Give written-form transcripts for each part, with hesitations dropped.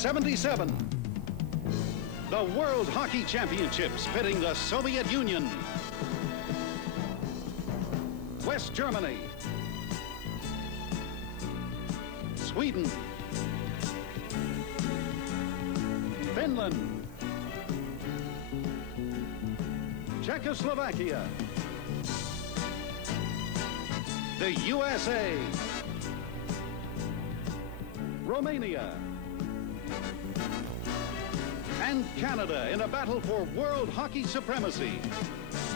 77. The World Hockey Championships pitting the Soviet Union, West Germany, Sweden, Finland, Czechoslovakia, the USA, Romania, and Canada in a battle for world hockey supremacy.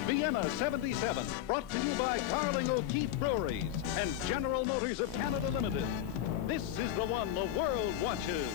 Vienna 77, brought to you by Carling O'Keefe Breweries and General Motors of Canada Limited. This is the one the world watches.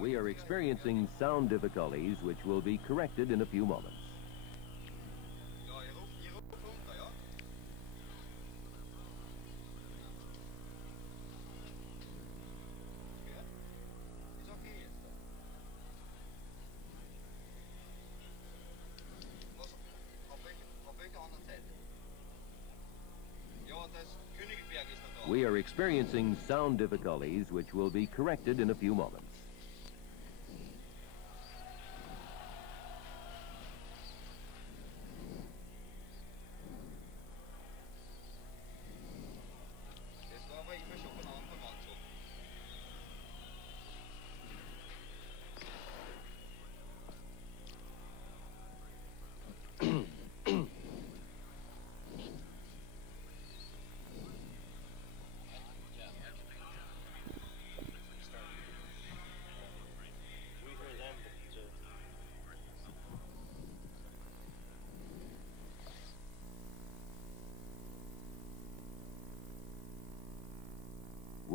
We are experiencing sound difficulties which will be corrected in a few moments. We are experiencing sound difficulties which will be corrected in a few moments.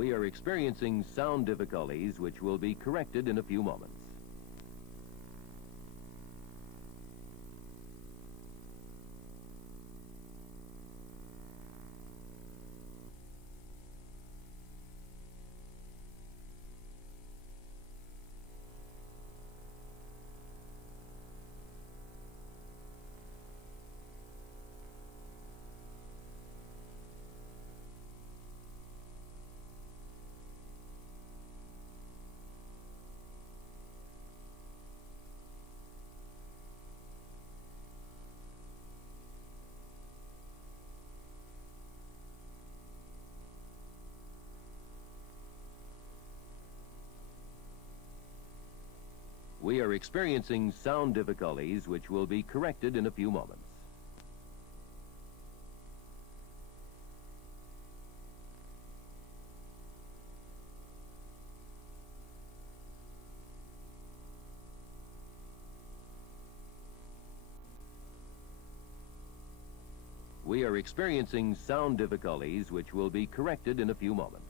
We are experiencing sound difficulties which will be corrected in a few moments. We are experiencing sound difficulties which will be corrected in a few moments. We are experiencing sound difficulties which will be corrected in a few moments.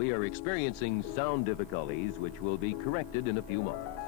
We are experiencing sound difficulties which will be corrected in a few moments.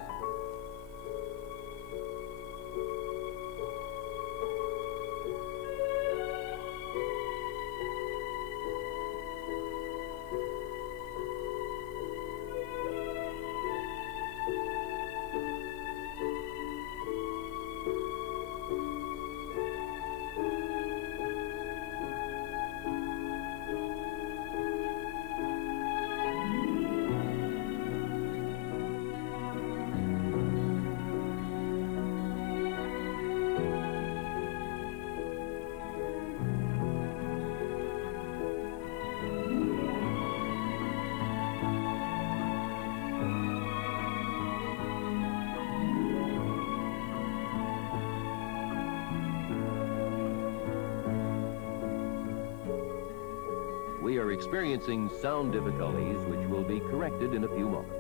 We are experiencing sound difficulties which will be corrected in a few moments.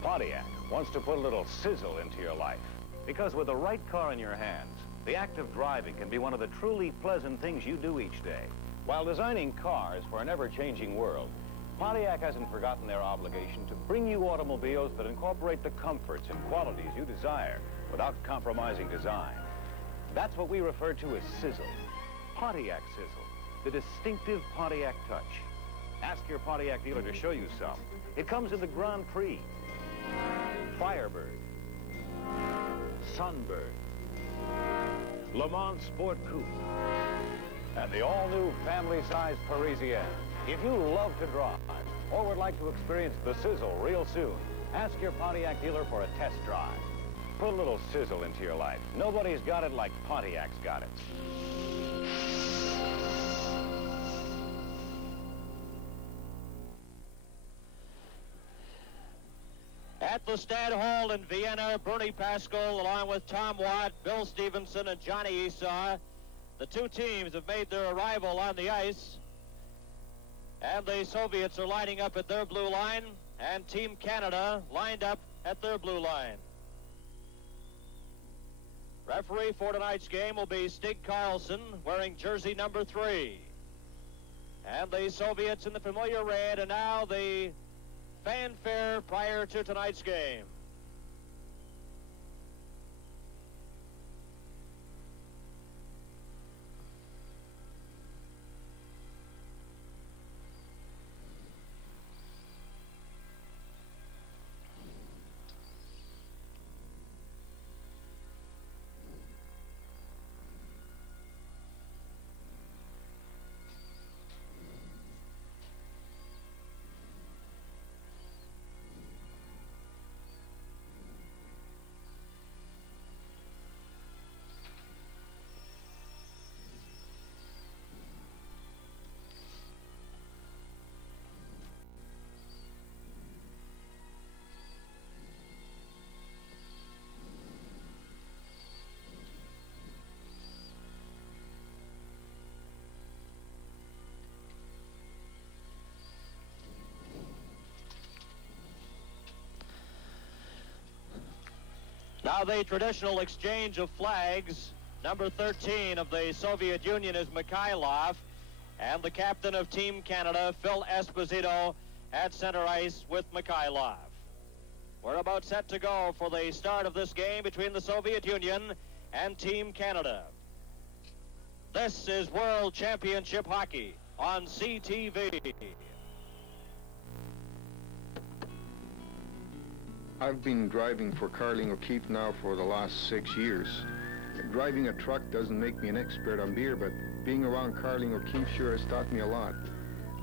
Pontiac wants to put a little sizzle into your life, because with the right car in your hands, the act of driving can be one of the truly pleasant things you do each day. While designing cars for an ever-changing world, Pontiac hasn't forgotten their obligation to bring you automobiles that incorporate the comforts and qualities you desire without compromising design. That's what we refer to as sizzle. Pontiac sizzle, the distinctive Pontiac touch. Ask your Pontiac dealer to show you some. It comes in the Grand Prix, Firebird, Sunbird, Le Mans Sport Coupe, and the all-new family-sized Parisienne. If you love to drive or would like to experience the sizzle real soon, ask your Pontiac dealer for a test drive. Put a little sizzle into your life. Nobody's got it like Pontiac's got it. At the Stad Hall in Vienna, Bernie Pascal, along with Tom Watt, Bill Stevenson, and Johnny Esau, the two teams have made their arrival on the ice. And the Soviets are lining up at their blue line, and Team Canada lined up at their blue line. Referee for tonight's game will be Stig Carlson, wearing jersey number 3. And the Soviets in the familiar red, and now the fanfare prior to tonight's game. Now the traditional exchange of flags. Number 13 of the Soviet Union is Mikhailov, and the captain of Team Canada, Phil Esposito, at center ice with Mikhailov. We're about set to go for the start of this game between the Soviet Union and Team Canada. This is World Championship Hockey on CTV. I've been driving for Carling O'Keefe now for the last 6 years. Driving a truck doesn't make me an expert on beer, but being around Carling O'Keefe sure has taught me a lot.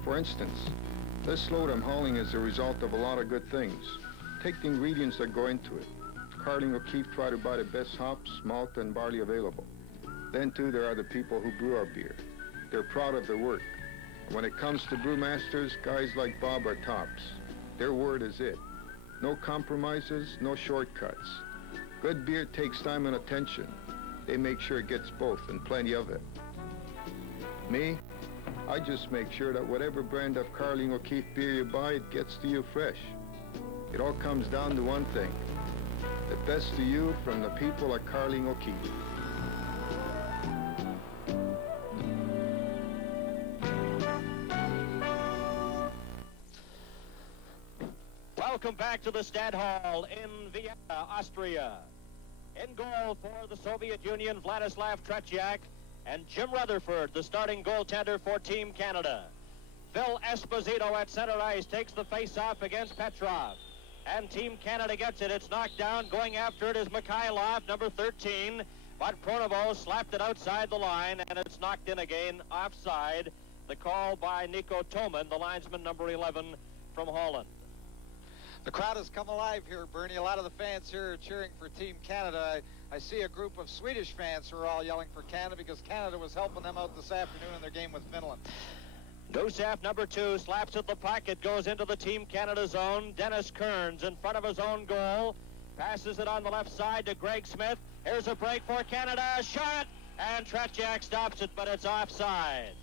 For instance, this load I'm hauling is a result of a lot of good things. Take the ingredients that go into it. Carling O'Keefe try to buy the best hops, malt, and barley available. Then, too, there are the people who brew our beer. They're proud of their work. And when it comes to brewmasters, guys like Bob are tops. Their word is it. No compromises, no shortcuts. Good beer takes time and attention. They make sure it gets both, and plenty of it. Me, I just make sure that whatever brand of Carling O'Keefe beer you buy, it gets to you fresh. It all comes down to one thing. The best to you from the people at Carling O'Keefe. Welcome back to the Stad Hall in Vienna, Austria. In goal for the Soviet Union, Vladislav Tretiak, and Jim Rutherford, the starting goaltender for Team Canada. Phil Esposito at center ice takes the face-off against Petrov. And Team Canada gets it. It's knocked down. Going after it is Mikhailov, number 13. But Pronovo slapped it outside the line, and it's knocked in again offside. The call by Nico Toman, the linesman number 11 from Holland. The crowd has come alive here, Bernie. A lot of the fans here are cheering for Team Canada. I see a group of Swedish fans who are all yelling for Canada because Canada was helping them out this afternoon in their game with Finland. Gusev, number 2, slaps at the puck. It goes into the Team Canada zone. Dennis Kearns in front of his own goal. Passes it on the left side to Greg Smith. Here's a break for Canada. Shot! And Tretiak stops it, but it's offside.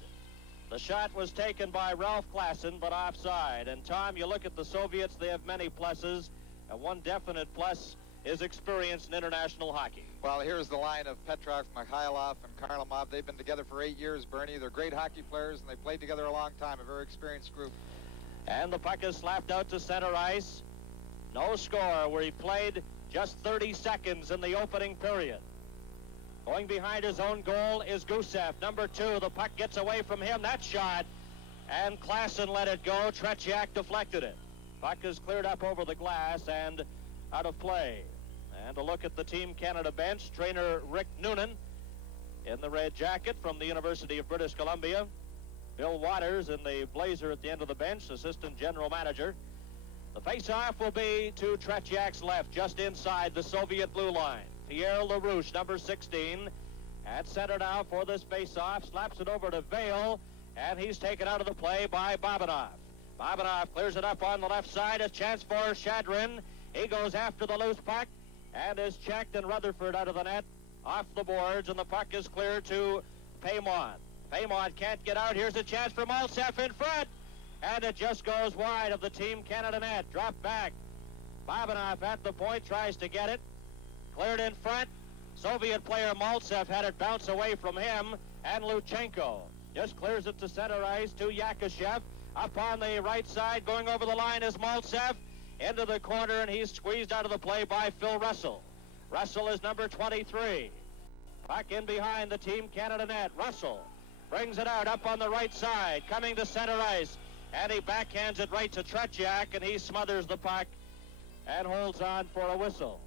The shot was taken by Ralph Klassen, but offside. And, Tom, you look at the Soviets, they have many pluses. And one definite plus is experience in international hockey. Well, here's the line of Petrov, Mikhailov, and Kharlamov. They've been together for 8 years, Bernie. They're great hockey players, and they played together a long time, a very experienced group. And the puck is slapped out to center ice. No score, where he played just 30 seconds in the opening period. Going behind his own goal is Gusev, number 2. The puck gets away from him. That shot, and Klassen let it go. Tretiak deflected it. Puck is cleared up over the glass and out of play. And a look at the Team Canada bench. Trainer Rick Noonan in the red jacket from the University of British Columbia. Bill Waters in the blazer at the end of the bench, assistant general manager. The face-off will be to Tretiak's left, just inside the Soviet blue line. Pierre LaRouche, number 16, at center now for this face-off. Slaps it over to Vale, and he's taken out of the play by Babanov. Babanov clears it up on the left side. A chance for Shadrin. He goes after the loose puck and is checked, and Rutherford out of the net, off the boards, and the puck is cleared to Paymont. Paymont can't get out. Here's a chance for Maltsev in front, and it just goes wide of the Team Canada net. Dropped back. Babanov at the point, tries to get it. Cleared in front. Soviet player Maltsev had it bounce away from him, and Luchenko just clears it to center ice to Yakushev. Up on the right side, going over the line is Maltsev. Into the corner, and he's squeezed out of the play by Phil Russell. Russell is number 23. Puck in behind the Team Canada net. Russell brings it out up on the right side, coming to center ice, and he backhands it right to Tretiak, and he smothers the puck and holds on for a whistle.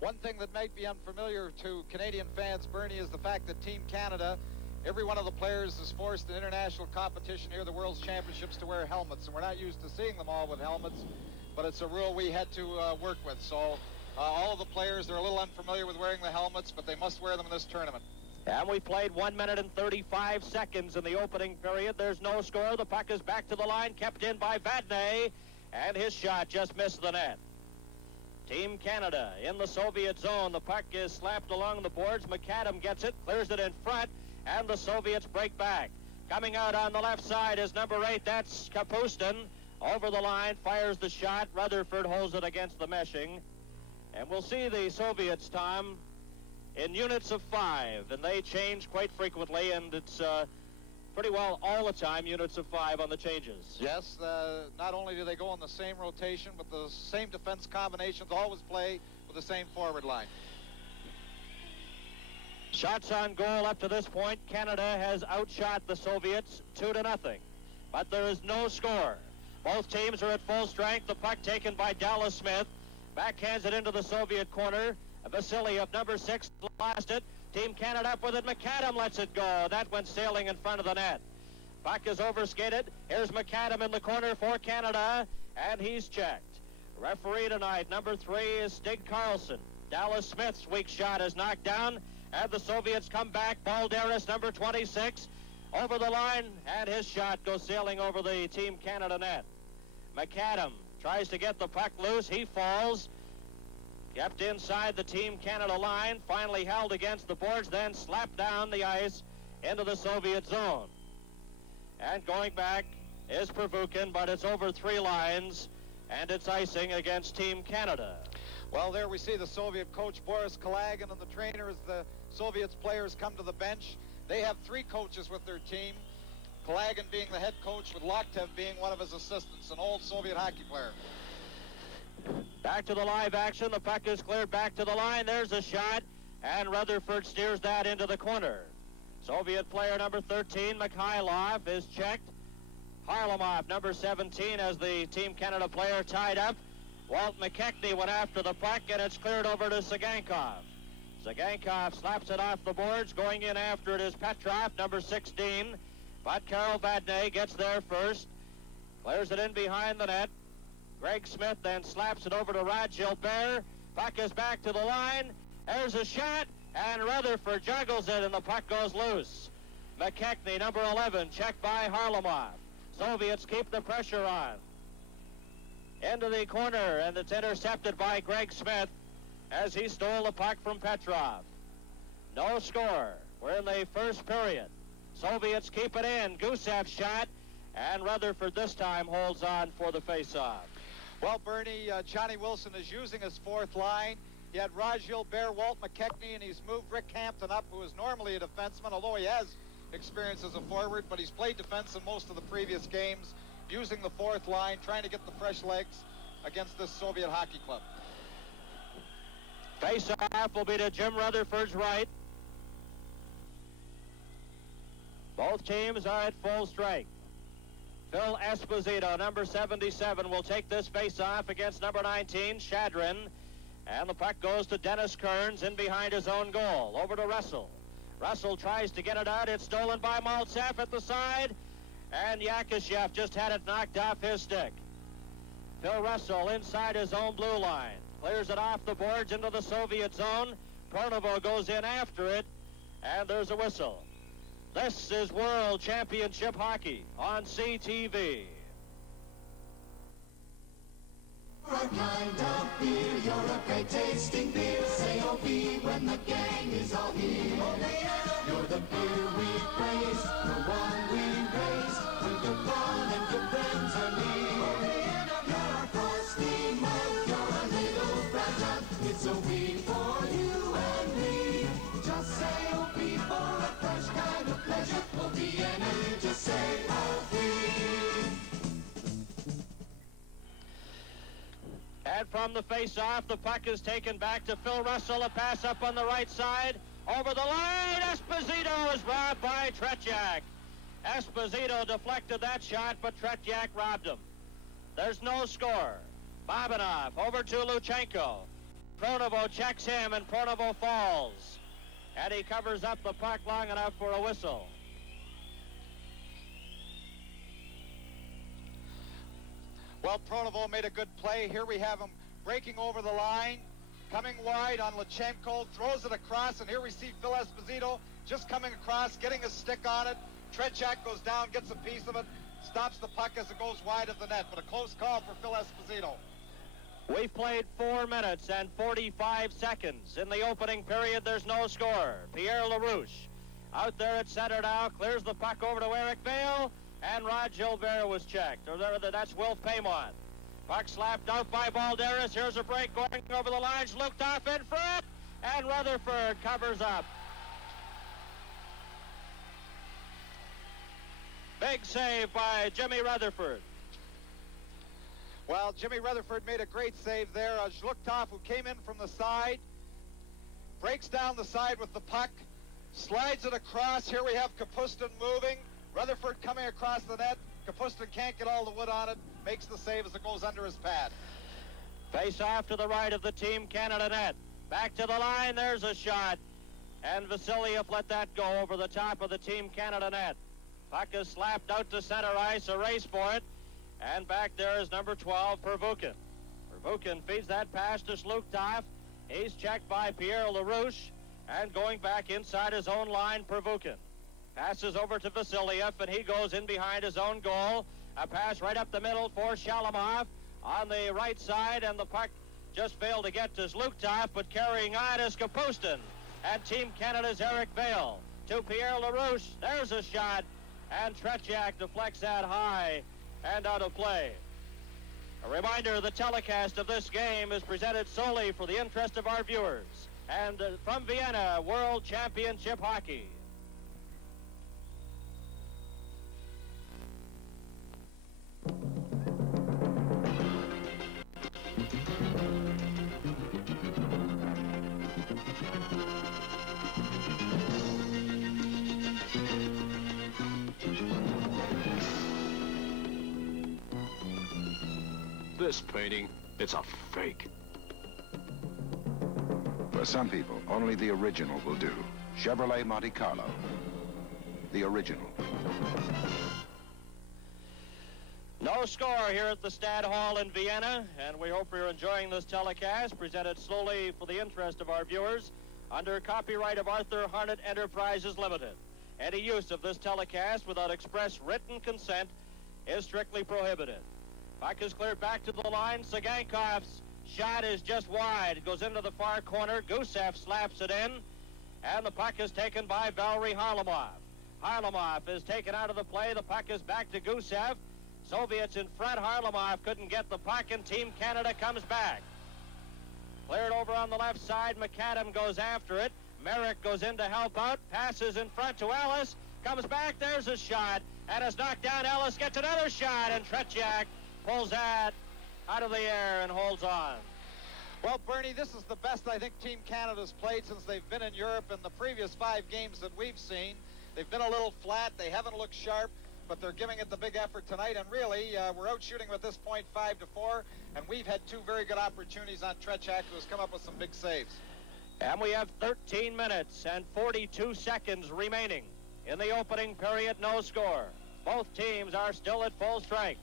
One thing that might be unfamiliar to Canadian fans, Bernie, is the fact that Team Canada, every one of the players is forced in international competition here, the World's Championships, to wear helmets, and we're not used to seeing them all with helmets, but it's a rule we had to work with. So all of the players, they're a little unfamiliar with wearing the helmets, but they must wear them in this tournament. And we played 1 minute and 35 seconds in the opening period. There's no score. The puck is back to the line, kept in by Vadnais, and his shot just missed the net. Team Canada in the Soviet zone. The puck is slapped along the boards. McAdam gets it, clears it in front, and the Soviets break back. Coming out on the left side is number 8. That's Kapustin. Over the line, fires the shot. Rutherford holds it against the meshing. And we'll see the Soviets, Tom, in units of 5, and they change quite frequently, and it's pretty well all the time units of 5 on the changes. Yes, not only do they go on the same rotation, but the same defense combinations always play with the same forward line. Shots on goal up to this point. Canada has outshot the Soviets 2-0, but there is no score. Both teams are at full strength. The puck taken by Dallas Smith. Backhands it into the Soviet corner. Vasiliev, number 6, lost it. Team Canada up with it. McAdam lets it go. That went sailing in front of the net. Puck is overskated. Here's McAdam in the corner for Canada, and he's checked. Referee tonight, number 3, is Stig Carlson. Dallas Smith's weak shot is knocked down, and the Soviets come back. Balderas, number 26, over the line, and his shot goes sailing over the Team Canada net. McAdam tries to get the puck loose. He falls. Kept inside the Team Canada line, finally held against the boards, then slapped down the ice into the Soviet zone. And going back is Pervukin, but it's over 3 lines, and it's icing against Team Canada. Well, there we see the Soviet coach Boris Kalagin and the trainer as the Soviets players come to the bench. They have 3 coaches with their team, Kalagin being the head coach, with Loktev being one of his assistants, an old Soviet hockey player. Back to the live action. The puck is cleared back to the line. There's a shot, and Rutherford steers that into the corner. Soviet player number 13, Mikhailov, is checked. Harlamov, number 17, as the Team Canada player tied up. Walt McKechnie went after the puck, and it's cleared over to Sagankov. Sagankov slaps it off the boards. Going in after it is Petrov, number 16. But Karel Vadnais gets there first. Clears it in behind the net. Greg Smith then slaps it over to Rod Gilbert. Puck is back to the line. There's a shot, and Rutherford juggles it, and the puck goes loose. McKechnie, number 11, checked by Harlamov. Soviets keep the pressure on. Into the corner, and it's intercepted by Greg Smith as he stole the puck from Petrov. No score. We're in the first period. Soviets keep it in. Gusev's shot, and Rutherford this time holds on for the face-off. Well, Bernie, Johnny Wilson is using his fourth line. He had Raj Gilbert, Walt McKechnie, and he's moved Rick Hampton up, who is normally a defenseman, although he has experience as a forward, but he's played defense in most of the previous games, using the fourth line, trying to get the fresh legs against this Soviet hockey club. Face-off will be to Jim Rutherford's right. Both teams are at full strength. Phil Esposito, number 77, will take this face-off against number 19, Shadrin. And the puck goes to Dennis Kearns in behind his own goal. Over to Russell. Russell tries to get it out. It's stolen by Maltsev at the side. And Yakashev just had it knocked off his stick. Phil Russell inside his own blue line. Clears it off the boards into the Soviet zone. Pronovo goes in after it. And there's a whistle. This is World Championship Hockey on CTV. You're a kind of beer, you're a great tasting beer. Say O.B. when the gang is all here. You're the beer we praise, the one we raise. When good fun and good friends are near. You're our frosty mug, you're a little fragile. It's O.B. for you and me. Just say O.B. for a fresh kind of pleasure. O.B. and just say O.B. And from the face-off, the puck is taken back to Phil Russell. A pass up on the right side. Over the line, Esposito is robbed by Tretiak. Esposito deflected that shot, but Tretiak robbed him. There's no score. Bobanov over to Luchenko. Pronovo checks him, and Pronovo falls. And he covers up the puck long enough for a whistle. Well, Pronovo made a good play. Here we have him breaking over the line, coming wide on Luchenko, throws it across, and here we see Phil Esposito just coming across, getting a stick on it. Tretiak goes down, gets a piece of it, stops the puck as it goes wide of the net, but a close call for Phil Esposito. We've played 4 minutes and 45 seconds. In the opening period, there's no score. Pierre LaRouche out there at center now, clears the puck over to Eric Vale, and Rod Gilbert was checked. Or that's Wilf Paymont. Puck slapped out by Balderas. Here's a break going over the lines. Looked off in front, and Rutherford covers up. Big save by Jimmy Rutherford. Well, Jimmy Rutherford made a great save there. Zhluktov, who came in from the side, breaks down the side with the puck, slides it across. Here we have Kapustin moving. Rutherford coming across the net. Kapustin can't get all the wood on it. Makes the save as it goes under his pad. Face off to the right of the Team Canada net. Back to the line. There's a shot. And Vasiliev let that go over the top of the Team Canada net. Puck is slapped out to center ice. A race for it. And back there is number 12, Pervukin. Pervukin feeds that pass to Zhluktov. He's checked by Pierre LaRouche. And going back inside his own line, Pervukin. Passes over to Vasiliev, and he goes in behind his own goal. A pass right up the middle for Shalamov on the right side, and the puck just failed to get to Zhluktov, but carrying on is Kapustin. And Team Canada's Eric Vale to Pierre LaRouche. There's a shot, and Tretiak deflects that high and out of play. A reminder, the telecast of this game is presented solely for the interest of our viewers. And from Vienna, World Championship Hockey. This painting, it's a fake. For some people, only the original will do. Chevrolet Monte Carlo. The original. No score here at the Stad Hall in Vienna, and we hope you're enjoying this telecast, presented solely for the interest of our viewers, under copyright of Arthur Harnett Enterprises Limited. Any use of this telecast without express written consent is strictly prohibited. Puck is cleared back to the line. Sagankov's shot is just wide. It goes into the far corner. Gusev slaps it in, and the puck is taken by Valery Harlamov. Harlamov is taken out of the play. The puck is back to Gusev. Soviets in front. Harlamov couldn't get the puck, and Team Canada comes back. Cleared over on the left side. McAdam goes after it. Merrick goes in to help out. Passes in front to Ellis. Comes back. There's a shot. And is knocked down. Ellis gets another shot. And Tretiak pulls that out of the air and holds on. Well, Bernie, this is the best I think Team Canada's played since they've been in Europe in the previous 5 games that we've seen. They've been a little flat. They haven't looked sharp, but they're giving it the big effort tonight. And really, we're out shooting at this point 5-4, and we've had 2 very good opportunities on Tretiak, who has come up with some big saves. And we have 13 minutes and 42 seconds remaining in the opening period. No score. Both teams are still at full strength.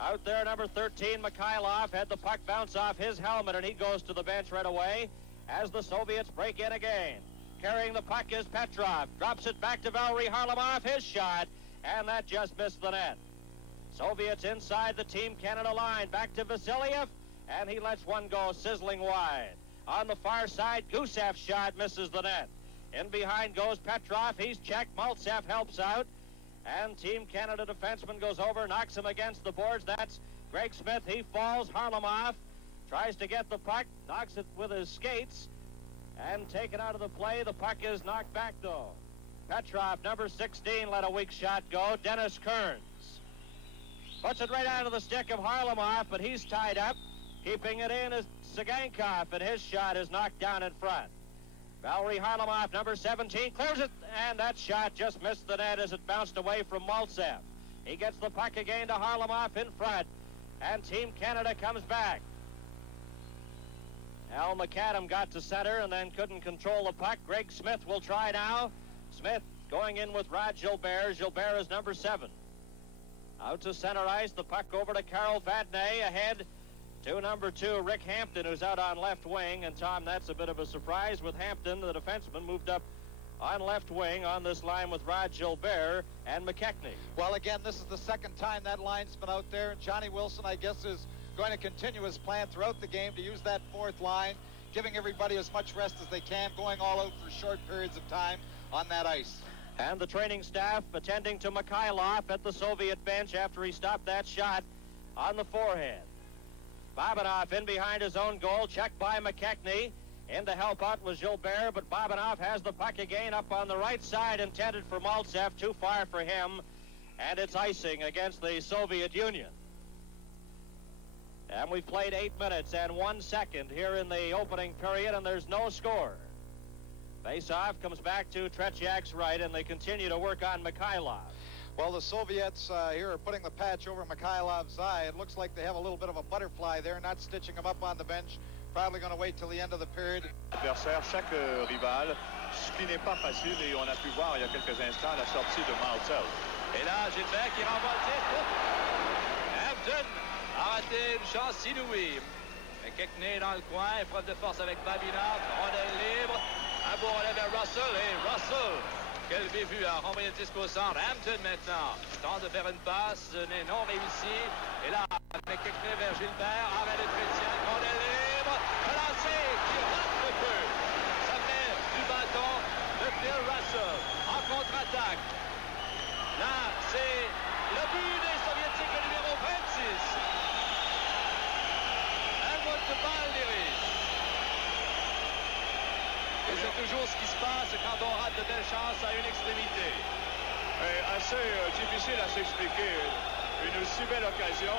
Out there, number 13, Mikhailov, had the puck bounce off his helmet, and he goes to the bench right away as the Soviets break in again. Carrying the puck is Petrov. Drops it back to Valery Harlamov. His shot, and that just missed the net. Soviets inside the Team Canada line. Back to Vasiliev, and he lets one go sizzling wide. On the far side, Gusev's shot misses the net. In behind goes Petrov. He's checked. Maltsev helps out. And Team Canada defenseman goes over, knocks him against the boards. That's Greg Smith. He falls. Harlamov tries to get the puck, knocks it with his skates, and taken out of the play. The puck is knocked back, though. Petrov, number 16, let a weak shot go. Dennis Kearns puts it right onto the stick of Harlamov, but he's tied up. Keeping it in is Sagankov, and his shot is knocked down in front. Valery Harlamov, number 17, clears it, and that shot just missed the net as it bounced away from Maltsev. He gets the puck again to Harlamov in front, and Team Canada comes back. Al McAdam got to center and then couldn't control the puck. Greg Smith will try now. Smith going in with Rod Gilbert. Gilbert is number 7. Out to center ice, the puck over to Carl Vadnais, ahead to number 2, Rick Hampton, who's out on left wing. And, Tom, that's a bit of a surprise with Hampton, the defenseman, moved up on left wing on this line with Rod Gilbert and McKechnie. Well, again, this is the second time that line's been out there, and Johnny Wilson, I guess, is going to continue his plan throughout the game to use that 4th line, giving everybody as much rest as they can, going all out for short periods of time on that ice. And the training staff attending to Mikhailov at the Soviet bench after he stopped that shot on the forehead. Babanov in behind his own goal, checked by McKechnie. In to help out was Gilbert, but Babanov has the puck again up on the right side, intended for Maltsev, too far for him, and it's icing against the Soviet Union. And we've played 8 minutes and 1 second here in the opening period, and there's no score. Face-off comes back to Tretiak's right, and they continue to work on Mikhailov. Well, the Soviets here are putting the patch over Mikhailov's eye. It looks like they have a little bit of a butterfly there, not stitching him up on the bench. Probably going to wait till the end of the period. Adversaire, chaque rival, ce qui n'est pas facile, et on a pu voir il y a quelques instants la sortie de Maltsev. Et là, Gilbert qui renvoie le tir. Hampton a raté une chance inouïe. McKechnie dans le coin, épreuve de force avec Babinov, rondelle libre. Un beau relais vers Russell, et Russell, quel bévue, a renvoyé le disque au centre. Hampton maintenant tente de faire une passe, n'est non réussi. Et là, McKechnie vers Gilbert, arrêt de Tretiak, rondelle libre, relancé, qui rate le peu. Ça fait du bâton de Phil Russell en contre-attaque. Là, c'est le but des Soviétiques, le numéro 26. Helmut de Baldiris. Et c'est toujours ce qui se passe quand on rate de belles chances à une extrémité. Assez difficile à s'expliquer. Une si belle occasion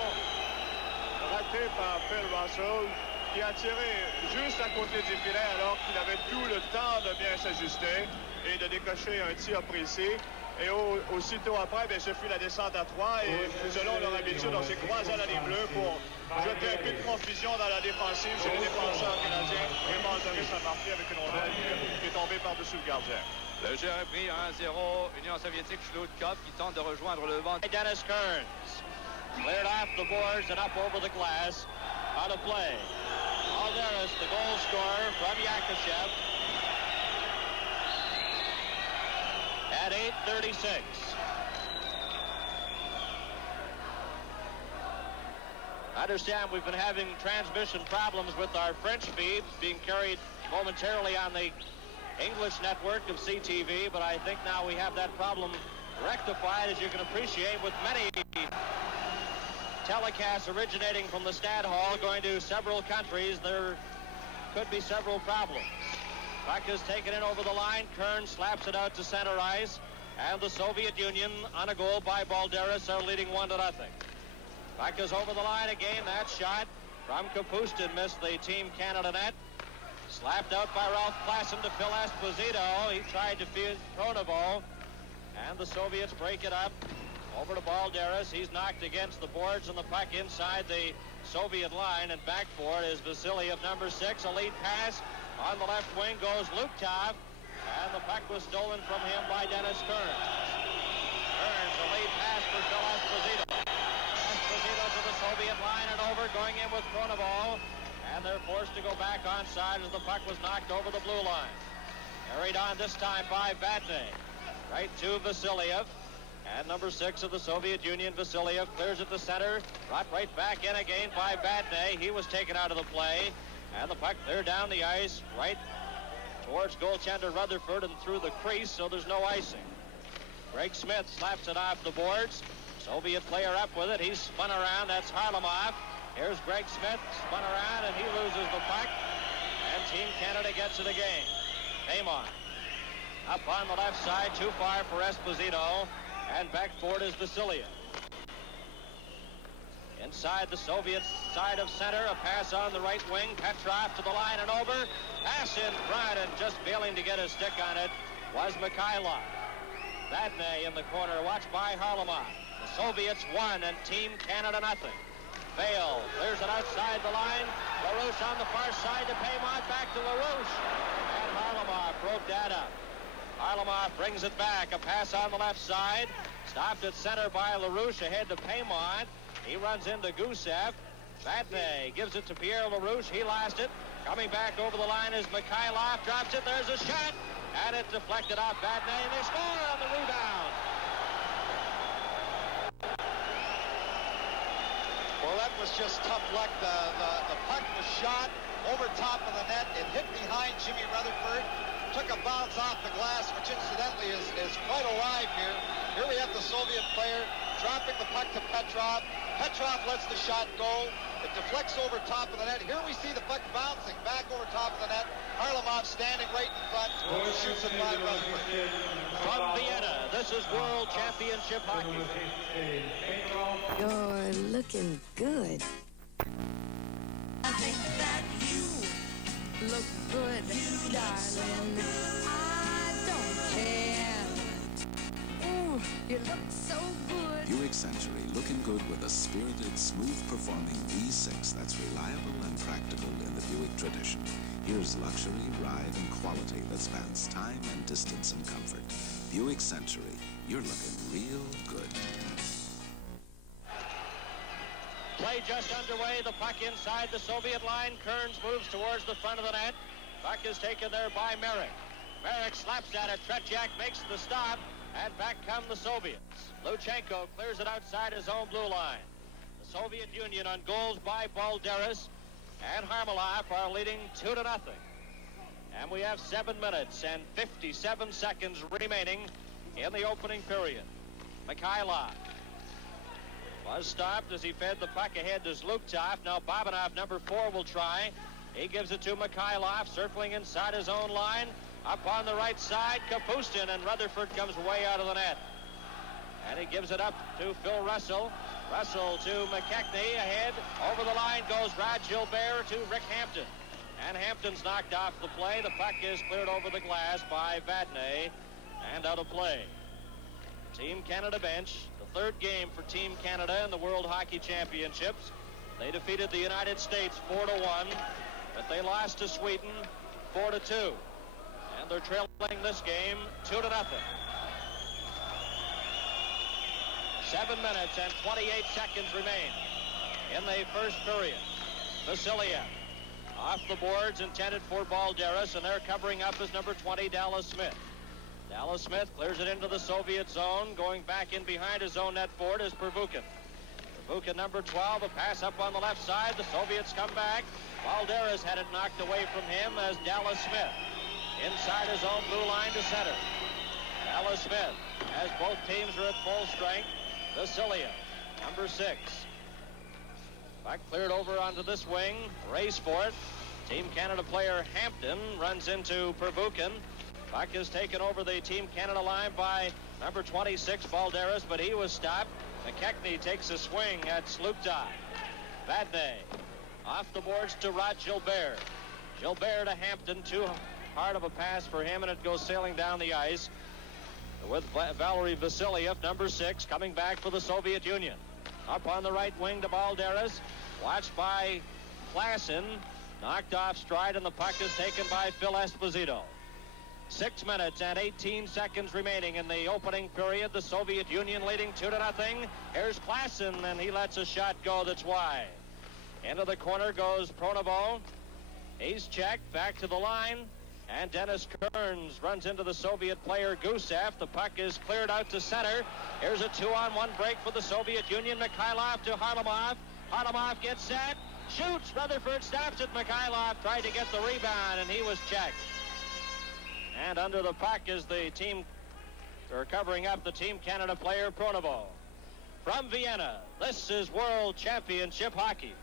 ratée par Phil Russell qui a tiré juste à côté du filet alors qu'il avait tout le temps de bien s'ajuster et de décocher un tir précis. Et aussitôt après, ce fut la descente à 3 et selon leur habitude, on s'est croisé à la ligne bleue pour jeter un peu de confusion dans la défensive chez les défenseurs canadiens. Et Baldiris a marqué avec une rondelle qui est tombée par-dessus le gardien. Le jeu est pris 1-0. Union soviétique, Schlutkov qui tente de rejoindre le vent. Dennis Kearns cleared off the boards and up over the glass on a play. Balderas, the goal scorer from Yakushev. At 8:36. I understand we've been having transmission problems with our French feed being carried momentarily on the English network of CTV, but I think now we have that problem rectified, as you can appreciate, with many telecasts originating from the Stade Hall going to several countries. There could be several problems. Puck is taken in over the line. Kern slaps it out to center ice, and the Soviet Union, on a goal by Balderas, are leading 1-0. Puck is over the line again. That shot from Kapustin missed the Team Canada net. Slapped out by Ralph Klassen to Phil Esposito. He tried to feed Pronovo, and the Soviets break it up. Over to Balderas. He's knocked against the boards, and the puck inside the Soviet line, and back for it is Vasiliev, number 6. A lead pass on the left wing goes Luktov, and the puck was stolen from him by Dennis Kearns. Kearns, a lead pass for Phil Esposito. Esposito to the Soviet line and over, going in with Pronovo, and they're forced to go back onside as the puck was knocked over the blue line. Carried on this time by Vadney. Right to Vasiliev. And number 6 of the Soviet Union, Vasiliev, clears at the center. Brought right back in again by Vadney. He was taken out of the play. And the puck cleared down the ice right towards goaltender Rutherford and through the crease, so there's no icing. Greg Smith slaps it off the boards. Soviet player up with it. He's spun around. That's Harlamov. Here's Greg Smith, spun around, and he loses the puck. And Team Canada gets it again. Paymon up on the left side, too far for Esposito. And back for it is Vasiliev. Inside the Soviet side of center, a pass on the right wing. Petrov to the line and over. Pass in front, and just failing to get a stick on it was Mikhailov. Vadney in the corner, watched by Harlamov. The Soviets won, and Team Canada nothing. Vail clears it outside the line. LaRouche on the far side to Paymont, back to LaRouche. And Harlamov broke that up. Harlamov brings it back. A pass on the left side. Stopped at center by LaRouche, ahead to Paymont. He runs into Gusev. Vadney gives it to Pierre LaRouche. He lost it. Coming back over the line is Mikhailov. Drops it. There's a shot. And it deflected off Vadney. And they score on the rebound. Well, that was just tough luck. The puck was shot over top of the net. It hit behind Jimmy Rutherford. Took a bounce off the glass, which incidentally is quite alive here. Here we have the Soviet player dropping the puck to Petrov. Petrov lets the shot go. It deflects over top of the net. Here we see the puck bouncing back over top of the net. Harlamov standing right in front. Shoots it by Rutherford. From Vienna, this is World Championship Hockey. You're looking good. I think that you Look good, darling. I don't care. Ooh, you look so good. Buick Century, looking good with a spirited, smooth-performing V6 that's reliable and practical in the Buick tradition. Here's luxury, ride, and quality that spans time and distance and comfort. Buick Century, you're looking real good. Play just underway. The puck inside the Soviet line. Kearns moves towards the front of the net. Puck is taken there by Merrick. Merrick slaps at it. Tretiak makes the stop, and back come the Soviets. Luchenko clears it outside his own blue line. The Soviet Union on goals by Balderas and Harlamov are leading 2-0. And we have 7 minutes and 57 seconds remaining in the opening period. Mikhailov was stopped as he fed the puck ahead to Zluktov. Now Babanov, number 4, will try. He gives it to Mikhailov, circling inside his own line. Up on the right side, Kapustin, and Rutherford comes way out of the net. And he gives it up to Phil Russell. Russell to McKechnie, ahead. Over the line goes Rod Gilbert to Rick Hampton. And Hampton's knocked off the play. The puck is cleared over the glass by Vadney and out of play. Team Canada bench. The third game for Team Canada in the World Hockey Championships. They defeated the United States 4-1, but they lost to Sweden 4-2. And they're trailing this game 2-0. 7 minutes and 28 seconds remain in the first period. Vasiliev off the boards, intended for Balderas, and they're covering up as number 20, Dallas Smith. Dallas Smith clears it into the Soviet zone. Going back in behind his own net forward is Pervukin. Pervukin, number 12, a pass up on the left side. The Soviets come back. Balderas had it knocked away from him as Dallas Smith inside his own blue line to center. Dallas Smith, as both teams are at full strength. Vasiliev, number 6. Puck cleared over onto this wing. Race for it. Team Canada player Hampton runs into Pervukin. Puck is taken over the Team Canada line by number 26, Balderas, but he was stopped. McKechnie takes a swing at Sluktai. Vadnais off the boards to Rod Gilbert. Gilbert to Hampton. Too hard of a pass for him, and it goes sailing down the ice with Valery Vasiliev, number 6, coming back for the Soviet Union. Up on the right wing to Balderas. Watched by Klassen. Knocked off stride, and the puck is taken by Phil Esposito. 6 minutes and 18 seconds remaining in the opening period. The Soviet Union leading 2-0. Here's Klassen, and he lets a shot go that's wide. Into the corner goes Pronovo. He's checked back to the line, and Dennis Kearns runs into the Soviet player Gusev. The puck is cleared out to center. Here's a 2-on-1 break for the Soviet Union. Mikhailov to Harlamov. Harlamov gets set, shoots. Rutherford stops it. Mikhailov tried to get the rebound, and he was checked. And under the puck is the team, or covering up the Team Canada player Pronovo. From Vienna, this is World Championship Hockey.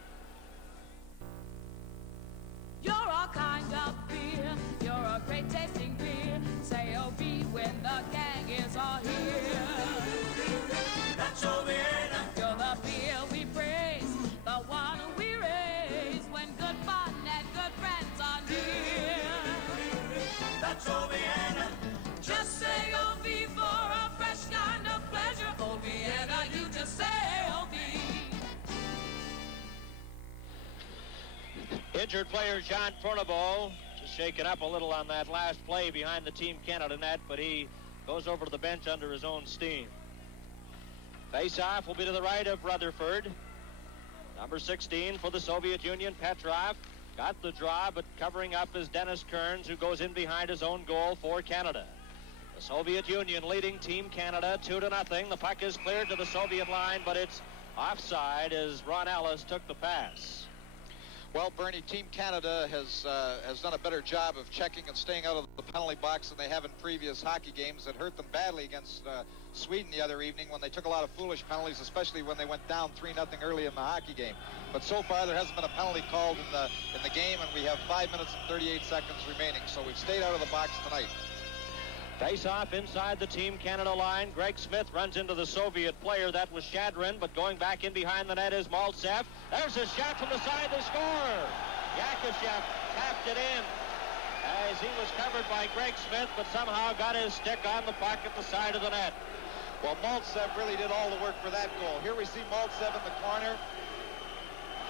You're all kind of beer. You're a great tasting beer. Say OB when the gang is all here. That's all Vienna. You're the beer we praise, the one we raise when good fun and good friends are near. That's all Vienna. Just say OB for a fresh kind of pleasure. Oh Vienna, you just say OB. Injured player John Pronovo just shaken up a little on that last play behind the Team Canada net, but he goes over to the bench under his own steam. Face-off will be to the right of Rutherford. Number 16 for the Soviet Union, Petrov. Got the draw, but covering up is Dennis Kearns, who goes in behind his own goal for Canada. The Soviet Union leading Team Canada 2-0. The puck is cleared to the Soviet line, but it's offside as Ron Ellis took the pass. Well, Bernie, Team Canada has done a better job of checking and staying out of the penalty box than they have in previous hockey games. It hurt them badly against Sweden the other evening when they took a lot of foolish penalties, especially when they went down 3-0 early in the hockey game. But so far, there hasn't been a penalty called in the game, and we have 5 minutes and 38 seconds remaining. So we've stayed out of the box tonight. Face-off inside the Team Canada line. Greg Smith runs into the Soviet player. That was Shadrin, but going back in behind the net is Maltsev. There's a shot from the side to score. Yakashev tapped it in as he was covered by Greg Smith, but somehow got his stick on the puck at the side of the net. Well, Maltsev really did all the work for that goal. Here we see Maltsev in the corner,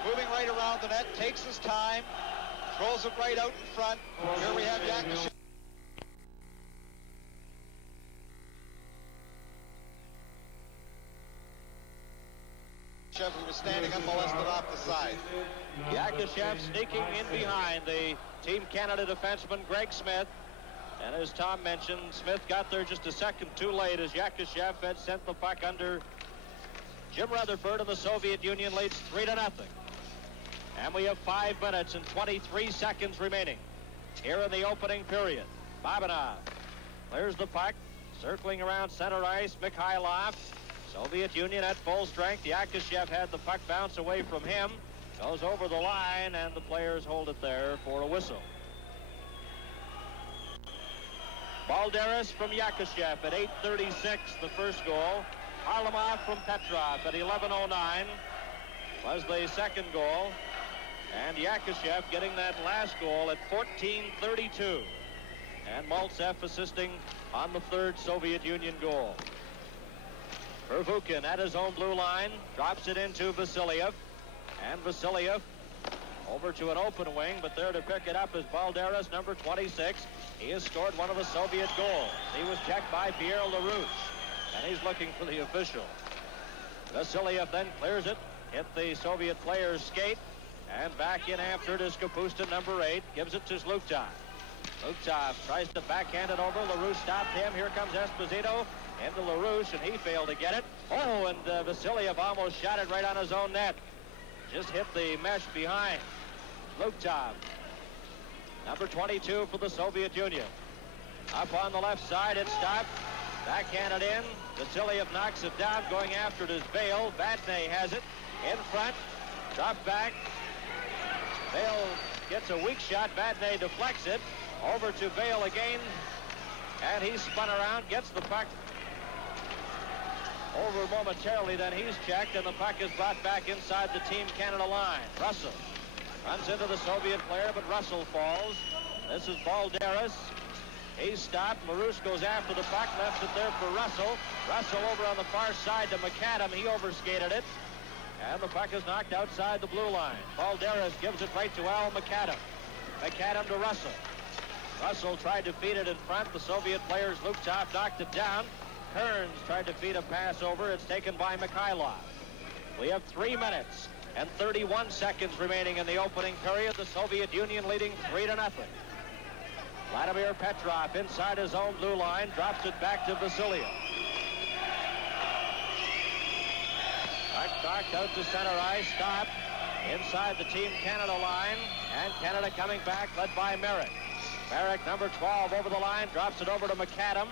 moving right around the net, takes his time, throws it right out in front. Here we have Yakashev. Who was standing unmolested off the side. Yakashev sneaking in behind the Team Canada defenseman Greg Smith. And as Tom mentioned, Smith got there just a second too late as Yakashev had sent the puck under Jim Rutherford, and the Soviet Union leads 3-0. And we have 5 minutes and 23 seconds remaining here in the opening period. Babanov clears the puck, circling around center ice. Mikhailov. Soviet Union at full strength. Yakashev had the puck bounce away from him. Goes over the line, and the players hold it there for a whistle. Balderas from Yakashev at 8:36, the first goal. Harlamov from Petrov at 11:09 was the second goal. And Yakashev getting that last goal at 14:32. And Maltsev assisting on the third Soviet Union goal. Pervukin at his own blue line, drops it into Vasiliev. And Vasiliev over to an open wing, but there to pick it up is Balderas, number 26. He has scored one of the Soviet goals. He was checked by Pierre LaRouche, and he's looking for the official. Vasiliev then clears it, hit the Soviet player's skate, and back in after it is Kapustin, number 8, gives it to Zlukhtov. Zlukhtov tries to backhand it over. LaRouche stopped him. Here comes Esposito into LaRouche, and he failed to get it. Oh, and Vasiliev almost shot it right on his own net. Just hit the mesh behind. Zlukhtov, number 22 for the Soviet Union. Up on the left side, it stopped. Backhanded in. Vasiliev knocks it down. Going after it is Bale. Vadnais has it. In front. Drop back. Bale gets a weak shot. Vadnais deflects it. Over to Bale again. And he's spun around. Gets the puck over momentarily. Then he's checked. And the puck is brought back inside the Team Canada line. Russell runs into the Soviet player, but Russell falls. This is Balderas. He's stopped. LaRouche goes after the puck, left it there for Russell. Russell over on the far side to McAdam. He overskated it. And the puck is knocked outside the blue line. Balderas gives it right to Al McAdam. McAdam to Russell. Russell tried to feed it in front. The Soviet players, Zlukhtov, knocked it down. Kearns tried to feed a pass over. It's taken by Mikhailov. We have 3 minutes and 31 seconds remaining in the opening period. The Soviet Union leading 3-0. Vladimir Petrov inside his own blue line, drops it back to Vasiliev. Knocked out to center ice, stopped inside the Team Canada line, and Canada coming back, led by Merrick. Merrick, number 12, over the line, drops it over to McAdam.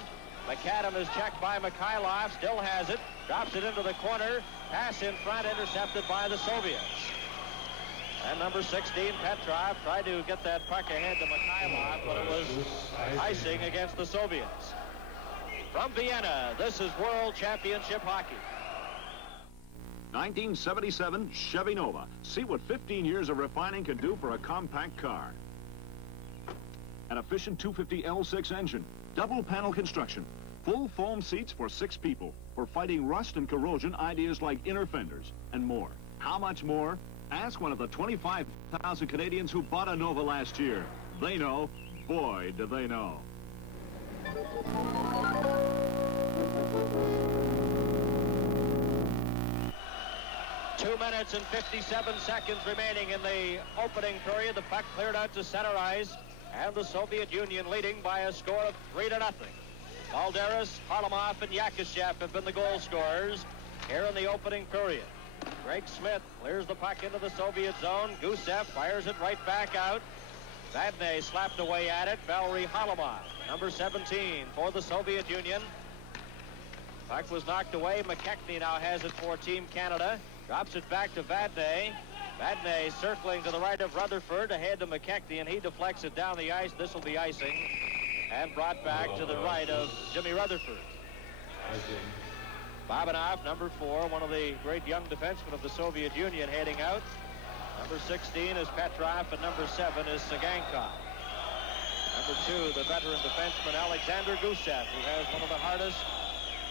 McAdam is checked by Mikhailov, still has it, drops it into the corner, pass in front, intercepted by the Soviets. And number 16, Petrov, tried to get that puck ahead to Mikhailov, but it was icing against the Soviets. From Vienna, this is World Championship Hockey. 1977 Chevy Nova. See what 15 years of refining can do for a compact car. An efficient 250 L6 engine, double panel construction, full foam seats for 6 people, for fighting rust and corrosion, ideas like inner fenders, and more. How much more? Ask one of the 25,000 Canadians who bought a Nova last year. They know. Boy, do they know. 2 minutes and 57 seconds remaining in the opening period. The puck cleared out to center ice, and the Soviet Union leading by a score of 3-0. Balderas, Harlamov, and Yakishev have been the goal scorers here in the opening period. Greg Smith clears the puck into the Soviet zone. Gusev fires it right back out. Vadnais slapped away at it. Valery Harlamov, number 17 for the Soviet Union. Puck was knocked away. McKechnie now has it for Team Canada. Drops it back to Vadnais. Vadnais circling to the right of Rutherford, ahead to McKechnie, and he deflects it down the ice. This will be icing, and brought back to the right of Jimmy Rutherford. Babanov, number 4, one of the great young defensemen of the Soviet Union, heading out. Number 16 is Petrov, and number 7 is Sagankov. Number 2, the veteran defenseman Alexander Gusev, who has one of the hardest,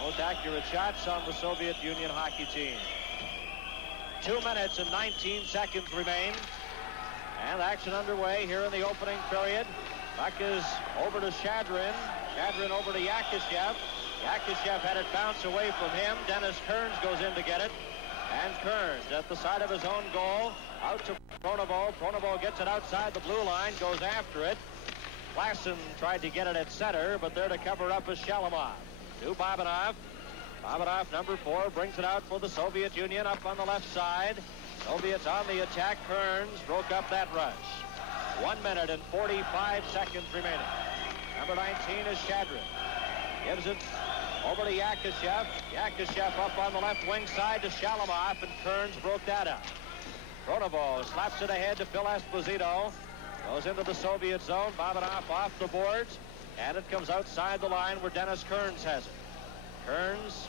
most accurate shots on the Soviet Union hockey team. 2 minutes and 19 seconds remain, and action underway here in the opening period. Puck is over to Shadrin. Shadrin over to Yakishev. Yakishev had it bounce away from him. Dennis Kearns goes in to get it. And Kearns at the side of his own goal. Out to Pronovo. Pronovo gets it outside the blue line, goes after it. Klassen tried to get it at center, but there to cover up is Shalamov. To Babanov. Babanov, number 4, brings it out for the Soviet Union up on the left side. Soviets on the attack. Kearns broke up that rush. 1 minute and 45 seconds remaining. Number 19 is Shadrin. Gives it over to Yakishev. Yakishev up on the left wing side to Shalamov, and Kearns broke that up. Pronovo slaps it ahead to Phil Esposito. Goes into the Soviet zone. Babanov off the boards, and it comes outside the line where Dennis Kearns has it. Kearns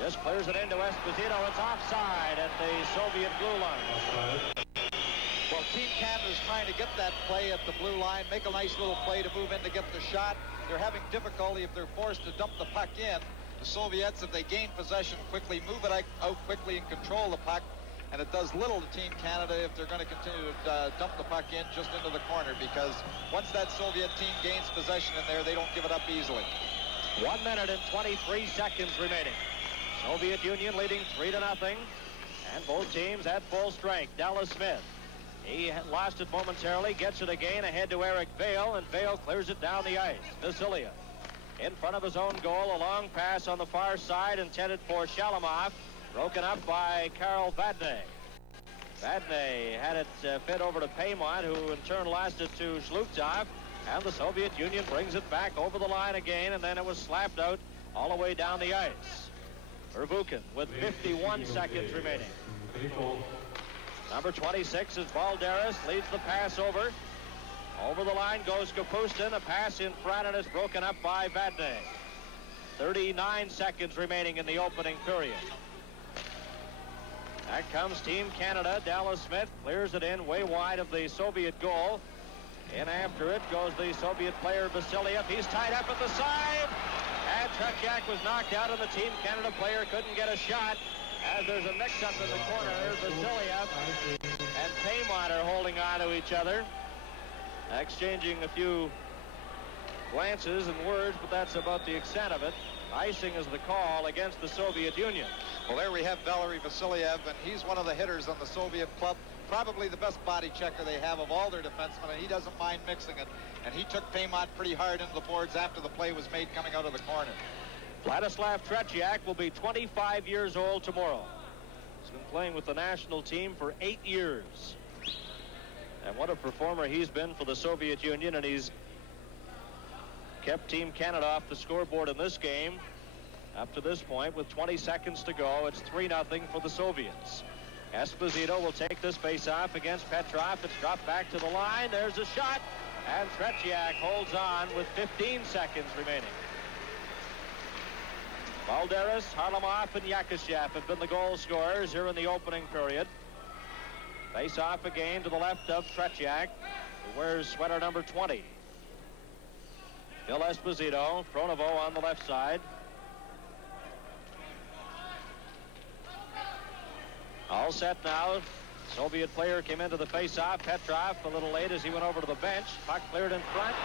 just clears it into Esposito. It's offside at the Soviet blue line. Well, Team Canada is trying to get that play at the blue line, make a nice little play to move in to get the shot. They're having difficulty if they're forced to dump the puck in. The Soviets, if they gain possession quickly, move it out quickly and control the puck. And it does little to Team Canada if they're going to continue to dump the puck in just into the corner, because once that Soviet team gains possession in there, they don't give it up easily. 1 minute and 23 seconds remaining. Soviet Union leading 3-0. And both teams at full strength. Dallas Smith. He lost it momentarily, gets it again ahead to Eric Vale, and Vale clears it down the ice. Vasiliev in front of his own goal, a long pass on the far side intended for Shalamov, broken up by Karel Vadnais. Vadnais had it fed over to Paymont, who in turn lost it to Shlukhtov, and the Soviet Union brings it back over the line again, and then it was slapped out all the way down the ice. Vervukin with 51 seconds remaining. Number 26 is Balderas, leads the pass over. Over the line goes Kapustin, a pass in front, and it's broken up by Vadnais. 39 seconds remaining in the opening period. Back comes Team Canada. Dallas Smith clears it in way wide of the Soviet goal. In after it goes the Soviet player Vasiliev. He's tied up at the side. And Tretiak was knocked out, and the Team Canada player couldn't get a shot. As there's a mix-up in the corner, Vasiliev and Paymont are holding on to each other, exchanging a few glances and words, but that's about the extent of it. Icing is the call against the Soviet Union. Well, there we have Valery Vasiliev, and he's one of the hitters on the Soviet club. Probably the best body checker they have of all their defensemen, and he doesn't mind mixing it. And he took Paymont pretty hard into the boards after the play was made coming out of the corner. Vladislav Tretiak will be 25 years old tomorrow. He's been playing with the national team for 8 years. And what a performer he's been for the Soviet Union, and he's kept Team Canada off the scoreboard in this game. Up to this point, with 20 seconds to go, it's 3-0 for the Soviets. Esposito will take this face-off against Petrov. It's dropped back to the line. There's a shot, and Tretiak holds on with 15 seconds remaining. Balderas, Harlamov, and Yakashev have been the goal scorers here in the opening period. Face off again to the left of Tretiak, who wears sweater number 20. Phil Esposito, Pronovo on the left side. All set now. Soviet player came into the face-off. Petrov a little late as he went over to the bench. Puck cleared in front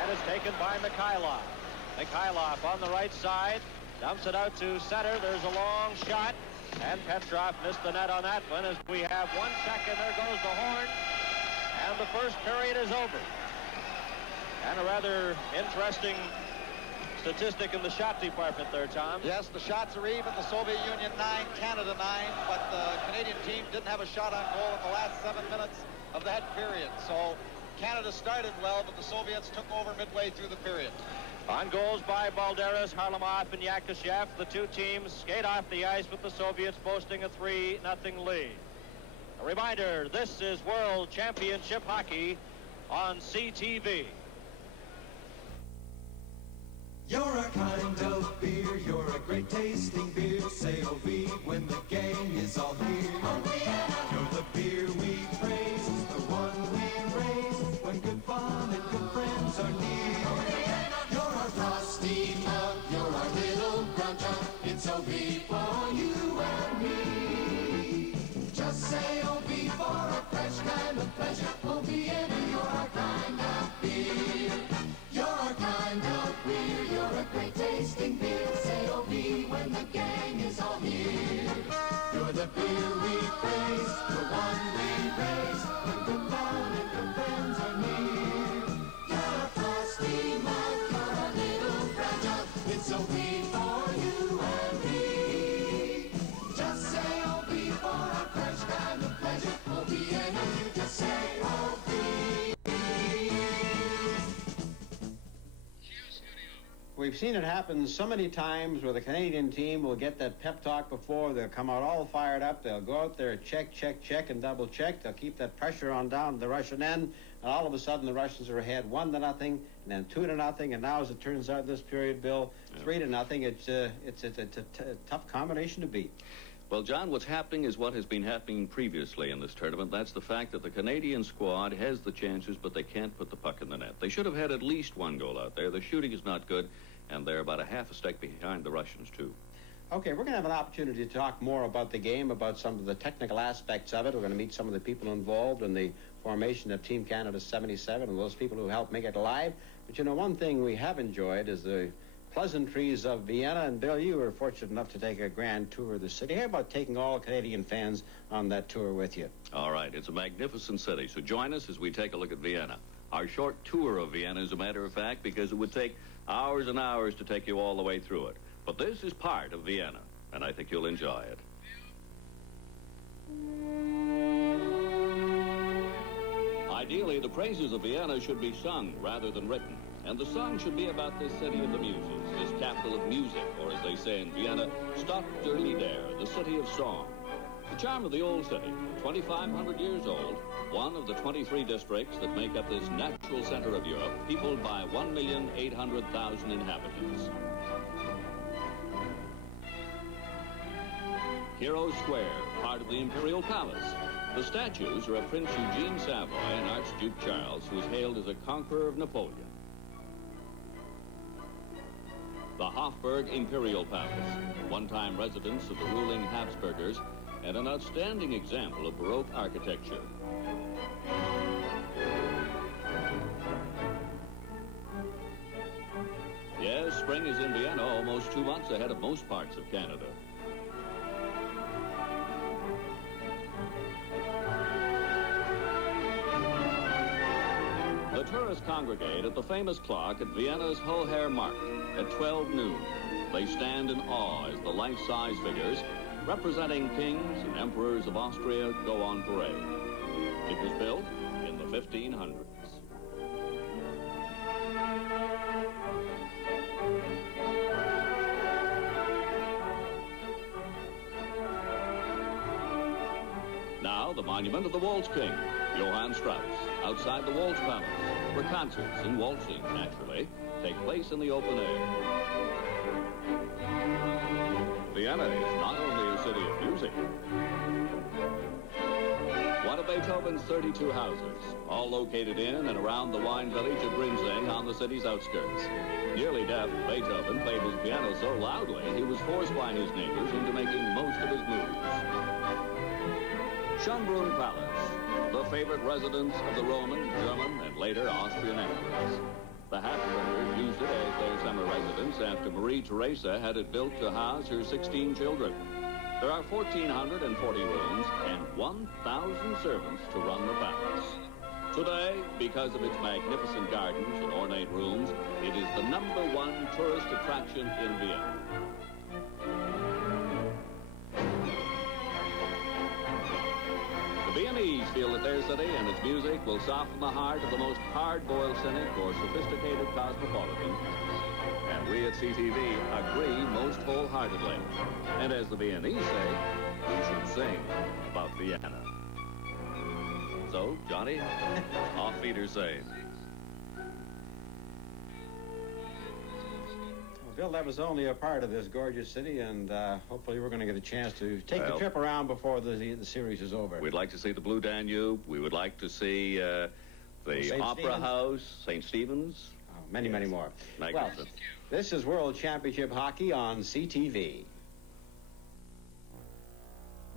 and is taken by Mikhailov. Mikhailov on the right side. Dumps it out to center. There's a long shot. And Petrov missed the net on that one. As we have 1 second, there goes the horn. And the first period is over. And a rather interesting statistic in the shot department there, Tom. Yes, the shots are even. The Soviet Union 9, Canada 9. But the Canadian team didn't have a shot on goal in the last 7 minutes of that period. So Canada started well, but the Soviets took over midway through the period. On goals by Balderas, Harlamov, and Yakashev, the two teams skate off the ice with the Soviets boasting a 3-0 lead. A reminder, this is World Championship Hockey on CTV. You're a kind of beer, you're a great tasting beer. Say O-V when the gang is all here. You're the beer we praise, the one we raise when good fun and good friends are near. You're our frosty mug, you're our little grunter. It's O-V for you and me. Just say O-V for a fresh kind of pleasure. O-V-N-E, you're our kind of beer. You're our kind of beer, you're a great tasting beer. Say O-V when the gang is all here. You're the beer we praise, the one we raise when good fun and good friends are near. You're a frosty mug, you're a little fragile. It's O-V for you and me. Just say O-V for a fresh kind of pleasure. O-V-N-E, you just say O-V. We've seen it happen so many times where the Canadian team will get that pep talk before. They'll come out all fired up. They'll go out there, check, and double check. They'll keep that pressure on down the Russian end. And all of a sudden, the Russians are ahead 1-0, and then 2-0. And now, as it turns out, this period, Bill, 3-0. It's a tough combination to beat. Well, John, what's happening is what has been happening previously in this tournament. That's the fact that the Canadian squad has the chances, but they can't put the puck in the net. They should have had at least one goal out there. The shooting is not good, and they're about a half a step behind the Russians, too. Okay, we're going to have an opportunity to talk more about the game, about some of the technical aspects of it. We're going to meet some of the people involved in the formation of Team Canada 77 and those people who helped make it alive. But, you know, one thing we have enjoyed is the pleasantries of Vienna. And Bill, you were fortunate enough to take a grand tour of the city. How about taking all Canadian fans on that tour with you? All right, it's a magnificent city, so join us as we take a look at Vienna. Our short tour of Vienna, as a matter of fact, because it would take hours and hours to take you all the way through it. But this is part of Vienna, and I think you'll enjoy it. Ideally, the praises of Vienna should be sung rather than written. And the song should be about this city of the muses, this capital of music, or as they say in Vienna, Stadt der Lieder, the city of song. The charm of the old city, 2,500 years old, one of the 23 districts that make up this natural center of Europe, peopled by 1,800,000 inhabitants. Hero Square, part of the Imperial Palace. The statues are of Prince Eugene Savoy and Archduke Charles, who was hailed as a conqueror of Napoleon. The Hofburg Imperial Palace, one-time residence of the ruling Habsburgers, and an outstanding example of Baroque architecture. Yes, spring is in Vienna almost 2 months ahead of most parts of Canada. The tourists congregate at the famous clock at Vienna's Hoher Markt at 12 noon. They stand in awe as the life-size figures representing kings and emperors of Austria go on parade. It was built in the 1500s. Now, the monument of the Waltz King, Johann Strauss, outside the Waltz Palace, where concerts and waltzing, naturally, take place in the open air. Vienna is not only a city of music. One of Beethoven's 32 houses, all located in and around the wine village of Grinzing on the city's outskirts. Nearly deaf, Beethoven played his piano so loudly he was forced by his neighbors into making most of his moves. Schönbrunn Palace, the favorite residence of the Roman, German, and later Austrian emperors. The Habsburgers used it as their summer residence after Marie Theresa had it built to house her 16 children. There are 1,440 rooms and 1,000 servants to run the palace. Today, because of its magnificent gardens and ornate rooms, it is the #1 tourist attraction in Vienna. The Viennese feel that their city and its music will soften the heart of the most hard-boiled cynic or sophisticated cosmopolitan. And we at CTV agree most wholeheartedly. And as the Viennese say, we should sing about Vienna. So, Johnny, off feeder saying. Bill, that was only a part of this gorgeous city, and hopefully we're going to get a chance to take the trip around before the series is over. We'd like to see the Blue Danube. We would like to see the Opera House, St. Stephen's. Oh, many more. Magnificent. Well, this is World Championship Hockey on CTV.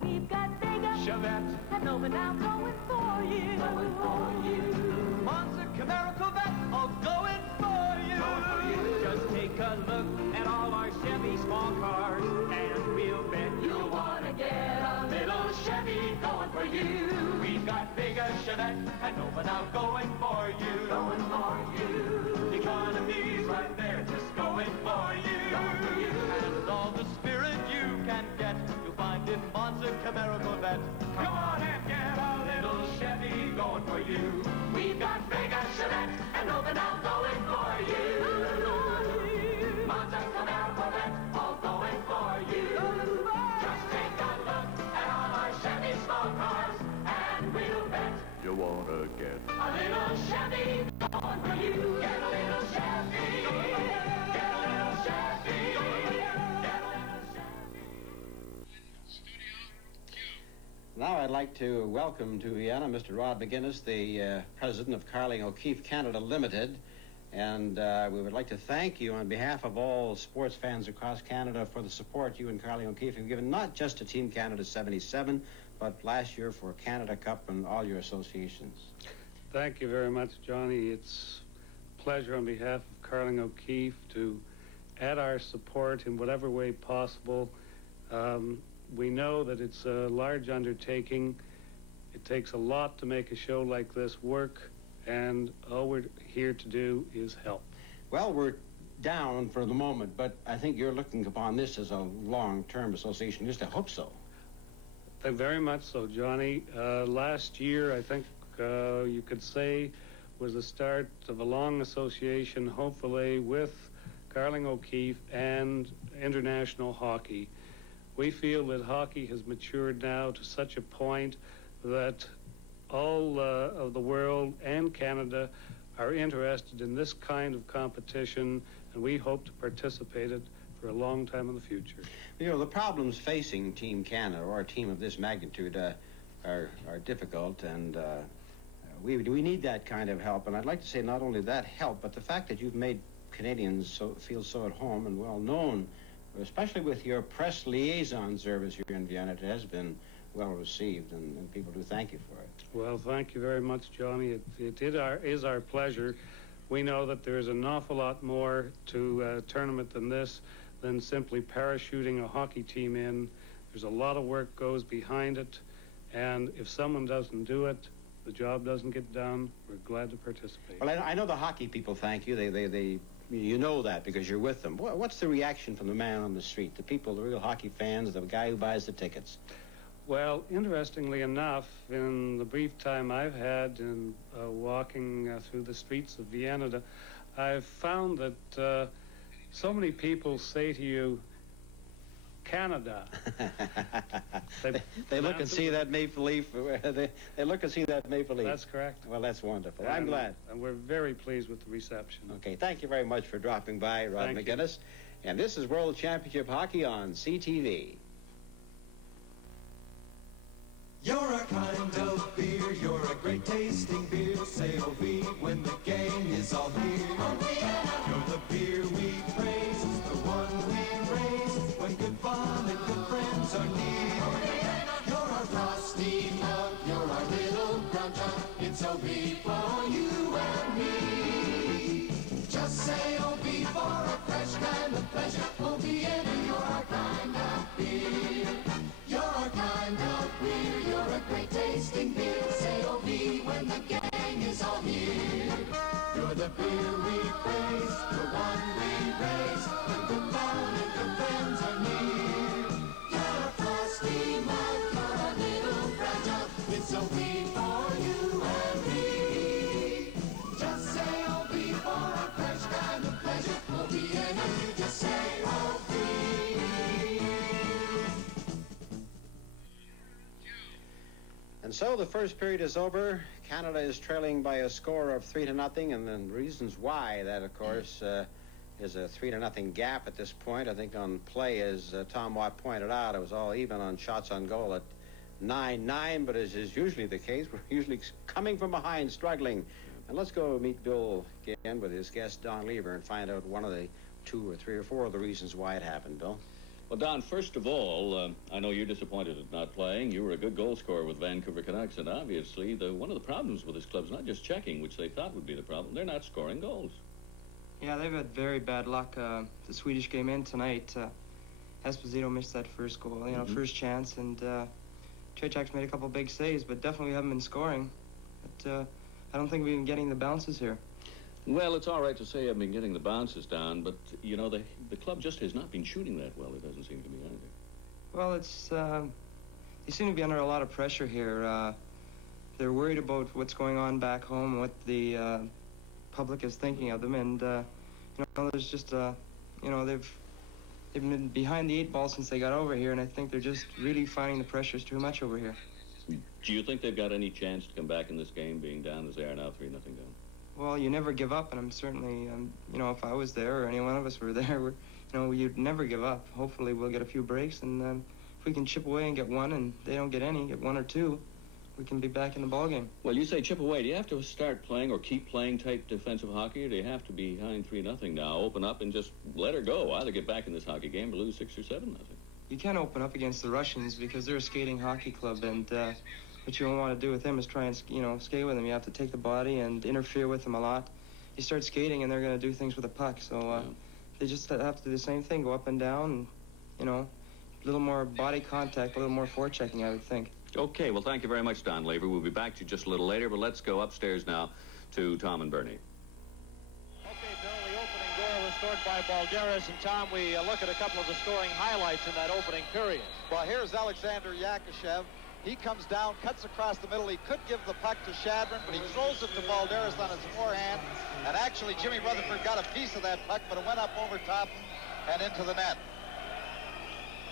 We've got Vega, Chevette, and Nova now going for you. Going for you. Monza, Camaro, Corvette, all going for you. Going for you. Just take a look at all our Chevy small cars, and we'll bet you'll want to get a little Chevy going for you. We've got Vega, Chevette, and Nova now going for you. Going for you. Economy's right there, just going for you. Going for you. And all the spirit you can get, you'll find in Monza, Camaro, Corvette. Come on and get a little Chevy going for you. We've got Vega, Chevette, and Nova now going for you. Monza, Camaro, Corvette, all going for you. Just take a look at all our Chevy small cars, and we'll bet You want to get a little Chevy going for you. Get a little Chevy. Get a little Chevy. Get a little Chevy. Now I'd like to welcome to Vienna Mr. Rod McGuinness, the president of Carling O'Keefe Canada Limited. And we would like to thank you on behalf of all sports fans across Canada for the support you and Carling O'Keefe have given, not just to Team Canada 77, but last year for Canada Cup and all your associations. Thank you very much, Johnny. It's a pleasure on behalf of Carling O'Keefe to add our support in whatever way possible. We know that it's a large undertaking. It takes a lot to make a show like this work, and all we're here to do is help. Well, we're down for the moment, but I think you're looking upon this as a long-term association. Just I hope so. Very much so, Johnny. Last year, I think you could say, was the start of a long association, hopefully, with Carling O'Keefe and international hockey. We feel that hockey has matured now to such a point that all of the world and Canada are interested in this kind of competition, and we hope to participate in it for a long time in the future. You know, the problems facing Team Canada, or a team of this magnitude, are difficult, and we need that kind of help. And I'd like to say not only that help, but the fact that you've made Canadians feel so at home and well known, especially with your press liaison service here in Vienna. It has been well received, and people do thank you for it. Well, thank you very much, Johnny. It is our pleasure. We know that there is an awful lot more to a tournament than simply parachuting a hockey team in. There's a lot of work goes behind it, and if someone doesn't do it, the job doesn't get done. We're glad to participate. Well, I know the hockey people thank you. You know that because you're with them. What's the reaction from the man on the street, the people, the real hockey fans, the guy who buys the tickets? Well, interestingly enough, in the brief time I've had in walking through the streets of Vienna, I've found that so many people say to you, Canada. They look and see that maple leaf. They look and see that maple leaf. That's correct. Well, that's wonderful. I'm glad. And we're very pleased with the reception. Okay, thank you very much for dropping by, Rod McGinnis. And this is World Championship Hockey on CTV. You're a kind of beer, you're a great tasting beer. Say O-V when the gang is all here. You're the beer we praise, the one we raise when good fun and good friends are near. You're our frosty mug, you're our little brown jug. It's O-V for you and me. Just say O-V for a fresh kind of pleasure. O-V-N-E, you're our kind of beer. You're our kind of beer, you're a great tasting beer. Say O-V when the gang is all here. You're the beer we praise, the one we raise, when good fun and good friends are near. You're a frosty mug, you're a little brown jug. It's O-V for you and me. Just say O-V for a fresh kind of pleasure. O-V-N-E, you just say O-V. And so the first period is over. Canada is trailing by a score of 3-0, and the reasons why that, of course, is a 3-0 gap at this point. I think on play, as Tom Watt pointed out, it was all even on shots on goal at 9-9, but as is usually the case, we're usually coming from behind, struggling. And let's go meet Bill again with his guest, Don Lever, and find out one of the 2 or 3 or 4 of the reasons why it happened, Bill. Well, Don, first of all, I know you're disappointed at not playing. You were a good goal scorer with Vancouver Canucks, and obviously one of the problems with this club is not just checking, which they thought would be the problem. They're not scoring goals. Yeah, they've had very bad luck. The Swedish game in tonight, Esposito missed that first goal, first chance, and Trechak's made a couple big saves, but definitely we haven't been scoring. But I don't think we've been getting the bounces here. Well, it's all right to say I've been getting the bounces down, but, the club just has not been shooting that well. It doesn't seem to be either. Well, they seem to be under a lot of pressure here. They're worried about what's going on back home, what the public is thinking of them, and, there's just, they've been behind the 8 ball since they got over here, and I think they're just really finding the pressures too much over here. Do you think they've got any chance to come back in this game, being down as they are now, 3-0 down? Well, you never give up, and I'm certainly, if I was there or any one of us were there, you'd never give up. Hopefully we'll get a few breaks, and if we can chip away and get one, and they don't get any, get 1 or 2, we can be back in the ballgame. Well, you say chip away. Do you have to start playing or keep playing type defensive hockey, or do you have to be behind 3-0 now, open up and just let her go? Either get back in this hockey game or lose 6 or 7-0. You can't open up against the Russians because they're a skating hockey club, and what you don't want to do with them is try and, skate with them. You have to take the body and interfere with them a lot. You start skating, and they're going to do things with the puck. So they just have to do the same thing, go up and down, and, you know, a little more body contact, a little more forechecking, I would think. Okay, well, thank you very much, Don Laver. We'll be back to you just a little later, but let's go upstairs now to Tom and Bernie. Okay, Bill, the opening goal was scored by Balderas, and Tom, we look at a couple of the scoring highlights in that opening period. Well, here's Alexander Yakashev. He comes down, cuts across the middle. He could give the puck to Shadron, but he throws it to Balderas on his forehand. And actually, Jimmy Rutherford got a piece of that puck, but it went up over top and into the net.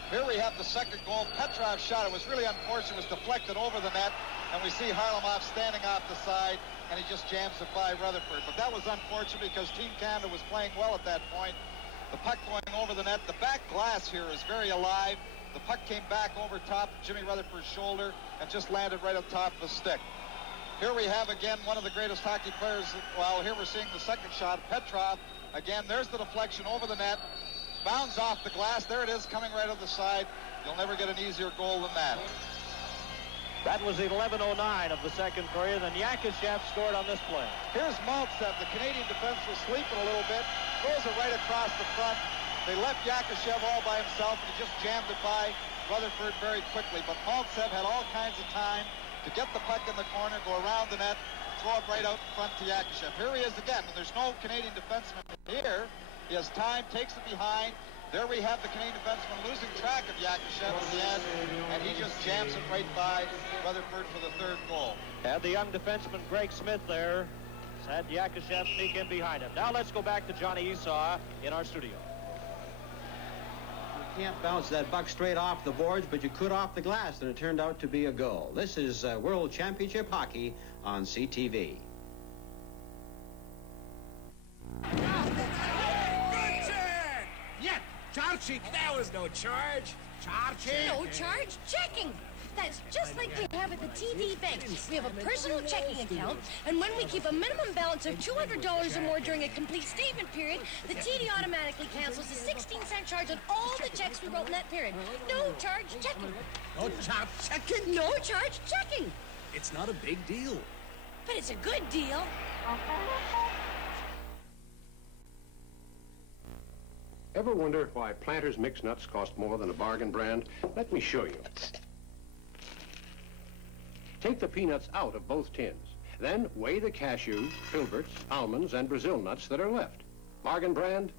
Here we have the second goal. Petrov's shot, it was really unfortunate, it was deflected over the net. And we see Harlamov standing off the side, and he just jams it by Rutherford. But that was unfortunate because Team Canada was playing well at that point. The puck going over the net. The back glass here is very alive. The puck came back over top of Jimmy Rutherford's shoulder and just landed right on top of the stick. Here we have again one of the greatest hockey players. Well, here we're seeing the second shot. Petrov, again, there's the deflection over the net. Bounds off the glass. There it is, coming right on the side. You'll never get an easier goal than that. That was 11:09 of the second period, and Yakashev scored on this play. Here's Maltsev. The Canadian defense was sleeping a little bit. Throws it right across the front. They left Yakashev all by himself, and he just jammed it by Rutherford very quickly. But Maltsev had all kinds of time to get the puck in the corner, go around the net, throw it right out in front to Yakashev. Here he is again. When there's no Canadian defenseman here, he has time, takes it behind. There we have the Canadian defenseman losing track of Yakashev at the end, and he just jams it right by Rutherford for the third goal. Had the young defenseman Greg Smith there. Had Yakashev sneak in behind him. Now let's go back to Johnny Esau in our studio. You can't bounce that puck straight off the boards, but you could off the glass, and it turned out to be a goal. This is World Championship Hockey on CTV. Yeah, charging. There was no charge. Charging. No charge checking. That's just like we have at the TD Bank. We have a personal checking account, and when we keep a minimum balance of $200 or more during a complete statement period, the TD automatically cancels the 16-cent charge on all the checks we wrote in that period. No charge checking. No charge checking? No charge checking. It's not a big deal. But it's a good deal. Ever wonder why Planters mixed nuts cost more than a bargain brand? Let me show you. Take the peanuts out of both tins. Then weigh the cashews, filberts, almonds, and Brazil nuts that are left. Bargain brand,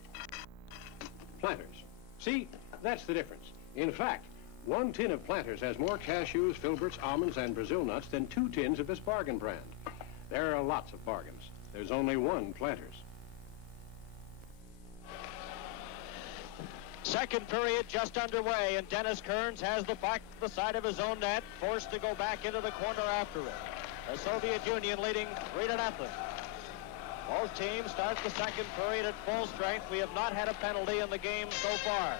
Planters. See, that's the difference. In fact, 1 tin of Planters has more cashews, filberts, almonds, and Brazil nuts than 2 tins of this bargain brand. There are lots of bargains. There's only one Planters. Second period just underway, and Dennis Kearns has the puck to the side of his own net, forced to go back into the corner after it. The Soviet Union leading 3-0. Both teams start the second period at full strength. We have not had a penalty in the game so far.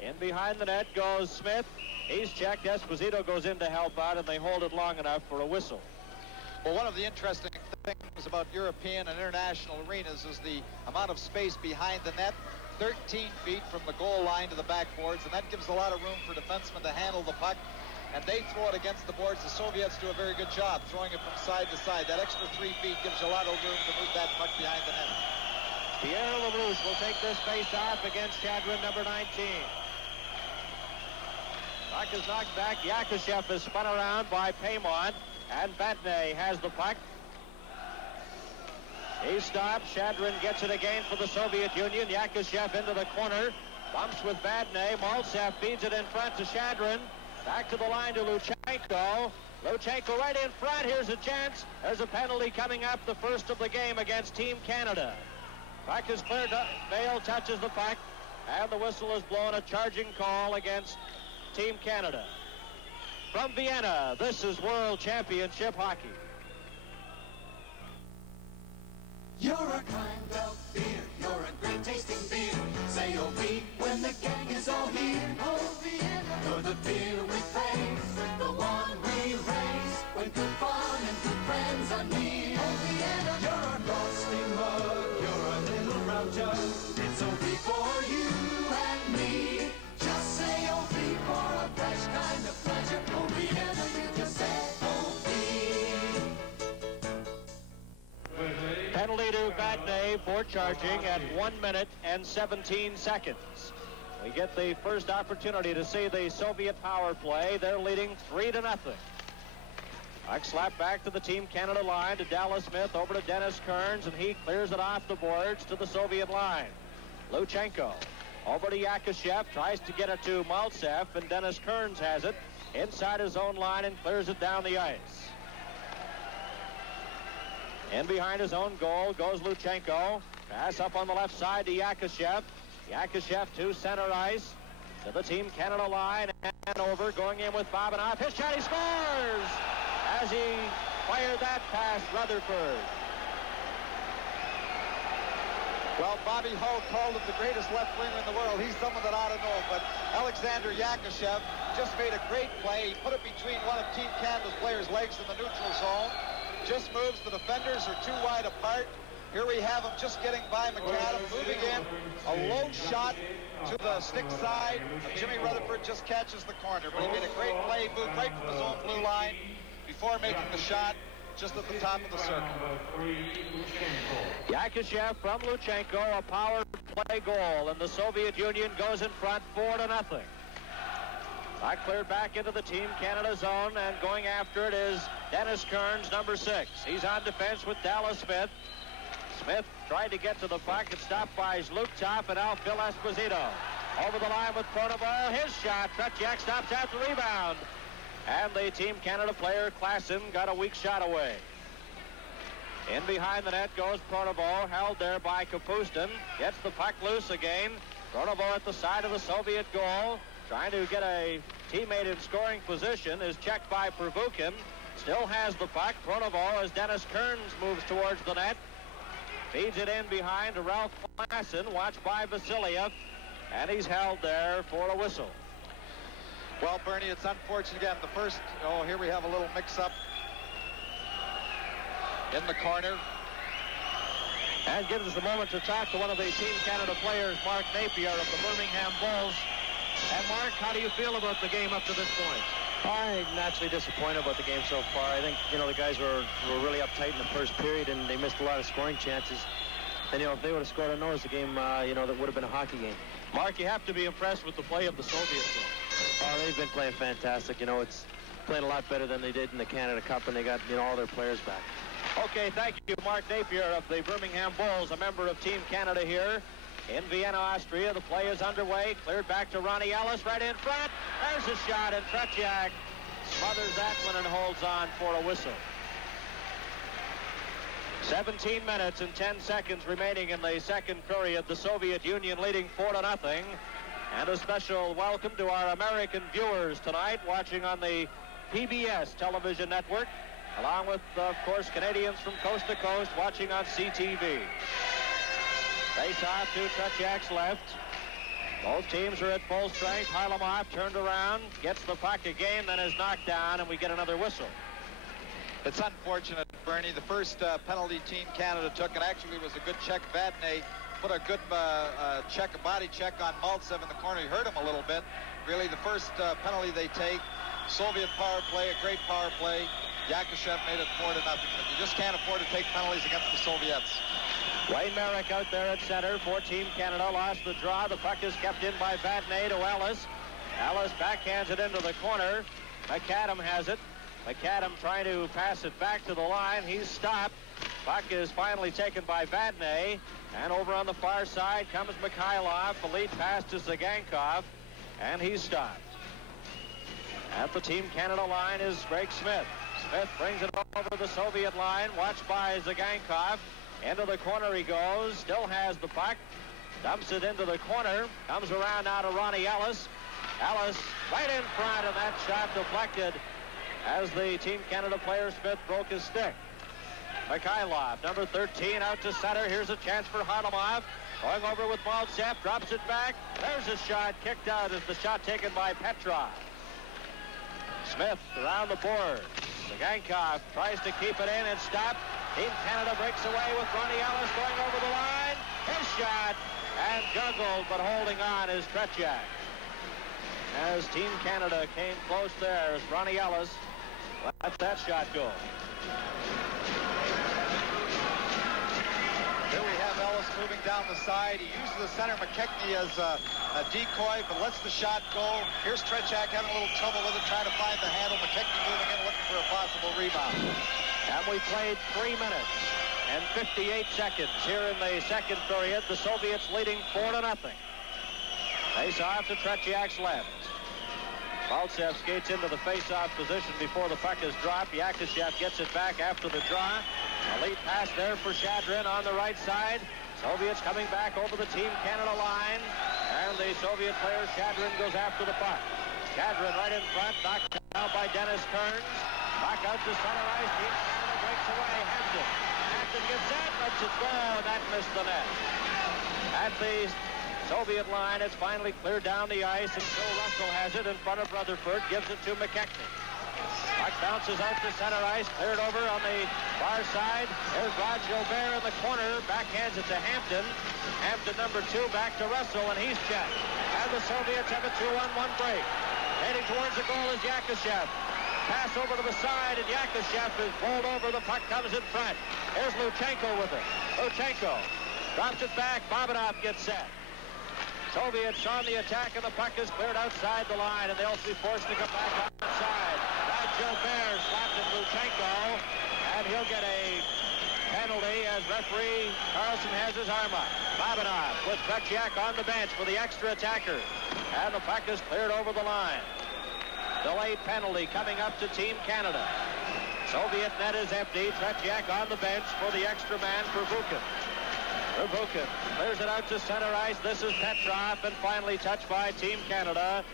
In behind the net goes Smith. He's checked. Esposito goes in to help out, and they hold it long enough for a whistle. Well, one of the interesting things about European and international arenas is the amount of space behind the net. 13 feet from the goal line to the backboards, and that gives a lot of room for defensemen to handle the puck, and they throw it against the boards. The Soviets do a very good job throwing it from side to side. That extra 3 feet gives you a lot of room to move that puck behind the net. Pierre LaRouche will take this face-off against Shadron, number 19. Puck is knocked back. Yakashev is spun around by Paymont, and Batney has the puck. He stops. Shadron gets it again for the Soviet Union. Yakashev into the corner. Bumps with Badney. Maltsev feeds it in front to Shadron. Back to the line to Luchenko. Luchenko right in front. Here's a chance. There's a penalty coming up, the first of the game against Team Canada. Puck is cleared. Bale touches the puck, and the whistle is blown. A charging call against Team Canada. From Vienna, this is World Championship Hockey. You're a kind of beer, you're a great tasting beer. Say oh we when the gang is all here. Oh Vienna, you're the beer we praise, the one we raise when good fun and good friends are near. Oh Vienna, you're a ghostly mug, you're a little round jug. It's oh we for you and me. Just say oh we for a fresh kind of pleasure. Oh Vienna, you just say oh we. Penalty to Batney, 14 charging at 1 minute and 17 seconds. We get the first opportunity to see the Soviet power play. They're leading 3-0. Puck slapped back to the Team Canada line to Dallas Smith, over to Dennis Kearns, and he clears it off the boards to the Soviet line. Luchenko over to Yakushev, tries to get it to Maltsev, and Dennis Kearns has it inside his own line and clears it down the ice. In behind his own goal goes Luchenko. Pass up on the left side to Yakushev. Yakushev to center ice, to the Team Canada line, and over, going in with Babinov. His shot, he scores! As he fired that past Rutherford. Well, Bobby Hull called him the greatest left winger in the world. He's someone that ought to know, but Alexander Yakushev just made a great play. He put it between one of Team Canada's players' legs in the neutral zone. Just moves. The defenders are too wide apart. Here we have him just getting by McAdam, moving in. A low shot to the stick side. Jimmy Rutherford just catches the corner, but he made a great play, moved right from his own blue line before making the shot just at the top of the circle. Yakushev from Luchenko, a power play goal, and the Soviet Union goes in front 4-0. Puck cleared back into the Team Canada zone, and going after it is Dennis Kearns, number 6. He's on defense with Dallas Smith. Smith tried to get to the puck and stopped by Zlukov and now Phil Esposito. Over the line with Pronovo. His shot. Tretiak stops at the rebound. And the Team Canada player, Klassen, got a weak shot away. In behind the net goes Pronovo, held there by Kapustin. Gets the puck loose again. Pronovo at the side of the Soviet goal. Trying to get a teammate in scoring position. Is checked by Pervukin. Still has the puck. Pronovo, as Dennis Kearns moves towards the net, feeds it in behind to Ralph Klassen, watched by Vasiliev, and he's held there for a whistle. Well, Bernie, it's unfortunate again. The first, here we have a little mix-up in the corner. And gives us a moment to talk to one of the Team Canada players, Mark Napier of the Birmingham Bulls. And Mark, how do you feel about the game up to this point? I'm naturally disappointed about the game so far. I think, the guys were really uptight in the first period, and they missed a lot of scoring chances. And, if they would have scored on those, the game, that would have been a hockey game. Mark, you have to be impressed with the play of the Soviets. Oh, they've been playing fantastic. It's playing a lot better than they did in the Canada Cup, and they got, all their players back. Okay, thank you, Mark Napier of the Birmingham Bulls, a member of Team Canada here in Vienna, Austria. The play is underway. Cleared back to Ronnie Ellis right in front. There's a shot, and Tretiak smothers that one and holds on for a whistle. 17 minutes and 10 seconds remaining in the second period. The Soviet Union leading 4-0. And a special welcome to our American viewers tonight watching on the PBS television network, along with, of course, Canadians from coast to coast watching on CTV. Face off to Tretiak's left. Both teams are at full strength. Harlamov turned around, gets the puck again, then is knocked down, and we get another whistle. It's unfortunate, Bernie. The first penalty Team Canada took, and actually was a good check. Vadnais put a good body check on Maltsev in the corner. He hurt him a little bit. Really, the first penalty they take, Soviet power play, a great power play. Yakushev made it 4-0. But you just can't afford to take penalties against the Soviets. Wayne Merrick out there at center for Team Canada. Lost the draw. The puck is kept in by Vadnais to Ellis. Ellis backhands it into the corner. McAdam has it. McAdam trying to pass it back to the line. He's stopped. Puck is finally taken by Vadnais. And over on the far side comes Mikhailov. The lead pass to Zagankov. And he's stopped. At the Team Canada line is Greg Smith. Smith brings it over the Soviet line. Watched by Zagankov. Into the corner he goes. Still has the puck. Dumps it into the corner. Comes around now to Ronnie Ellis. Ellis right in front, and that shot deflected as the Team Canada player Smith broke his stick. Mikhailov, number 13, out to center. Here's a chance for Harlamov. Going over with Maltsev, drops it back. There's a shot. Kicked out as the shot taken by Petrov. Smith around the board. Zagankov tries to keep it in and stop. Team Canada breaks away with Ronnie Ellis going over the line. His shot, and juggled, but holding on is Tretiak. As Team Canada came close there as Ronnie Ellis lets that shot go. Here we have Ellis moving down the side. He uses the center McKechnie as a decoy, but lets the shot go. Here's Tretiak having a little trouble with it, trying to find the handle. McKechnie moving in, looking for a possible rebound. And we played 3 minutes and 58 seconds here in the second period. The Soviets leading 4-0. Face-off to Tretiak's left. Baltsev skates into the face-off position before the puck is dropped. Yakashev gets it back after the draw. A lead pass there for Shadrin on the right side. Soviets coming back over the Team Canada line. And the Soviet player Shadrin goes after the puck. Shadrin right in front, knocked down by Dennis Kearns. Puck out to center ice. Team Canada breaks away. Hampton. Hampton gets that, lets it go, and that missed the net. At the Soviet line, it's finally cleared down the ice, and Phil Russell has it in front of Rutherford, gives it to McKechnie. Puck bounces out to center ice, cleared over on the far side. There's Rod Gilbert in the corner, backhands it to Hampton. Hampton number 2 back to Russell, and he's checked. And the Soviets have a 2-on-1 break. Heading towards the goal is Yakashev. Pass over to the side, and Yakashev is bowled over. The puck comes in front. Here's Luchenko with it. Luchenko drops it back. Bobinov gets set. Soviets on the attack, and the puck is cleared outside the line, and they'll be forced to come back outside. Rod Gilbert slapped at Luchenko, and he'll get a penalty as referee Carlson has his arm up. Bobinov with Tretiak on the bench for the extra attacker, and the puck is cleared over the line. Delayed penalty coming up to Team Canada. Soviet net is empty. Tretiak on the bench for the extra man for Vukin. Vukin clears it out to center ice. This is Petrov, and finally touched by Team Canada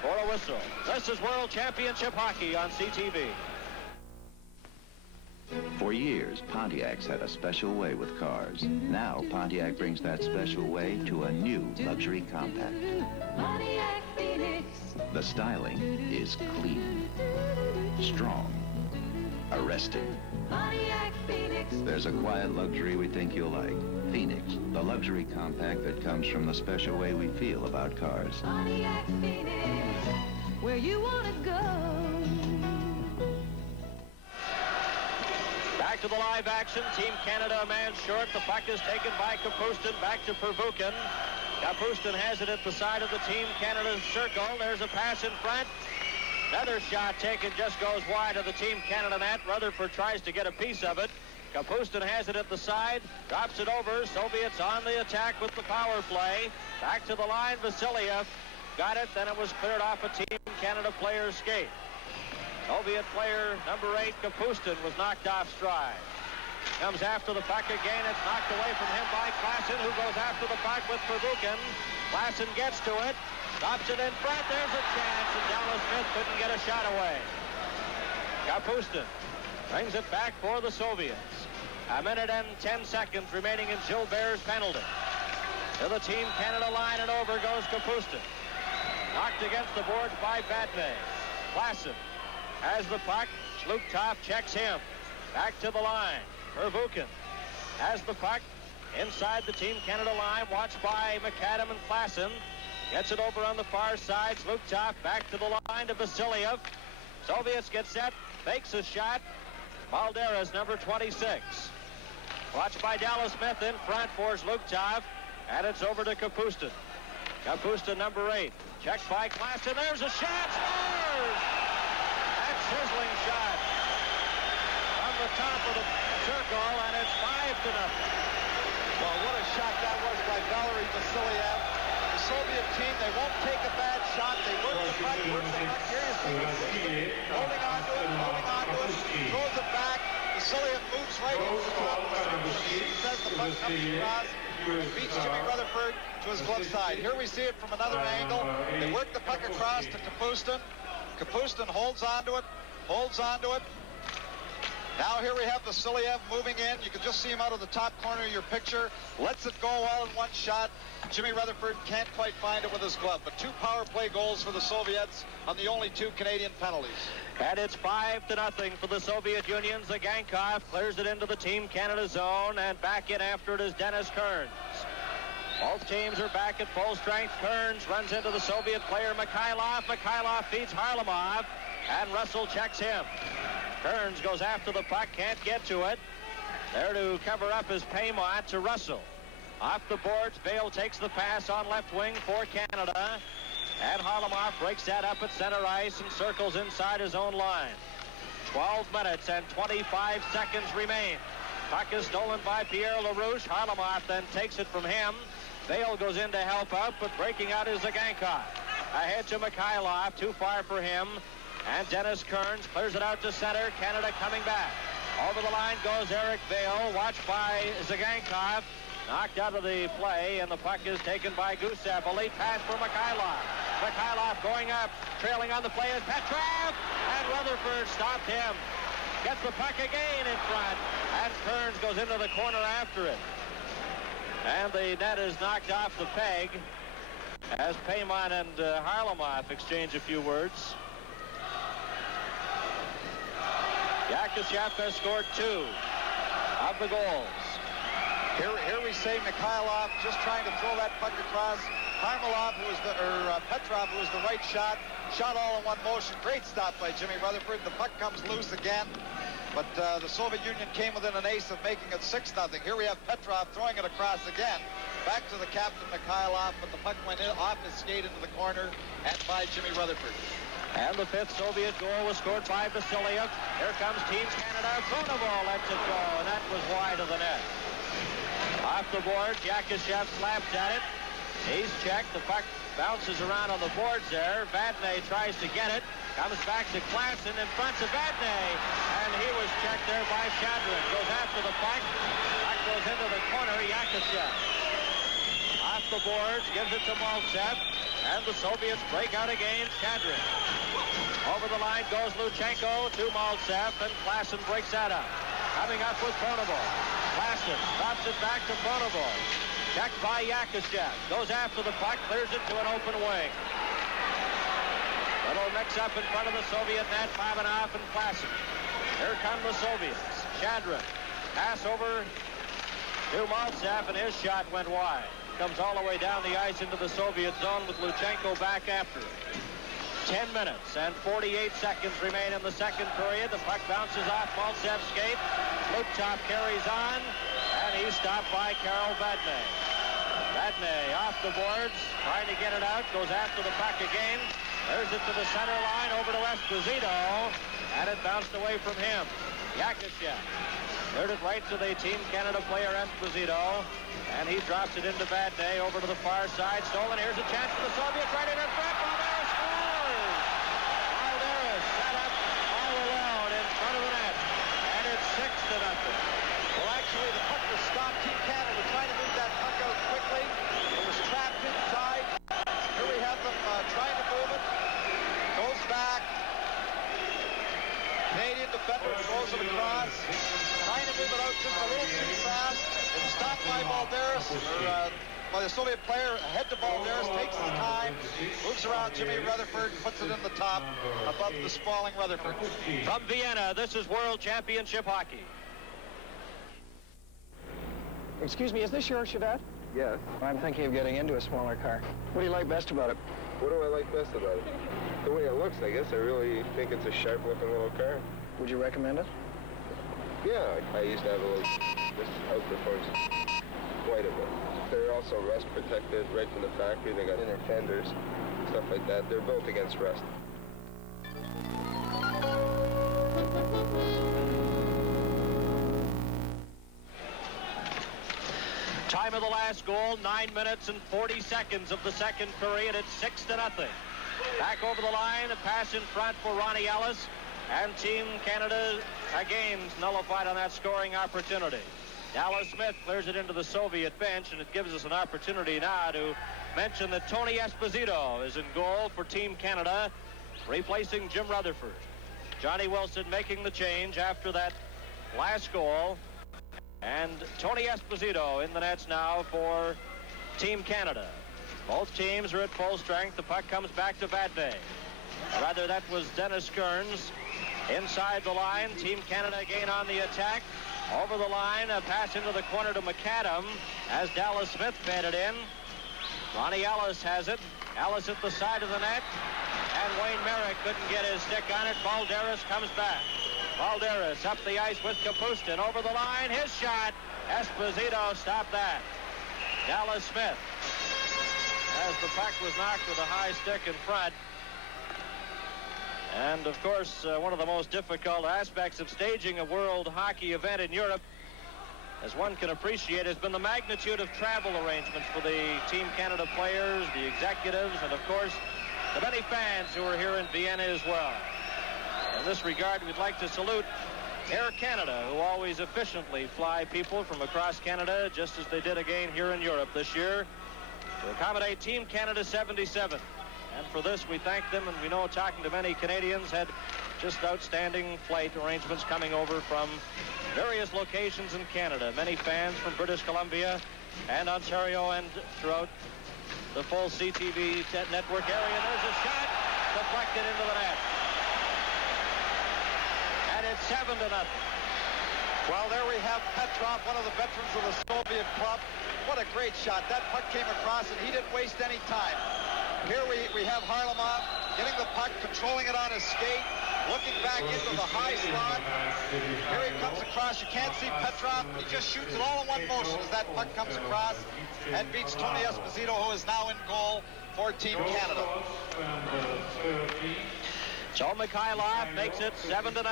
for a whistle. This is World Championship Hockey on CTV. For years, Pontiac's had a special way with cars. Now, Pontiac brings that special way to a new luxury compact. Pontiac Phoenix. The styling is clean, strong, arresting. Pontiac Phoenix. There's a quiet luxury we think you'll like. Phoenix, the luxury compact that comes from the special way we feel about cars. Pontiac Phoenix, where you want to go. Back to the live action. Team Canada a man short. The puck is taken by Kapustin. Back to Pervukin. Kapustin has it at the side of the Team Canada circle. There's a pass in front. Another shot taken, just goes wide of the Team Canada net. Rutherford tries to get a piece of it. Kapustin has it at the side, drops it over. Soviets on the attack with the power play. Back to the line, Vasiliev got it, then it was cleared off a Team Canada player's skate. Soviet player number 8, Kapustin, was knocked off stride. Comes after the puck again. It's knocked away from him by Klassen, who goes after the puck with Pervukin. Klassen gets to it, stops it in front. There's a chance, and Dallas Smith couldn't get a shot away. Kapustin brings it back for the Soviets. A minute and 10 seconds remaining in Gilbert's penalty. To the Team Canada line, and over goes Kapustin. Knocked against the boards by Batney. Klassen has the puck. Schluchthoff checks him. Back to the line. Pervukin has the puck inside the Team Canada line, watched by McAdam and Klassen. Gets it over on the far side. Schluchthoff back to the line to Vasiliev. Soviets get set. Fakes a shot. Valderas, number 26. Watched by Dallas Smith in front for Schluchthoff. And it's over to Kapustin. Kapustin, number 8. Checked by Klassen. There's a shot. Scores! That sizzling shot from the top of the circle, and it's 5-0. Well, what a shot that was by Valery Vasiliev. The Soviet team, they won't take a bad shot. They work the puck, Here you see holding on to it, throws it back. Vasiliev moves right into the top of the circle. He says the puck comes across, beats Jimmy Rutherford to his glove side. Here we see it from another angle. They work the puck across to Kapustin. Kapustin holds onto it. Now here we have Vasiliev moving in. You can just see him out of the top corner of your picture. Lets it go all in one shot. Jimmy Rutherford can't quite find it with his glove. But 2 power play goals for the Soviets on the only 2 Canadian penalties. And it's 5-0 for the Soviet Union. Zagankov clears it into the Team Canada zone, and back in after it is Dennis Kearns. Both teams are back at full strength. Kearns runs into the Soviet player Mikhailov. Mikhailov feeds Harlamov, and Russell checks him. Kearns goes after the puck, can't get to it. There to cover up is Paymont to Russell. Off the boards, Bale takes the pass on left wing for Canada. And Harlamoff breaks that up at center ice and circles inside his own line. 12 minutes and 25 seconds remain. Puck is stolen by Pierre LaRouche. Harlamoff then takes it from him. Bale goes in to help out, but breaking out is Zagankov. Ahead to Mikhailov, too far for him. And Dennis Kearns clears it out to center. Canada coming back. Over the line goes Eric Bale, watched by Zagankov. Knocked out of the play, and the puck is taken by Gusev. A late pass for Mikhailov. Mikhailov going up, trailing on the play is Petrov, and Rutherford stopped him. Gets the puck again in front, and Kearns goes into the corner after it. And the net is knocked off the peg as Paymon and Harlamoff exchange a few words. Yakashev has scored 2 of the goals. Here we see Mikhailov just trying to throw that puck across. Petrov, who was the right shot all in one motion. Great stop by Jimmy Rutherford. The puck comes loose again, but the Soviet Union came within an ace of making it 6-0. Here we have Petrov throwing it across again. Back to the captain, Mikhailov, but the puck went off his skate into the corner and by Jimmy Rutherford. And the 5th Soviet goal was scored by Vasilyev. Here comes Team Canada. Pronovo lets it go, and that was wide of the net. Off the board, Yakashev slaps at it. He's checked. The puck bounces around on the boards there. Vadnais tries to get it. Comes back to Klassen in front of Vadnais. And he was checked there by Shadrin. Goes after the puck. Puck goes into the corner. Yakashev. Off the boards, gives it to Maltsev. And the Soviets break out again. Shadrin. Over the line goes Luchenko to Maltsev. And Klassen breaks that up. Coming up with Pronovo. Klassen drops it back to Pronovo. Checked by Yakashev. Goes after the puck, clears it to an open wing. Little mix-up in front of the Soviet net. Pavanov and Klassen. Here come the Soviets. Shadrin. Pass over to Maltsev, and his shot went wide. Comes all the way down the ice into the Soviet zone with Luchenko back after it. 10 minutes and 48 seconds remain in the second period. The puck bounces off Maltsev's skate. Luptop carries on, and he's stopped by Karel Vadnais. Vadnais off the boards, trying to get it out, goes after the puck again. There's it to the center line, over to Esposito, and it bounced away from him. Yakashev cleared it right to the Team Canada player Esposito, and he drops it into Vadnais over to the far side. Stolen, here's a chance for the Soviets right in front. Valderas scores! Valderas set up all alone in front of the net, and it's 6-0. Well, actually, the puck was stopped. Team Canada trying to move that puck out quickly. It was trapped inside. Here we have them trying to move it. Goes back. Canadian defender throws it across. Trying to move it out just a little too fast. It's stopped by Valderas, by the Soviet player. Ahead to Valderas, takes his time, moves around Jimmy Rutherford, puts it in the top above the sprawling Rutherford. From Vienna, this is World Championship Hockey. Excuse me, is this your Chevette? Yes. I'm thinking of getting into a smaller car. What do you like best about it? What do I like best about it? The way it looks, I guess. I really think it's a sharp-looking little car. Would you recommend it? Yeah, I used to have a little... This outperforms quite a bit. They're also rust protected right from the factory. They got inner fenders, stuff like that. They're built against rust. Time of the last goal, 9 minutes and 40 seconds of the second period. It's 6-0. Back over the line, a pass in front for Ronnie Ellis. And Team Canada again nullified on that scoring opportunity. Dallas Smith clears it into the Soviet bench, and it gives us an opportunity now to mention that Tony Esposito is in goal for Team Canada, replacing Jim Rutherford. Johnny Wilson making the change after that last goal. And Tony Esposito in the nets now for Team Canada. Both teams are at full strength. The puck comes back to Vadnais. Rather, that was Dennis Kearns inside the line. Team Canada again on the attack. Over the line, a pass into the corner to McAdam as Dallas Smith fed it in. Ronnie Ellis has it. Ellis at the side of the net. And Wayne Merrick couldn't get his stick on it. Valderas comes back. Valderas up the ice with Kapustin. Over the line, his shot. Esposito stopped that. Dallas Smith, as the puck was knocked with a high stick in front. And, of course, one of the most difficult aspects of staging a World Hockey event in Europe, as one can appreciate, has been the magnitude of travel arrangements for the Team Canada players, the executives, and, of course, the many fans who are here in Vienna as well. In this regard, we'd like to salute Air Canada, who always efficiently fly people from across Canada, just as they did again here in Europe this year, to accommodate Team Canada 77. And for this, we thank them, and we know, talking to many Canadians, had just outstanding flight arrangements coming over from various locations in Canada. Many fans from British Columbia and Ontario and throughout the full CTV network area. And there's a shot deflected into the net. And it's 7-0. Well, there we have Petrov, one of the veterans of the Soviet club. What a great shot. That puck came across, and he didn't waste any time. Here we have Harlamov getting the puck, controlling it on his skate, looking back into the high slot. Here he comes across. You can't see Petrov. He just shoots it all in one motion as that puck comes across and beats Tony Esposito, who is now in goal for Team Canada. Joe Mikhailov makes it 7-0.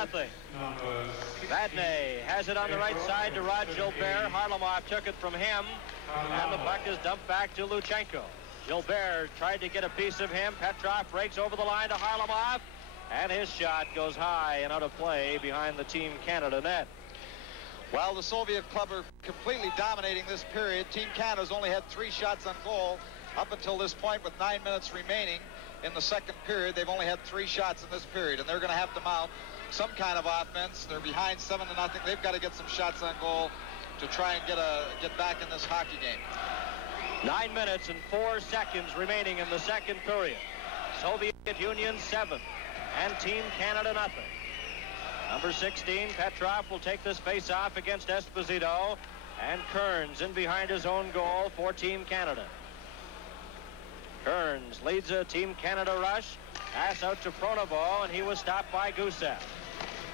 Vadnais has it on the right side to Rod Gilbert. Harlamov took it from him, and the puck is dumped back to Luchenko. Gilbert tried to get a piece of him. Petrov breaks over the line to Harlamov, and his shot goes high and out of play behind the Team Canada net. Well, the Soviet club are completely dominating this period. Team Canada's only had 3 shots on goal up until this point with 9 minutes remaining in the second period. They've only had 3 shots in this period, and they're going to have to mount some kind of offense. They're behind 7-0. They've got to get some shots on goal to try and get back in this hockey game. 9 minutes and 4 seconds remaining in the second period. Soviet Union 7 and Team Canada nothing. Number 16, Petrov, will take this face-off against Esposito, and Kearns in behind his own goal for Team Canada. Kearns leads a Team Canada rush. Pass out to Pronovo, and he was stopped by Gusev.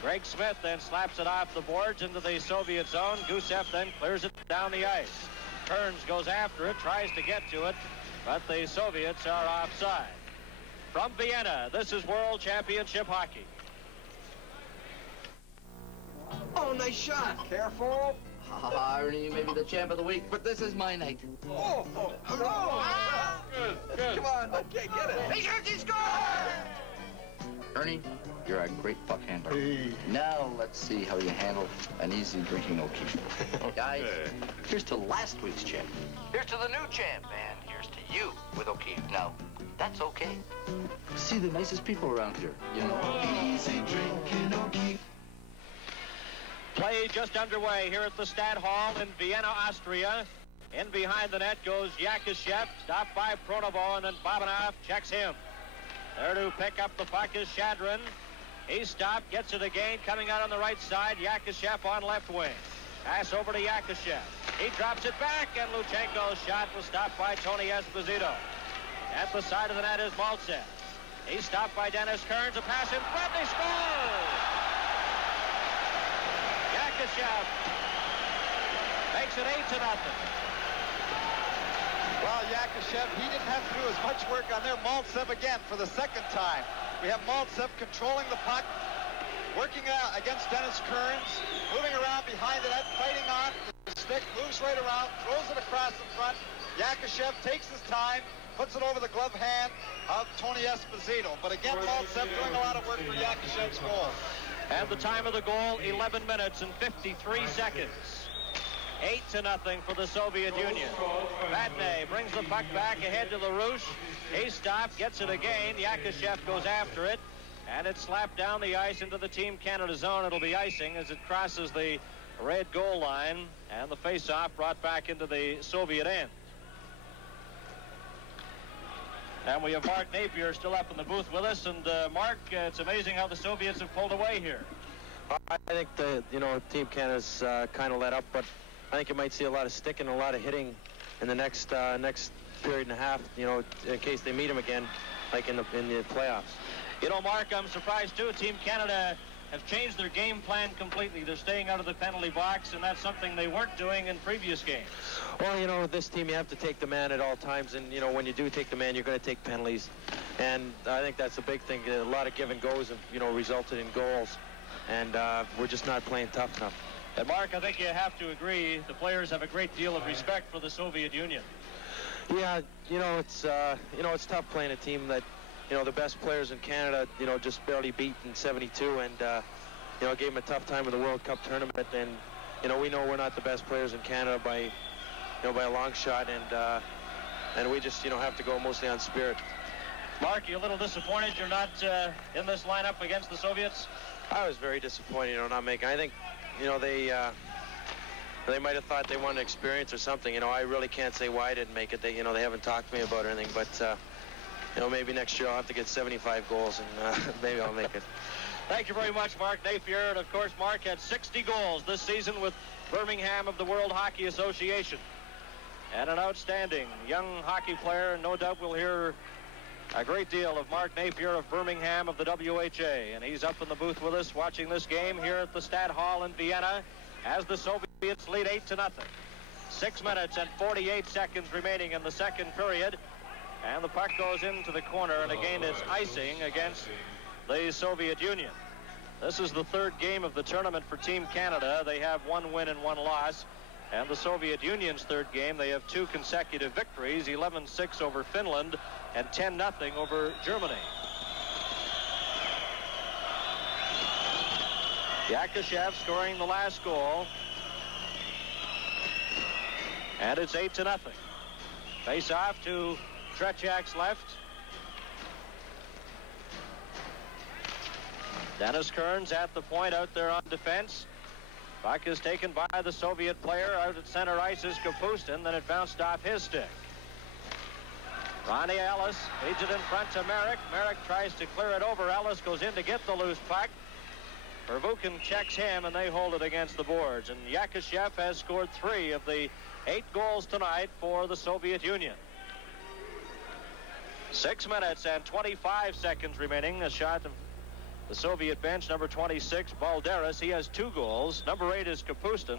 Greg Smith then slaps it off the boards into the Soviet zone. Gusev then clears it down the ice. Kearns goes after it, tries to get to it, but the Soviets are offside. From Vienna, this is World Championship Hockey. Oh, nice shot. Careful. Ernie, you may be the champ of the week, but this is my night. Good. Come on, okay, get it. He scored! Ernie, you're a great puck handler. Hey. Now let's see how you handle an easy drinking O'Keefe. Guys, here's to last week's champ. Here's to the new champ, and here's to you with O'Keefe. Now, that's okay. See the nicest people around here, you know. Easy drinking O'Keefe. Play just underway here at the Stad Hall in Vienna, Austria. In behind the net goes Yakashev, stopped by Pronovo, and then Babanov checks him. There to pick up the puck is Shadrin. He stopped, gets it again, coming out on the right side. Yakashev on left wing. Pass over to Yakashev. He drops it back, and Luchenko's shot was stopped by Tony Esposito. At the side of the net is Maltsev. He's stopped by Dennis Kearns. A pass in front, he scores! Yakashev makes it 8-0. Well, Yakashev, he didn't have to do as much work on there. Maltsev again for the second time. We have Maltsev controlling the puck, working out against Dennis Kearns, moving around behind the net, fighting on the stick, moves right around, throws it across in front. Yakashev takes his time, puts it over the glove hand of Tony Esposito. But again, Maltsev doing a lot of work for Yakashev's goal. And the time of the goal, 11 minutes and 53 seconds. 8-0 for the Soviet Union. Vadnais brings the puck back ahead to LaRouche. He stopped, gets it again. Yakashev goes after it, and it's slapped down the ice into the Team Canada zone. It'll be icing as it crosses the red goal line, and the face-off brought back into the Soviet end. And we have Mark Napier still up in the booth with us. And Mark, it's amazing how the Soviets have pulled away here. I think Team Canada's kind of let up, but I think you might see a lot of sticking, a lot of hitting in the next period and a half, in case they meet them again, like in the playoffs. You know, Mark, I'm surprised too. Team Canada have changed their game plan completely. They're staying out of the penalty box, and that's something they weren't doing in previous games. Well, you know, with this team, you have to take the man at all times, and, you know, when you do take the man, you're going to take penalties. And I think that's a big thing. A lot of give and goes have, you know, resulted in goals, and we're just not playing tough enough. And, Mark, I think you have to agree the players have a great deal of respect for the Soviet Union. Yeah, you know, it's tough playing a team that, you know, the best players in Canada, you know, just barely beat in '72, and, you know, gave them a tough time in the World Cup tournament. And, you know, we know we're not the best players in Canada by a long shot, and we just, you know, have to go mostly on spirit. Mark, you a little disappointed you're not in this lineup against the Soviets? I was very disappointed, you know, not making. I think, you know, they might have thought they wanted experience or something. You know, I really can't say why I didn't make it. They haven't talked to me about anything, but, you know, maybe next year I'll have to get 75 goals, and maybe I'll make it. Thank you very much, Mark Napier. And, of course, Mark had 60 goals this season with Birmingham of the World Hockey Association. And an outstanding young hockey player, and no doubt we'll hear a great deal of Mark Napier of Birmingham of the WHA. And he's up in the booth with us watching this game here at the Stade Hall in Vienna as the Soviets lead 8-0. 6 minutes and 48 seconds remaining in the second period. And the puck goes into the corner, and again it's icing against the Soviet Union. This is the third game of the tournament for Team Canada. They have 1 win and 1 loss. And the Soviet Union's third game, they have 2 consecutive victories, 11-6 over Finland and 10-0 over Germany. Yakashev scoring the last goal. And it's 8-0. Face off to Tretiak's left. Dennis Kearns at the point out there on defense. Puck is taken by the Soviet player. Out at center ice is Kapustin. Then it bounced off his stick. Ronnie Ellis leads it in front to Merrick. Merrick tries to clear it over. Ellis goes in to get the loose puck. Pervukin checks him, and they hold it against the boards. And Yakashev has scored 3 of the 8 goals tonight for the Soviet Union. 6 minutes and 25 seconds remaining. A shot of the Soviet bench, number 26, Balderas. He has 2 goals. Number 8 is Kapustin.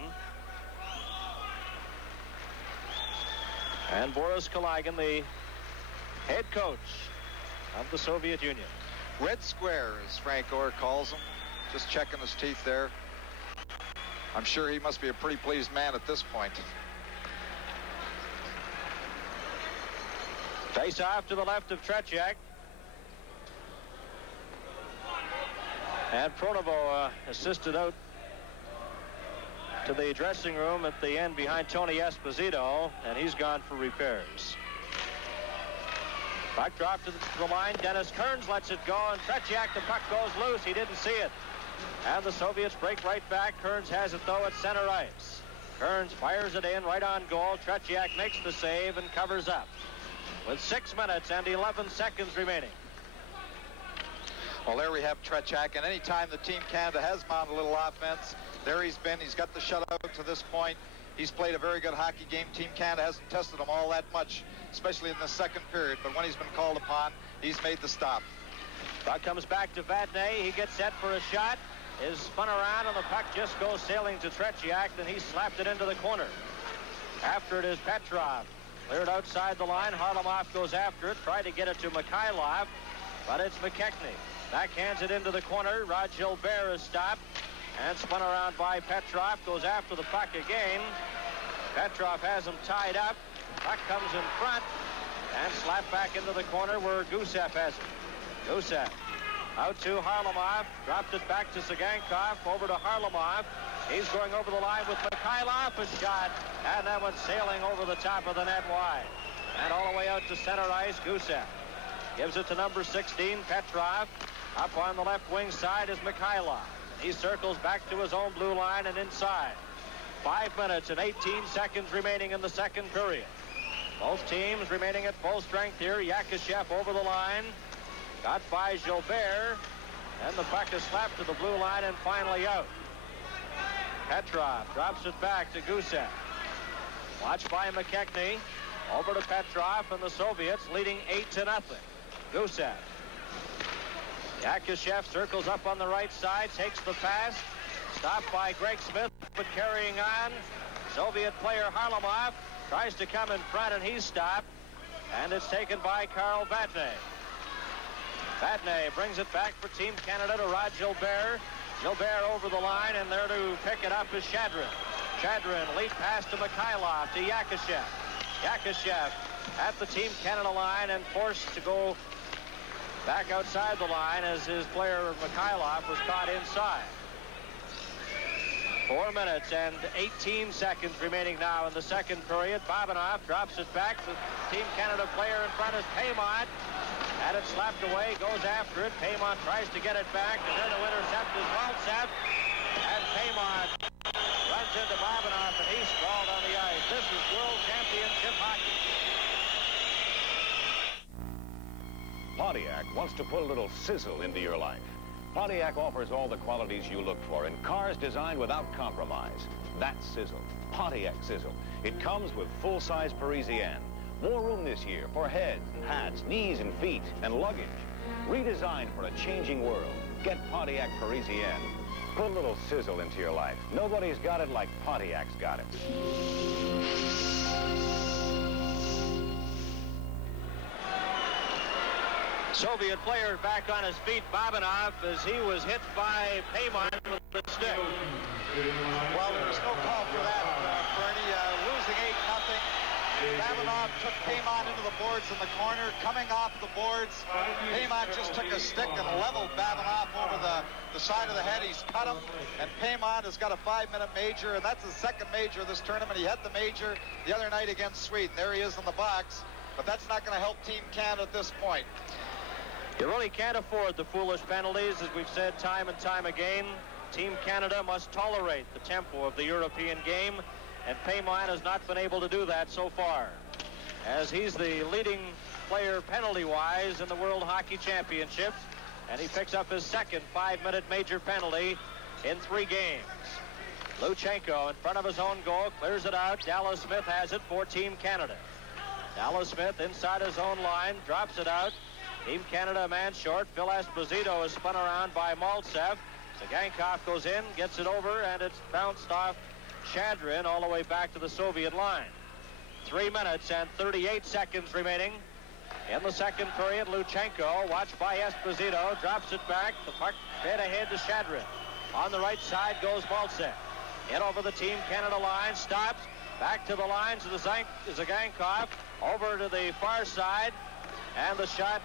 And Boris Kalagin, the head coach of the Soviet Union. Red square, as Frank Orr calls him. Just checking his teeth there. I'm sure he must be a pretty pleased man at this point. Face off to the left of Tretiak. And Pronovo assisted out to the dressing room at the end behind Tony Esposito, and he's gone for repairs. Puck dropped to the line. Dennis Kearns lets it go, and Tretiak, the puck goes loose. He didn't see it. And the Soviets break right back. Kearns has it, though, at center ice. Kearns fires it in right on goal. Tretiak makes the save and covers up. With 6 minutes and 11 seconds remaining. Well, there we have Tretiak, and any time the Team Canada has mounted a little offense, there he's been. He's got the shutout to this point. He's played a very good hockey game. Team Canada hasn't tested him all that much, especially in the second period, but when he's been called upon, he's made the stop. Puck comes back to Vadnais. He gets set for a shot, is spun around, and the puck just goes sailing to Tretiak, and he slapped it into the corner. After it is Petrov. Cleared outside the line. Harlamov goes after it, tried to get it to Mikhailov, but it's McKechnie. Backhands it into the corner. Rod Gilbert is stopped and spun around by Petrov. Goes after the puck again. Petrov has him tied up. Puck comes in front and slapped back into the corner where Gusev has it. Gusev out to Harlamov. Dropped it back to Sagankov. Over to Harlamov. He's going over the line with Mikhailov. A shot, and that went sailing over the top of the net wide. And all the way out to center ice, Gusev gives it to number 16, Petrov. Up on the left wing side is Mikhailov. He circles back to his own blue line and inside. 5 minutes and 18 seconds remaining in the second period. Both teams remaining at full strength here. Yakashev over the line. Got by Gilbert. And the puck is slapped to the blue line and finally out. Petrov drops it back to Gusev. Watched by McKechnie. Over to Petrov, and the Soviets leading 8-0. Gusev. Yakushev circles up on the right side, takes the pass. Stopped by Greg Smith, but carrying on. Soviet player Harlamov tries to come in front, and he's stopped. And it's taken by Karl Vatne. Vatne brings it back for Team Canada to Rod Gilbert. Gilbert over the line, and there to pick it up is Shadrin. Shadrin lead pass to Mikhailov, to Yakushev. Yakushev at the Team Canada line and forced to go back outside the line as his player Mikhailov was caught inside. 4 minutes and 18 seconds remaining now in the second period. Babanov drops it back. The Team Canada player in front is Paymont. Had it slapped away, goes after it. Paymont tries to get it back, and there to intercept is Maltsev. And Paymont runs into Babanov, and he's sprawled on the ice. This is World Championship hockey. Pontiac wants to put a little sizzle into your life. Pontiac offers all the qualities you look for in cars designed without compromise. That's sizzle. Pontiac sizzle. It comes with full-size Parisienne. More room this year for heads and hats, knees and feet, and luggage. Redesigned for a changing world. Get Pontiac Parisienne. Put a little sizzle into your life. Nobody's got it like Pontiac's got it. Soviet player back on his feet, Babanov, as he was hit by Paymont with the stick. Well, there was no call for that, Bernie. Losing 8-0. Babanov took Paymont into the boards in the corner. Coming off the boards, Paymont just took a stick and leveled Babanov over the side of the head. He's cut him, and Paymont has got a 5-minute major, and that's his second major of this tournament. He had the major the other night against Sweden. There he is in the box, but that's not going to help Team Canada at this point. You really can't afford the foolish penalties, as we've said time and time again. Team Canada must tolerate the tempo of the European game, and Paymont has not been able to do that so far, as he's the leading player penalty-wise in the World Hockey Championships, and he picks up his second 5-minute major penalty in 3 games. Luchenko in front of his own goal, clears it out. Dallas Smith has it for Team Canada. Dallas Smith inside his own line, drops it out. Team Canada a man short. Phil Esposito is spun around by Maltsev. Zagankov goes in, gets it over, and it's bounced off Shadrin all the way back to the Soviet line. 3 minutes and 38 seconds remaining in the second period. Luchenko, watched by Esposito, drops it back. The puck fed ahead to Shadrin. On the right side goes Maltsev. In over the Team Canada line, stops. Back to the lines of the Zagankov. Over to the far side. And the shot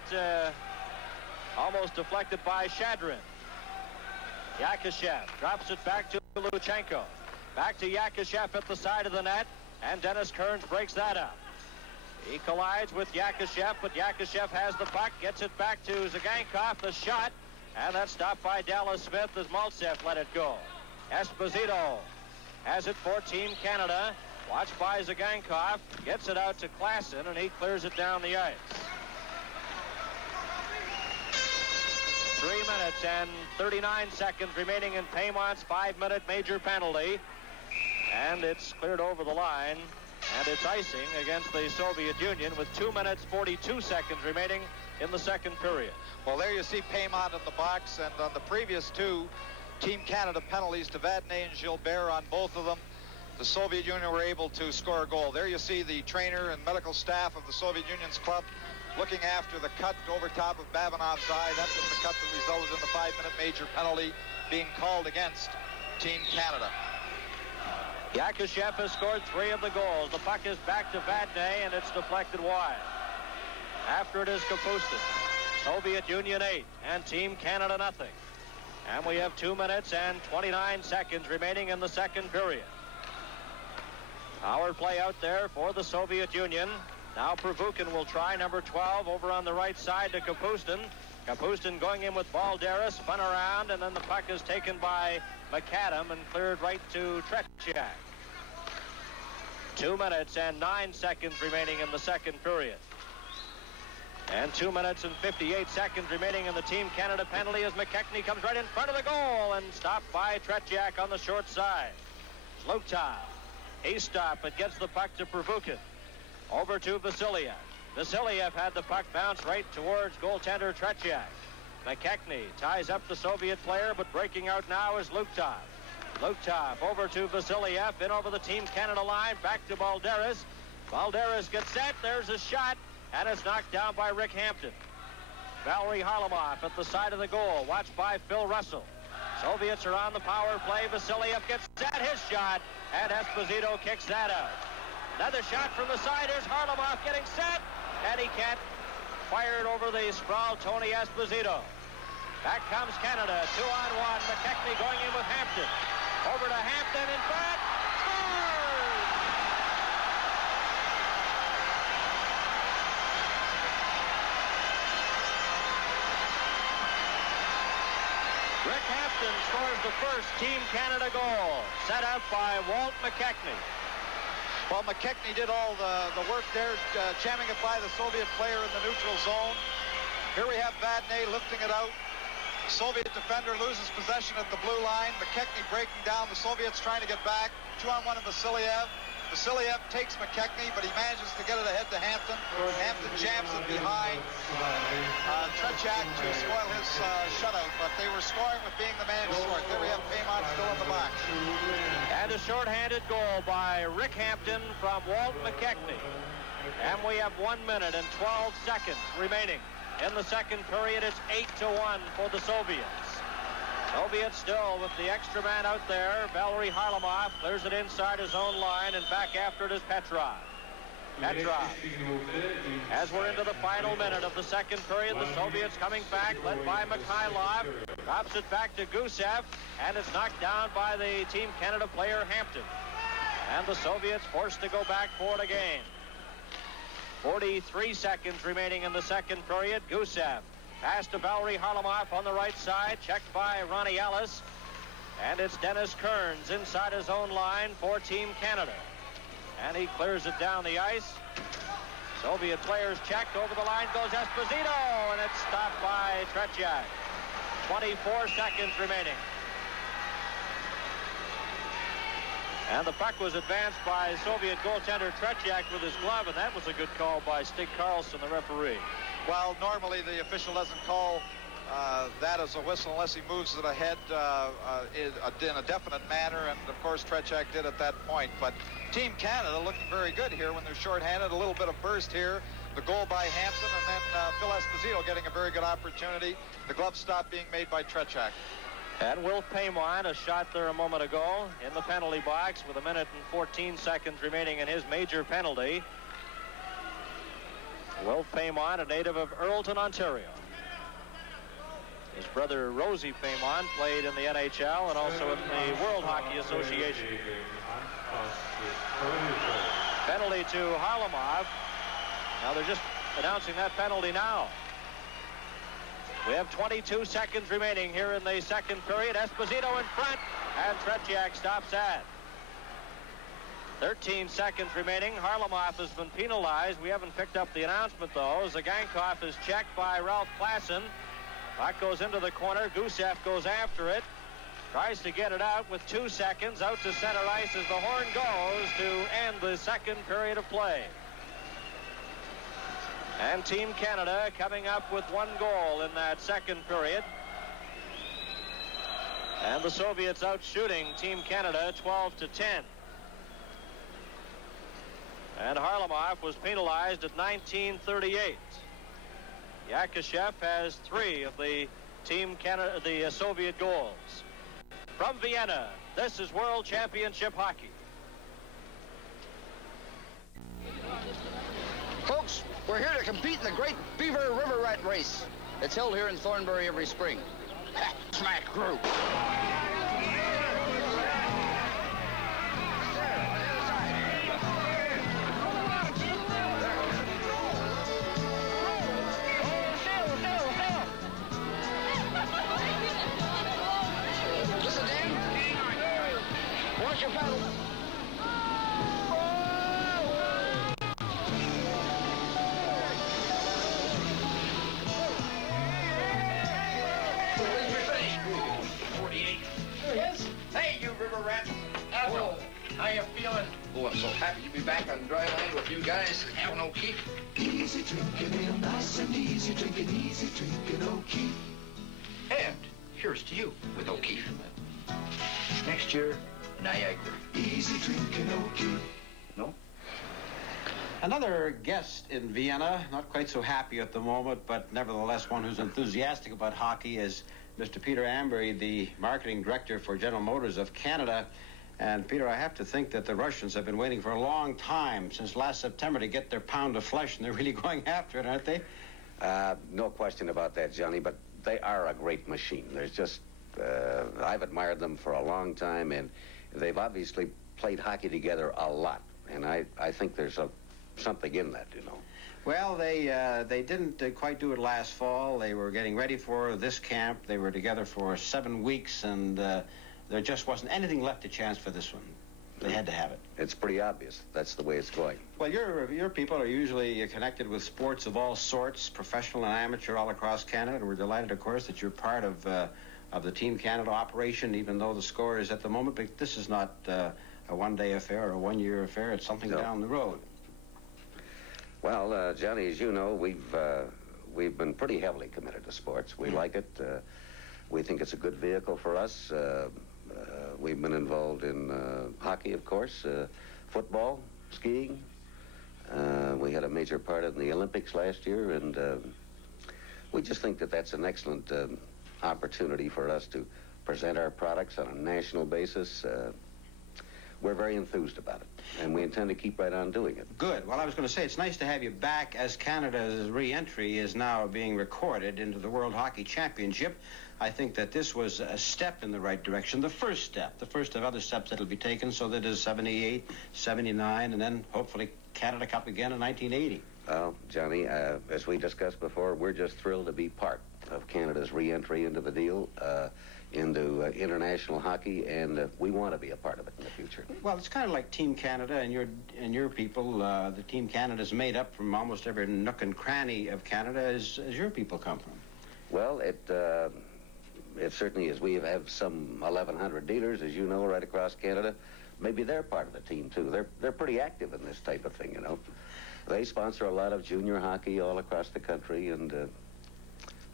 almost deflected by Shadrin. Yakushev drops it back to Luchenko. Back to Yakushev at the side of the net. And Dennis Kearns breaks that up. He collides with Yakushev, but Yakushev has the puck. Gets it back to Zagankov. The shot. And that's stopped by Dallas Smith as Maltsev let it go. Esposito has it for Team Canada. Watched by Zagankov. Gets it out to Klassen, and he clears it down the ice. 3 minutes and 39 seconds remaining in Paymont's 5-minute major penalty. And it's cleared over the line. And it's icing against the Soviet Union with 2 minutes 42 seconds remaining in the second period. Well, there you see Paymont in the box, and on the previous 2 Team Canada penalties to Vatne and Gilbert, on both of them, the Soviet Union were able to score a goal. There you see the trainer and medical staff of the Soviet Union's club looking after the cut over top of Babanov's eye. That was the cut that resulted in the 5-minute major penalty being called against Team Canada. Yakushev has scored 3 of the goals. The puck is back to Vatne, and it's deflected wide. After it is Kapustin. Soviet Union 8 and Team Canada nothing. And we have 2 minutes and 29 seconds remaining in the second period. Power play out there for the Soviet Union. Now Pervukin will try, number 12, over on the right side to Kapustin. Kapustin going in with Baldera, spun around, and then the puck is taken by McAdam and cleared right to Tretiak. 2 minutes and 9 seconds remaining in the second period. And 2 minutes and 58 seconds remaining in the Team Canada penalty as McKechnie comes right in front of the goal and stopped by Tretiak on the short side. Zlotov, he stopped but gets the puck to Pervukin. Over to Vasiliev. Vasiliev had the puck bounce right towards goaltender Tretiak. McKechnie ties up the Soviet player, but breaking out now is Luktov. Luktov over to Vasiliev, in over the Team Canada line, back to Balderas. Balderas gets set, there's a shot, and it's knocked down by Rick Hampton. Valery Harlamov at the side of the goal, watched by Phil Russell. Soviets are on the power play. Vasiliev gets set, his shot, and Esposito kicks that out. Another shot from the side. Here's Harlamov getting set, and he can't fire it over the sprawl, Tony Esposito. Back comes Canada, 2-on-1. McKechnie going in with Hampton. Over to Hampton in front. Scores! Rick Hampton scores the first Team Canada goal, set up by Walt McKechnie. Well, McKechnie did all the work there, jamming it by the Soviet player in the neutral zone. Here we have Vadnais lifting it out. The Soviet defender loses possession at the blue line. McKechnie breaking down. The Soviets trying to get back. 2-on-1 of Vasiliev. Vasiliev takes McKechnie, but he manages to get it ahead to Hampton. Hampton jams it behind Tretiak to spoil his shutout, but they were scoring with being the man short. There we have Paymont still in the box. And a shorthanded goal by Rick Hampton from Walt McKechnie. And we have 1 minute and 12 seconds remaining. In the second period, it's 8-1 for the Soviets. Soviets still with the extra man out there. Valery Harlamov clears it inside his own line, and back after it is Petrov. Petrov. As we're into the final minute of the second period, the Soviets coming back, led by Mikhailov. Drops it back to Gusev, and it's knocked down by the Team Canada player Hampton. And the Soviets forced to go back for it again. 43 seconds remaining in the second period. Gusev. Pass to Valery Harlamov on the right side, checked by Ronnie Ellis. And it's Dennis Kearns inside his own line for Team Canada. And he clears it down the ice. Soviet players checked, over the line goes Esposito, and it's stopped by Tretiak. 24 seconds remaining. And the puck was advanced by Soviet goaltender Tretiak with his glove, and that was a good call by Stig Karlsson, the referee. Well, normally the official doesn't call that as a whistle unless he moves it ahead in a definite manner, and of course Tretiak did at that point. But Team Canada looking very good here when they're shorthanded. A little bit of burst here. The goal by Hampton, and then Phil Esposito getting a very good opportunity. The glove stop being made by Tretiak. And Will Paymont, a shot there a moment ago in the penalty box with 1 minute and 14 seconds remaining in his major penalty. Will Paymont, a native of Earlton, Ontario. His brother Rosie Paymont played in the NHL and also in the World Hockey Association. Penalty to Harlamov. Now they're just announcing that penalty now. We have 22 seconds remaining here in the second period. Esposito in front, and Tretiak stops that. 13 seconds remaining. Harlamov has been penalized. We haven't picked up the announcement, though. Zagankov is checked by Ralph Klassen. Puck goes into the corner. Gusev goes after it. Tries to get it out with 2 seconds. Out to center ice as the horn goes to end the second period of play. And Team Canada coming up with 1 goal in that second period. And the Soviets out shooting Team Canada 12-10. And Harlamov was penalized at 19:38. Yakashev has 3 of the Team Canada, the Soviet goals. From Vienna, this is World Championship Hockey. Folks, we're here to compete in the Great Beaver River Rat Race. It's held here in Thornbury every spring. Pack, smack, group. Listen, Dan. Watch your paddle. How you feeling? Oh, I'm so happy to be back on dry land with you guys. Have no keep. Easy drinking, real nice and easy drinking, easy drinking O'Keefe. Here's to you with O'Keefe. Next year, Niagara. Easy drinking O'Keefe. No? Another guest in Vienna, not quite so happy at the moment, but nevertheless one who's enthusiastic about hockey, is Mr. Peter Ambury, the marketing director for General Motors of Canada. And Peter, I have to think that the Russians have been waiting for a long time, since last September, to get their pound of flesh, and they're really going after it, aren't they? No question about that, Johnny, but they are a great machine. There's just, I've admired them for a long time, and they've obviously played hockey together a lot. And I think there's something in that, you know. Well, they didn't quite do it last fall. They were getting ready for this camp. They were together for 7 weeks, and there just wasn't anything left to chance for this one. They had to have it. It's pretty obvious. That's the way it's going. Well, your people are usually connected with sports of all sorts, professional and amateur, all across Canada, and we're delighted, of course, that you're part of the Team Canada operation, even though the score is at the moment. But this is not a one-day affair or a one-year affair. It's something down the road. Well, Johnny, as you know, we've been pretty heavily committed to sports. We like it. We think it's a good vehicle for us. We've been involved in hockey, of course, football, skiing. We had a major part in the Olympics last year, and we just think that that's an excellent opportunity for us to present our products on a national basis. We're very enthused about it, and we intend to keep right on doing it. Good. Well, I was going to say, it's nice to have you back as Canada's re-entry is now being recorded into the World Hockey Championship. I think that this was a step in the right direction, the first of other steps that will be taken, so that is 78, 79, and then hopefully Canada Cup again in 1980. Well, Johnny, as we discussed before, we're just thrilled to be part of Canada's re-entry into the deal, into international hockey, and we want to be a part of it in the future. Well, it's kind of like Team Canada and your people. The Team Canada is made up from almost every nook and cranny of Canada as your people come from. Well, it certainly is. We have some 1,100 dealers, as you know, right across Canada. Maybe they're part of the team, too. They're pretty active in this type of thing, you know. They sponsor a lot of junior hockey all across the country, and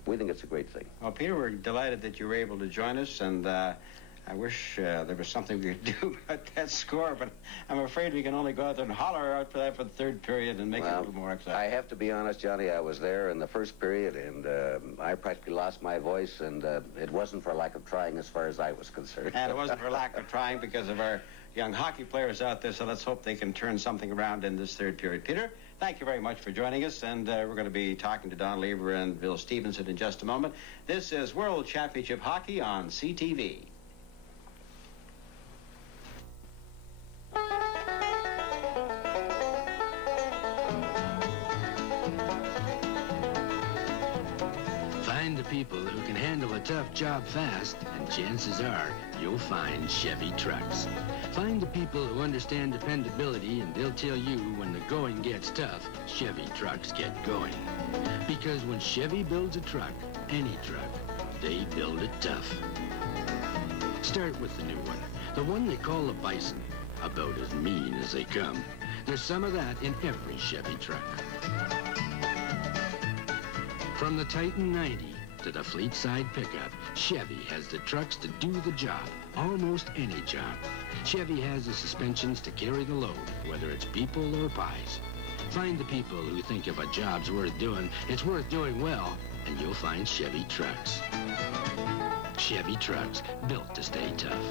we think it's a great thing. Well, Peter, we're delighted that you were able to join us, and I wish there was something we could do about that score, but I'm afraid we can only go out there and holler out for that for the third period and make it a little more exciting. I have to be honest, Johnny, I was there in the first period, and I practically lost my voice, and it wasn't for lack of trying as far as I was concerned. And it wasn't for lack of trying because of our young hockey players out there, so let's hope they can turn something around in this third period. Peter, thank you very much for joining us, and we're going to be talking to Don Lever and Bill Stevenson in just a moment. This is World Championship Hockey on CTV. Find the people who can handle a tough job fast, and chances are you'll find Chevy trucks. Find the people who understand dependability, and they'll tell you when the going gets tough, Chevy trucks get going. Because when Chevy builds a truck, any truck, they build it tough. Start with the new one, the one they call the Bison, about as mean as they come. There's some of that in every Chevy truck. From the Titan 90 to the fleet side pickup, Chevy has the trucks to do the job, almost any job. Chevy has the suspensions to carry the load, whether it's people or pies. Find the people who think if a job's worth doing, it's worth doing well, and you'll find Chevy trucks. Chevy trucks, built to stay tough.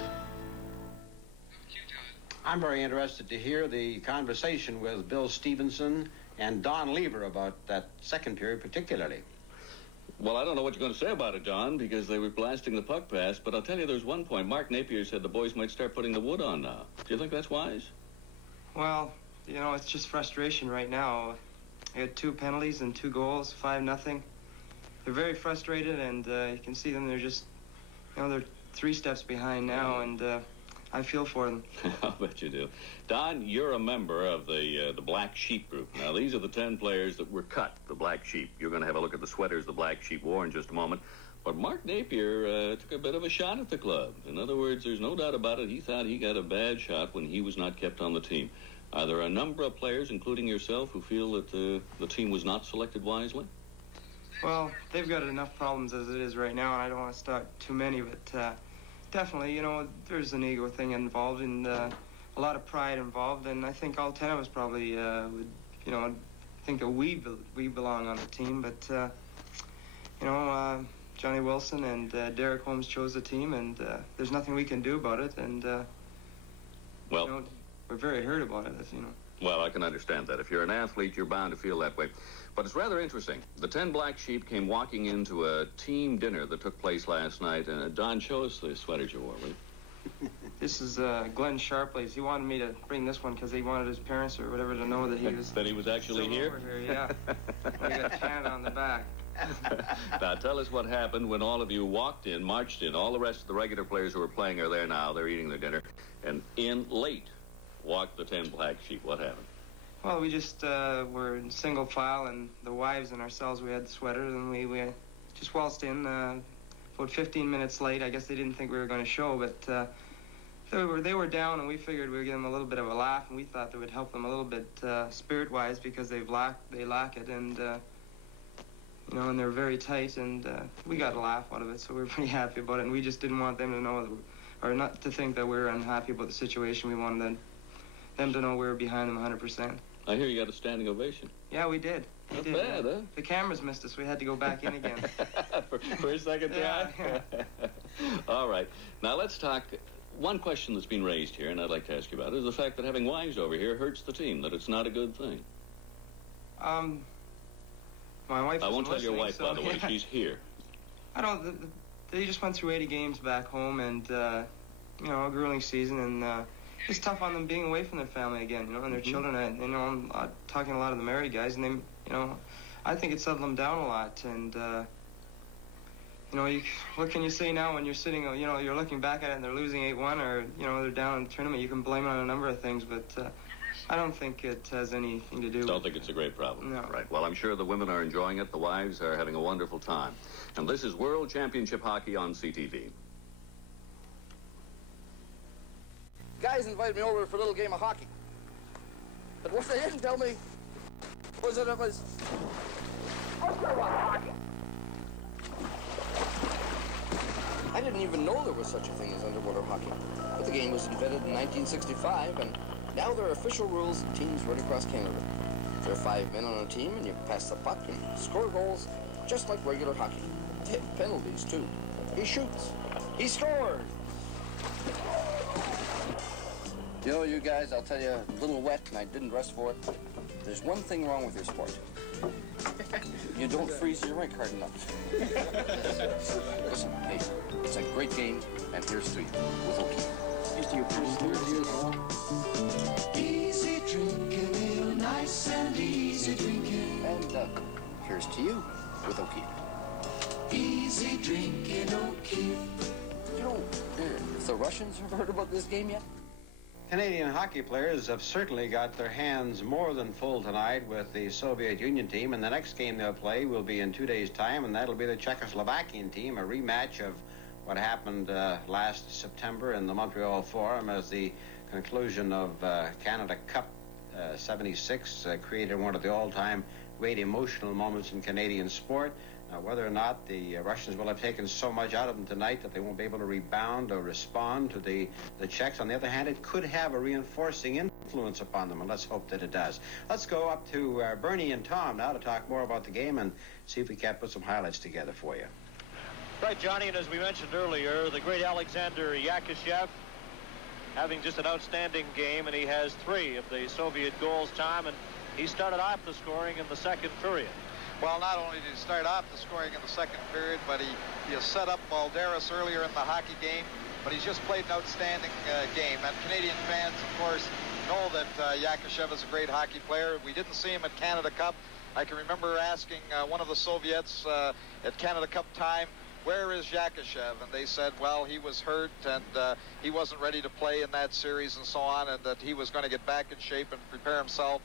I'm very interested to hear the conversation with Bill Stevenson and Don Lever about that second period particularly. Well, I don't know what you're going to say about it, Don, because they were blasting the puck past, but I'll tell you there's one point. Mark Napier said the boys might start putting the wood on now. Do you think that's wise? Well, you know, it's just frustration right now. They had 2 penalties and 2 goals, 5-0. They're very frustrated, and you can see them. They're just, you know, they're 3 steps behind now, and I feel for them. I'll bet you do. Don, you're a member of the Black Sheep group. Now, these are the 10 players that were cut, the Black Sheep. You're going to have a look at the sweaters the Black Sheep wore in just a moment. But Mark Napier took a bit of a shot at the club. In other words, there's no doubt about it. He thought he got a bad shot when he was not kept on the team. Are there a number of players, including yourself, who feel that the team was not selected wisely? Well, they've got enough problems as it is right now, and I don't want to start too many, but definitely, you know, there's an ego thing involved and a lot of pride involved, and I think all 10 of us probably would, you know, think that we belong on the team, but, you know, Johnny Wilson and Derek Holmes chose the team, and there's nothing we can do about it, and, well, you know, we're very hurt about it, you know. Well, I can understand that. If you're an athlete, you're bound to feel that way. But it's rather interesting. The 10 Black Sheep came walking into a team dinner that took place last night. And Don, show us the sweaters you wore, will you? This is Glenn Sharpley's. He wanted me to bring this one because he wanted his parents or whatever to know that he was... That he was actually here? Over here, yeah. We got Canada on the back. Now, tell us what happened when all of you walked in, marched in. All the rest of the regular players who were playing are there now. They're eating their dinner. And in late walked the 10 Black Sheep. What happened? Well, we just were in single file, and the wives and ourselves, we had the sweaters, and we just waltzed in about 15 minutes late. I guess they didn't think we were going to show, but they were down, and we figured we would give them a little bit of a laugh, and we thought that would help them a little bit spirit-wise because they lack it, and you know, and they're very tight, and we got a laugh out of it, so we were pretty happy about it, and we just didn't want them to know, or not to think that we were unhappy about the situation. We wanted them to know we were behind them 100%. I hear you got a standing ovation. Yeah, we did. Not bad, huh? The cameras missed us. We had to go back in again. for a second try? Yeah. All right. Now, let's talk. One question that's been raised here, and I'd like to ask you about, is the fact that having wives over here hurts the team, that it's not a good thing. My wife. I won't tell your wife, by the way. Yeah. She's here. I don't. They just went through 80 games back home, and you know, a grueling season, and it's tough on them being away from their family again, you know, and their children. You know, I'm talking to a lot of the married guys, and they, you know, I think it settled them down a lot, and you know, what can you say now when you're sitting, you know, you're looking back at it and they're losing 8-1, or you know, they're down in the tournament. You can blame it on a number of things, but I don't think it has anything to do. Don't think it's a great problem. No. Right. Well, I'm sure the women are enjoying it. The wives are having a wonderful time. And this is World Championship Hockey on CTV. Guys invited me over for a little game of hockey. But what they didn't tell me was that it was hockey. I didn't even know there was such a thing as underwater hockey. But the game was invented in 1965, and now there are official rules in teams right across Canada. There are 5 men on a team, and you pass the puck and score goals just like regular hockey. They have penalties, too. He shoots. He scores. You know, you guys, I'll tell you, a little wet, and I didn't dress for it. There's one thing wrong with your sport. You don't freeze your rink hard enough. Listen, hey, it's a great game, and here's to you with O'Keefe. Here's to your easy drinking, real nice and easy drinking. And here's to you with O'Keefe. Easy drinking O'Keefe. You know, if the Russians have heard about this game yet? Canadian hockey players have certainly got their hands more than full tonight with the Soviet Union team, and the next game they'll play will be in 2 days' time, and that'll be the Czechoslovakian team, a rematch of what happened last September in the Montreal Forum as the conclusion of Canada Cup 76 created one of the all-time great emotional moments in Canadian sport. Now, whether or not the Russians will have taken so much out of them tonight that they won't be able to rebound or respond to the Czechs, on the other hand, it could have a reinforcing influence upon them, and let's hope that it does. Let's go up to Bernie and Tom now to talk more about the game and see if we can't put some highlights together for you. Right, Johnny, and as we mentioned earlier, the great Alexander Yakashev having just an outstanding game, and he has 3 of the Soviet goals, Tom, and he started off the scoring in the second period. Well, not only did he start off the scoring in the second period, but he has set up Balderas earlier in the hockey game, but he's just played an outstanding game. And Canadian fans, of course, know that Yakashev is a great hockey player. We didn't see him at Canada Cup. I can remember asking one of the Soviets at Canada Cup time, where is Yakashev? And they said, well, he was hurt and he wasn't ready to play in that series and so on, and that he was going to get back in shape and prepare himself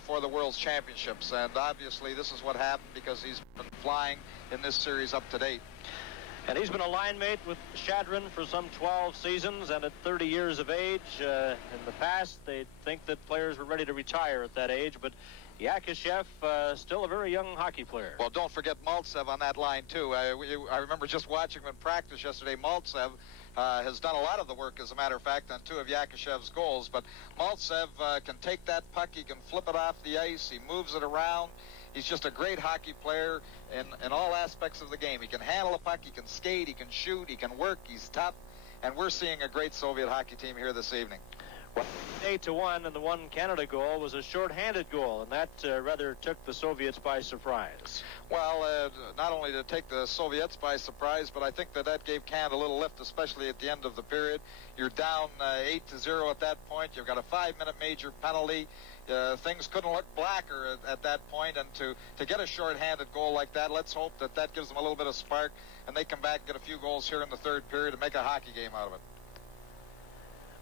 for the World's Championships. And obviously this is what happened because he's been flying in this series up to date. And he's been a line mate with Shadrin for some 12 seasons, and at 30 years of age, in the past, they think that players were ready to retire at that age, but Yakushev, still a very young hockey player. Well, don't forget Maltsev on that line, too. I remember just watching him in practice yesterday. Maltsev has done a lot of the work, as a matter of fact, on 2 of Yakushev's goals. But Maltsev can take that puck. He can flip it off the ice. He moves it around. He's just a great hockey player in all aspects of the game. He can handle a puck. He can skate. He can shoot. He can work. He's tough. And we're seeing a great Soviet hockey team here this evening. 8-1, and the one Canada goal was a short-handed goal, and that rather took the Soviets by surprise. Well, not only did it take the Soviets by surprise, but I think that gave Canada a little lift, especially at the end of the period. You're down 8-0 at that point. You've got a 5-minute major penalty. Things couldn't look blacker at that point, and to get a short-handed goal like that, let's hope that gives them a little bit of spark, and they come back and get a few goals here in the third period and make a hockey game out of it.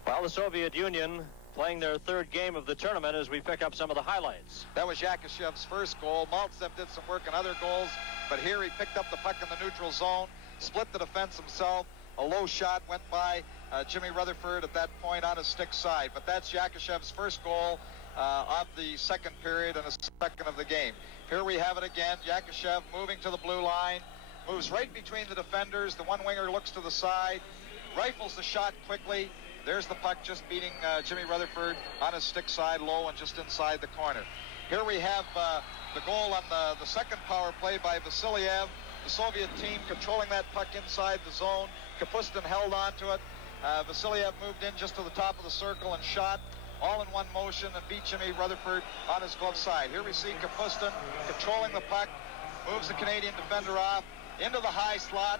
Well, the Soviet Union playing their third game of the tournament as we pick up some of the highlights. That was Yakushev's first goal. Maltsev did some work on other goals, but here he picked up the puck in the neutral zone, split the defense himself. A low shot went by Jimmy Rutherford at that point on his stick side. But that's Yakushev's first goal of the second period and the second of the game. Here we have it again. Yakushev moving to the blue line, moves right between the defenders. The one winger looks to the side, rifles the shot quickly. There's the puck just beating Jimmy Rutherford on his stick side low and just inside the corner. Here we have the goal on the second power play by Vasiliev. The Soviet team controlling that puck inside the zone. Kapustin held on to it. Vasiliev moved in just to the top of the circle and shot all in one motion and beat Jimmy Rutherford on his glove side. Here we see Kapustin controlling the puck, moves the Canadian defender off into the high slot.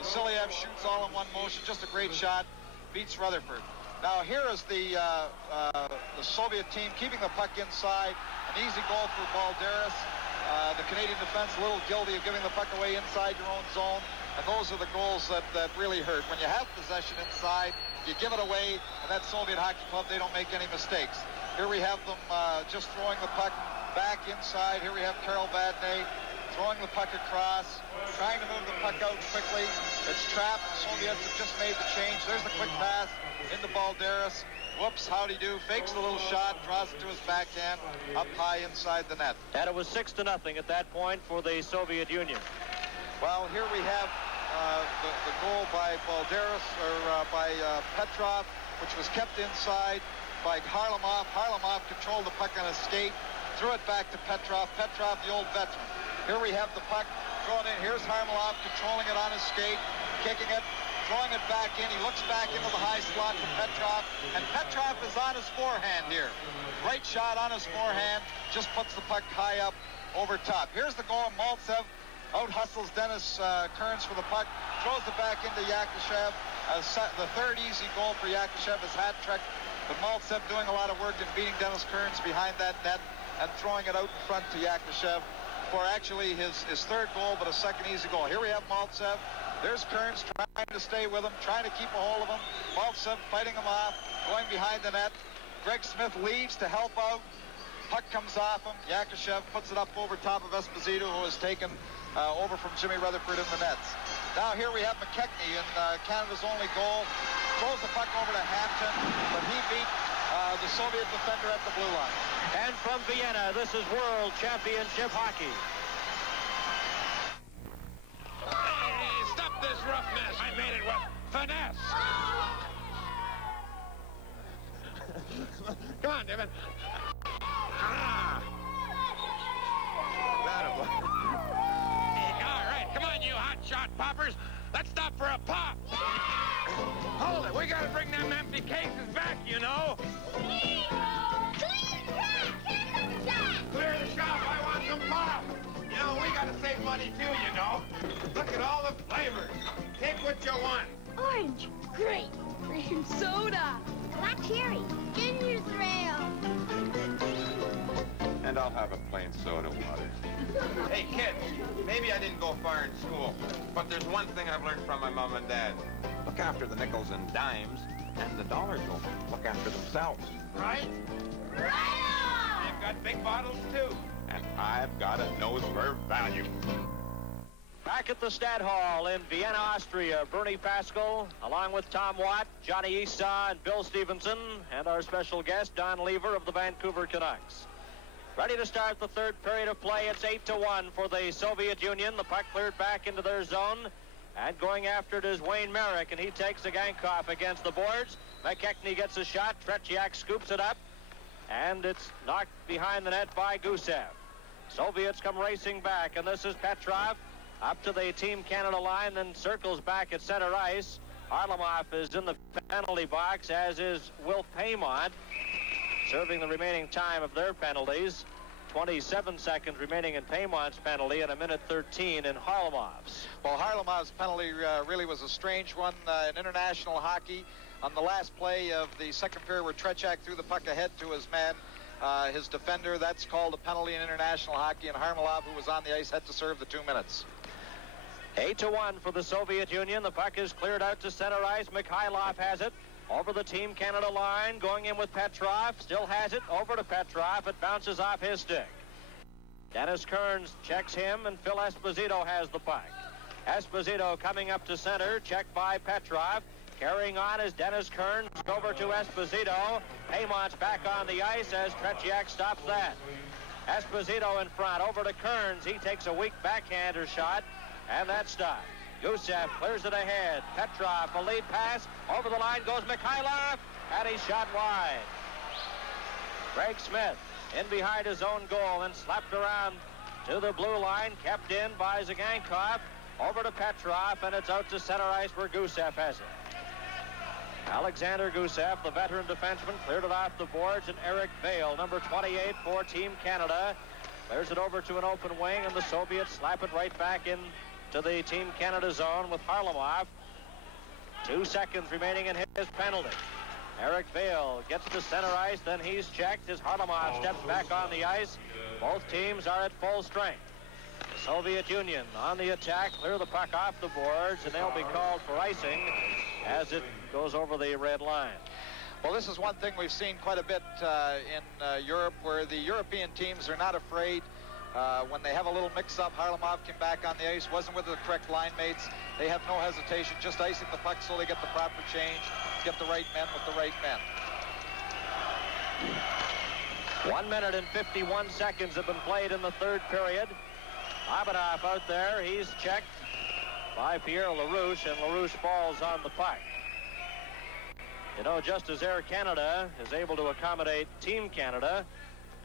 Vasiliev shoots all in one motion. Just a great shot. Beats Rutherford. Now here is the Soviet team keeping the puck inside. An easy goal for Balderas. The Canadian defense a little guilty of giving the puck away inside your own zone. And those are the goals that really hurt. When you have possession inside, you give it away, and that Soviet hockey club, they don't make any mistakes. Here we have them just throwing the puck back inside. Here we have Karel Vadney throwing the puck across, trying to move the puck out quickly. It's trapped. The Soviets have just made the change. There's the quick pass into Balderas. Whoops, howdy do. Fakes the little shot, draws it to his backhand, up high inside the net. And it was 6-0 at that point for the Soviet Union. Well, here we have the goal by Balderas, or by Petrov, which was kept inside by Harlamov. Harlamov controlled the puck on his skate, threw it back to Petrov. Petrov, the old veteran. Here we have the puck thrown in. Here's Harlamov controlling it on his skate, kicking it, throwing it back in. He looks back into the high slot to Petrov, and Petrov is on his forehand here. Great shot on his forehand, just puts the puck high up over top. Here's the goal. Maltsev out-hustles Dennis Kearns for the puck, throws it back into Yakushev. The third easy goal for Yakushev is hat trick, but Maltsev doing a lot of work in beating Dennis Kearns behind that net and throwing it out in front to Yakushev for actually his third goal, but a second easy goal. Here we have Maltsev. There's Kearns trying to stay with him, trying to keep a hold of him. Maltsev fighting him off, going behind the net. Greg Smith leaves to help out. Puck comes off him. Yakushev puts it up over top of Esposito, who has taken over from Jimmy Rutherford in the nets. Now here we have McKechnie in Canada's only goal. Throws the puck over to Hampton, but he beat the Soviet defender at the blue line. And from Vienna, this is World Championship Hockey. Hey, stop this roughness. I made it with finesse. Come on, David. Ah. Hey, all right, come on, you hot shot poppers. Let's stop for a pop. Hold it, we gotta bring them empty cases back, you know. Clear the shop, I want some pop. You know, we gotta save money too, you know. Look at all the flavors. Take what you want. Orange, grape, cream soda, black cherry, ginger ale. And I'll have a plain soda water. Hey, kids, maybe I didn't go far in school, but there's one thing I've learned from my mom and dad. Look after the nickels and dimes, and the dollars will look after themselves. Right? Right on! You've got big bottles, too. And I've got a nose for value. Back at the Stad Hall in Vienna, Austria, Bernie Pascal, along with Tom Watt, Johnny Esau, and Bill Stevenson, and our special guest, Don Lever of the Vancouver Canucks. Ready to start the third period of play. It's 8-1 for the Soviet Union. The puck cleared back into their zone. And going after it is Wayne Merrick, and he takes Zagankov against the boards. McKechnie gets a shot. Tretiak scoops it up, and it's knocked behind the net by Gusev. Soviets come racing back, and this is Petrov up to the Team Canada line, then circles back at center ice. Harlamov is in the penalty box, as is Wilf Paymont, serving the remaining time of their penalties. 27 seconds remaining in Paymont's penalty and 1:13 in Harlamov's. Well, Harlamov's penalty really was a strange one in international hockey. On the last play of the second period where Tretiak threw the puck ahead to his man, his defender, that's called a penalty in international hockey, and Harlamov, who was on the ice, had to serve the 2 minutes. 8-1 for the Soviet Union. The puck is cleared out to center ice. Mikhailov has it. Over the Team Canada line, going in with Petrov. Still has it, over to Petrov. It bounces off his stick. Dennis Kearns checks him, and Phil Esposito has the puck. Esposito coming up to center, checked by Petrov. Carrying on is Dennis Kearns over to Esposito. Paymont's back on the ice as Tretiak stops that. Esposito in front, over to Kearns. He takes a weak backhander shot, and that's stopped. Gusev clears it ahead. Petrov, a lead pass. Over the line goes Mikhailov, and he's shot wide. Greg Smith in behind his own goal and slapped around to the blue line. Kept in by Zagankov. Over to Petrov, and it's out to center ice where Gusev has it. Alexander Gusev, the veteran defenseman, cleared it off the boards, and Eric Vale, number 28 for Team Canada, clears it over to an open wing, and the Soviets slap it right back in to the Team Canada zone with Harlamov. 2 seconds remaining in his penalty. Eric Vale gets to center ice, then he's checked as Harlamov steps back on the ice. Both teams are at full strength. The Soviet Union on the attack, clear the puck off the boards, and they'll be called for icing as it goes over the red line. Well, this is one thing we've seen quite a bit in Europe, where the European teams are not afraid. When they have a little mix-up, Harlamov came back on the ice, wasn't with the correct line mates. They have no hesitation, just icing the puck so they get the proper change, get the right men with the right men. 1 minute and 51 seconds have been played in the third period. Abadov out there, he's checked by Pierre LaRouche, and LaRouche falls on the puck. You know, just as Air Canada is able to accommodate Team Canada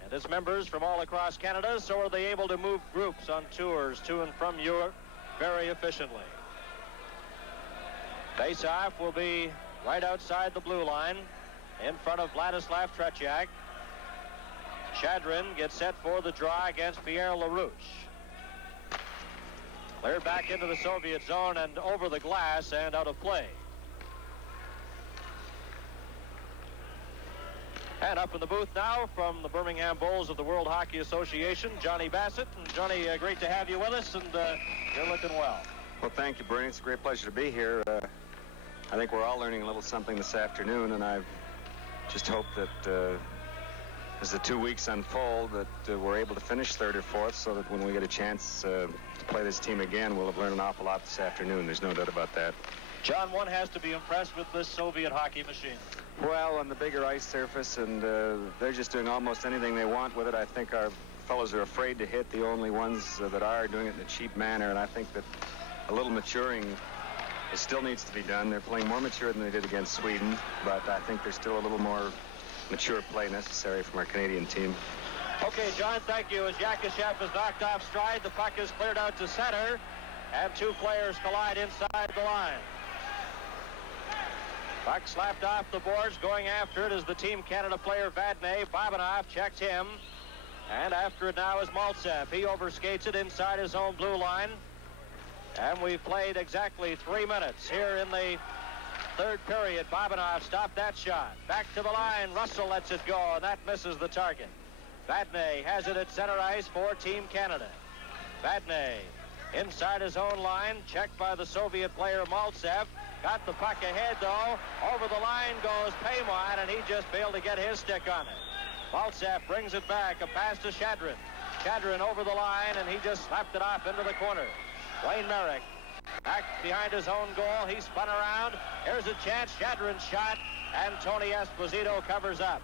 and its members from all across Canada, so are they able to move groups on tours to and from Europe very efficiently. Face-off will be right outside the blue line in front of Vladislav Tretiak. Chadrin gets set for the draw against Pierre LaRouche. Cleared back into the Soviet zone and over the glass and out of play. And up in the booth now from the Birmingham Bulls of the World Hockey Association, Johnny Bassett. And Johnny, great to have you with us, and you're looking well. Well, take you, Bernie. It's a great pleasure to be here. I think we're all learning a little something this afternoon, and I just hope that as the 2 weeks unfold, that we're able to finish third or fourth, so that when we get a chance to play this team again, we'll have learned an awful lot this afternoon. There's no doubt about that. John, one has to be impressed with this Soviet hockey machine. Well, on the bigger ice surface, and they're just doing almost anything they want with it. I think our fellows are afraid to hit. The only ones that are doing it in a cheap manner, and I think that a little maturing still needs to be done. They're playing more mature than they did against Sweden, but I think there's still a little more mature play necessary from our Canadian team. Okay, John, thank you. As Yakashev is knocked off stride, the puck is cleared out to center, and two players collide inside the line. Puck slapped off the boards. Going after it is the Team Canada player Vadnais. Babanov checked him, and after it now is Maltsev. He overskates it inside his own blue line, and we've played exactly 3 minutes here in the third period. Babanov stopped that shot. Back to the line. Russell lets it go, and that misses the target. Vadnais has it at center ice for Team Canada. Vadnais inside his own line, checked by the Soviet player Maltsev. Got the puck ahead, though. Over the line goes Paymont, and he just failed to get his stick on it. Maltsev brings it back. A pass to Chadrin. Chadrin over the line, and he just slapped it off into the corner. Wayne Merrick back behind his own goal. He spun around. Here's a chance. Chadrin's shot, and Tony Esposito covers up.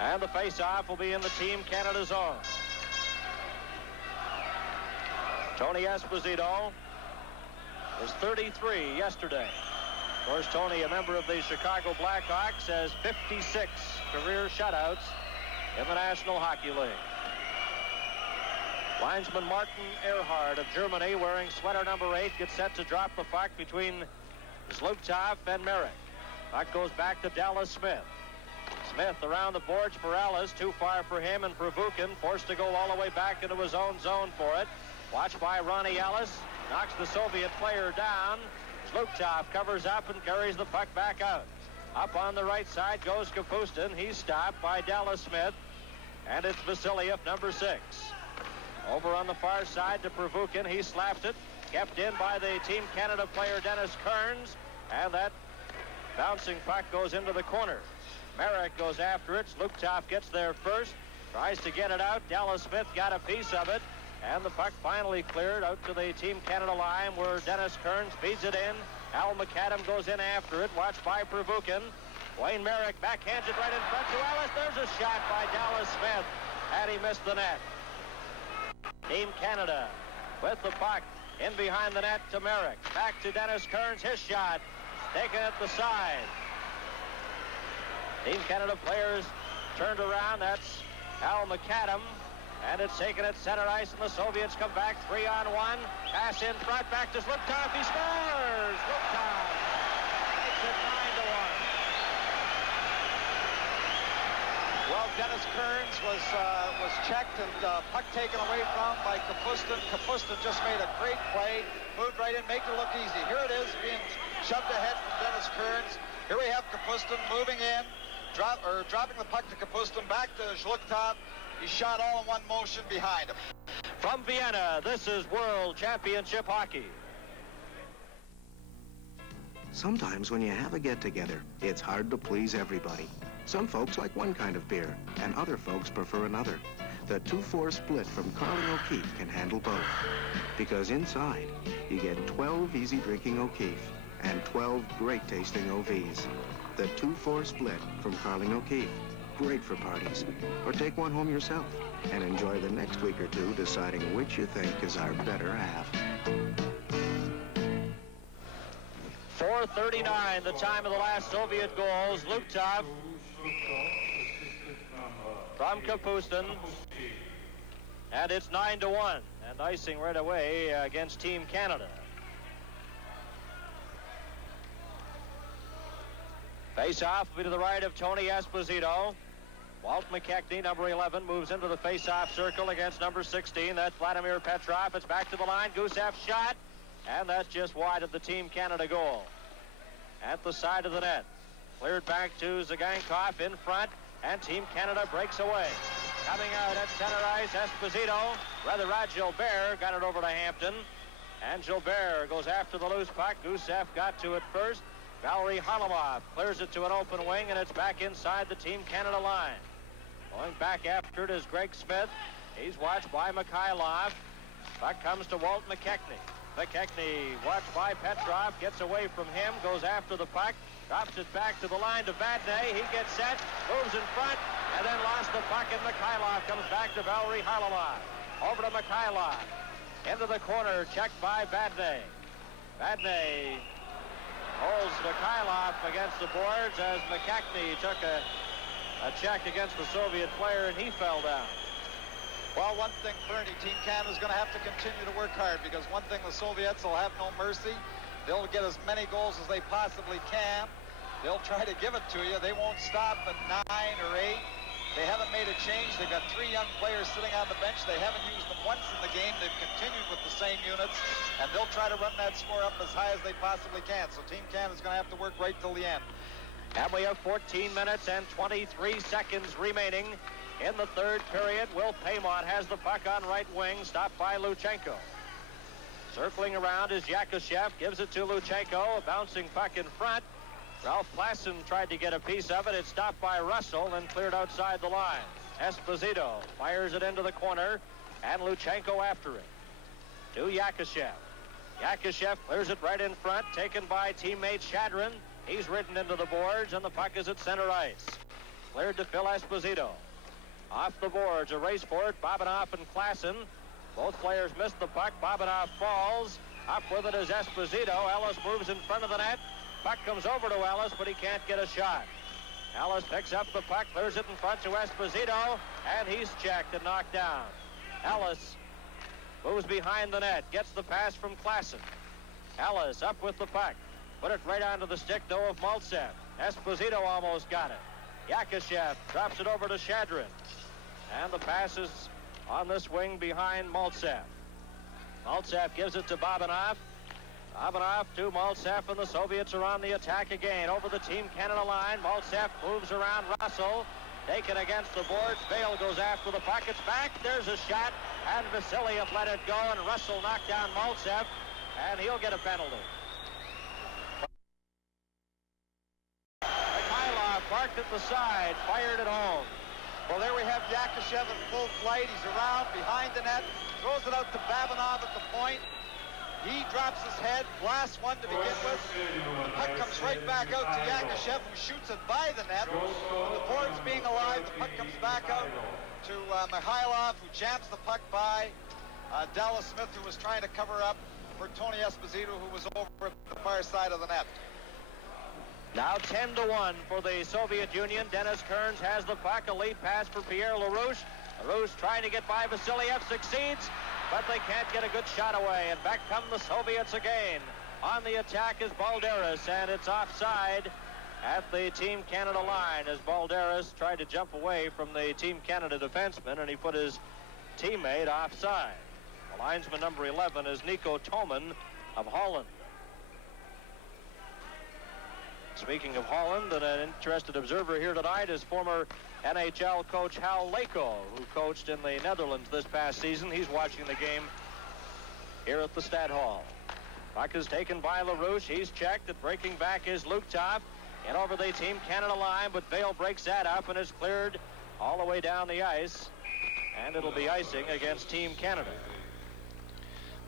And the face-off will be in the Team Canada zone. Tony Esposito was 33 yesterday. Of course, Tony, a member of the Chicago Blackhawks, has 56 career shutouts in the National Hockey League. Linesman Martin Ehrhard of Germany, wearing sweater number 8, gets set to drop the puck between Zlukov and Merrick. Puck goes back to Dallas Smith. Smith around the boards for Ellis, too far for him, and Provukin forced to go all the way back into his own zone for it. Watched by Ronnie Ellis, knocks the Soviet player down. Zlukov covers up and carries the puck back out. Up on the right side goes Kapustin. He's stopped by Dallas Smith, and it's Vasiliev, number 6. Over on the far side to Provukin. He slaps it, kept in by the Team Canada player Dennis Kearns, and that bouncing puck goes into the corner. Merrick goes after it. Zlukov gets there first, tries to get it out. Dallas Smith got a piece of it, and the puck finally cleared out to the Team Canada line where Dennis Kearns feeds it in. Al McAdam goes in after it, watched by Provukin. Wayne Merrick backhands it right in front to Ellis. There's a shot by Dallas Smith, and he missed the net. Team Canada with the puck in behind the net to Merrick. Back to Dennis Kearns, his shot, taken at the side. Team Canada players turned around. That's Al McAdam, and it's taken at center ice, and the Soviets come back 3-on-1. Pass in front, back to Zlukov. He scores! Zlukov makes it 9-1. Well, Dennis Kearns was checked and puck taken away from by Kapustin. Kapustin just made a great play, moved right in, made it look easy. Here it is, being shoved ahead from Dennis Kearns. Here we have Kapustin moving in, dropping the puck to Kapustin, back to Zlukov. He shot all in one motion behind him. From Vienna, this is World Championship Hockey. Sometimes when you have a get-together, it's hard to please everybody. Some folks like one kind of beer, and other folks prefer another. The 2-4 split from Carling O'Keefe can handle both. Because inside, you get 12 easy-drinking O'Keefe and 12 great-tasting OVs. The 2-4 split from Carling O'Keefe. Great for parties. Or take one home yourself and enjoy the next week or two deciding which you think is our better half. 4:39, the time of the last Soviet goals. Zlukov from Kapustin. And it's 9-1. And icing right away against Team Canada. Face-off will be to the right of Tony Esposito. Walt McKechnie, number 11, moves into the face-off circle against number 16. That's Vladimir Petrov. It's back to the line. Gusev shot. And that's just wide of the Team Canada goal. At the side of the net. Cleared back to Zagankov in front. And Team Canada breaks away. Coming out at center ice, Esposito. Rod Gilbert got it over to Hampton. And Gilbert goes after the loose puck. Gusev got to it first. Valery Harlamov clears it to an open wing, and it's back inside the Team Canada line. Going back after it is Greg Smith. He's watched by Mikhailov. Puck comes to Walt McKechnie. McKechnie, watched by Petrov, gets away from him, goes after the puck, drops it back to the line to Vadnais. He gets set, moves in front, and then lost the puck, and Mikhailov comes back to Valery Harlamov. Over to Mikhailov. Into the corner, checked by Vadnais. Vadnais holds Mikhailov against the boards as McKechnie took a check against the Soviet player, and he fell down. Well, one thing, Bernie, Team Canada is going to have to continue to work hard, because one thing, the Soviets will have no mercy. They'll get as many goals as they possibly can. They'll try to give it to you. They won't stop at 9 or 8. They haven't made a change. They've got 3 young players sitting on the bench. They haven't used them once in the game. They've continued with the same units, and they'll try to run that score up as high as they possibly can. So Team Canada's going to have to work right till the end. And we have 14 minutes and 23 seconds remaining in the third period. Will Paymont has the puck on right wing, stopped by Luchenko. Circling around is Yakushev, gives it to Luchenko, a bouncing puck in front. Ralph Klassen tried to get a piece of it. It's stopped by Russell and cleared outside the line. Esposito fires it into the corner, and Luchenko after it. To Yakushev. Yakushev clears it right in front, taken by teammate Shadrin. He's ridden into the boards, and the puck is at center ice. cleared to Phil Esposito. Off the boards, a race for it, Bobinoff and Klassen. Both players missed the puck. Bobinoff falls. Up with it is Esposito. Ellis moves in front of the net. Puck comes over to Ellis, but he can't get a shot. Ellis picks up the puck, clears it in front to Esposito, and he's checked and knocked down. Ellis moves behind the net, gets the pass from Klassen. Ellis up with the puck. Put it right onto the stick, though, of Maltsev. Esposito almost got it. Yakushev drops it over to Shadrin. And the pass is on this wing behind Maltsev. Maltsev gives it to Bobinoff. Bobinoff to Maltsev, and the Soviets are on the attack again. Over the Team Canada line, Maltsev moves around Russell. Taken against the boards. Vale goes after the puck. It's back. There's a shot. And Vasiliev let it go, and Russell knocked down Maltsev, and he'll get a penalty. Mikhailov parked at the side, fired it home. Well, there we have Yakushev in full flight. He's around behind the net, throws it out to Babinov at the point. He drops his head, blasts one to begin with. The puck comes right back out to Yakushev, who shoots it by the net. With the boards being alive, the puck comes back out to Mikhailov, who jams the puck by Dallas Smith, who was trying to cover up for Tony Esposito, who was over at the far side of the net. Now 10-1 for the Soviet Union. Dennis Kearns has the puck. A lead pass for Pierre LaRouche. LaRouche trying to get by Vasiliev, succeeds, but they can't get a good shot away. And back come the Soviets again. On the attack is Balderas, and it's offside at the Team Canada line as Balderas tried to jump away from the Team Canada defenseman, and he put his teammate offside. The linesman number 11 is Nico Toman of Holland. Speaking of Holland, an interested observer here tonight is former NHL coach Hal Leko, who coached in the Netherlands this past season. He's watching the game here at the Stad Hall. Puck is taken by LaRouche. He's checked. And breaking back is Luktov. And over the Team Canada line, but Vale breaks that up and is cleared all the way down the ice. And it'll be icing against Team Canada.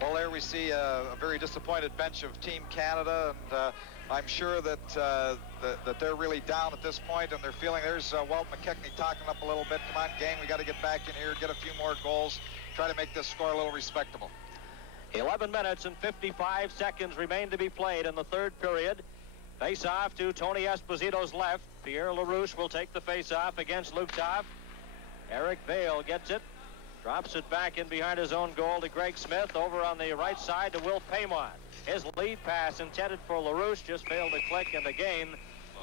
Well, there we see a very disappointed bench of Team Canada, and I'm sure that that they're really down at this point, and they're feeling there's Walt McKechnie talking up a little bit. Come on, gang, we got to get back in here, get a few more goals, try to make this score a little respectable. 11 minutes and 55 seconds remain to be played in the third period. Face-off to Tony Esposito's left. Pierre LaRouche will take the face-off against Luktov. Eric Vale gets it. Drops it back in behind his own goal to Greg Smith. Over on the right side to Will Paymont. His lead pass intended for LaRouche just failed to click, and again,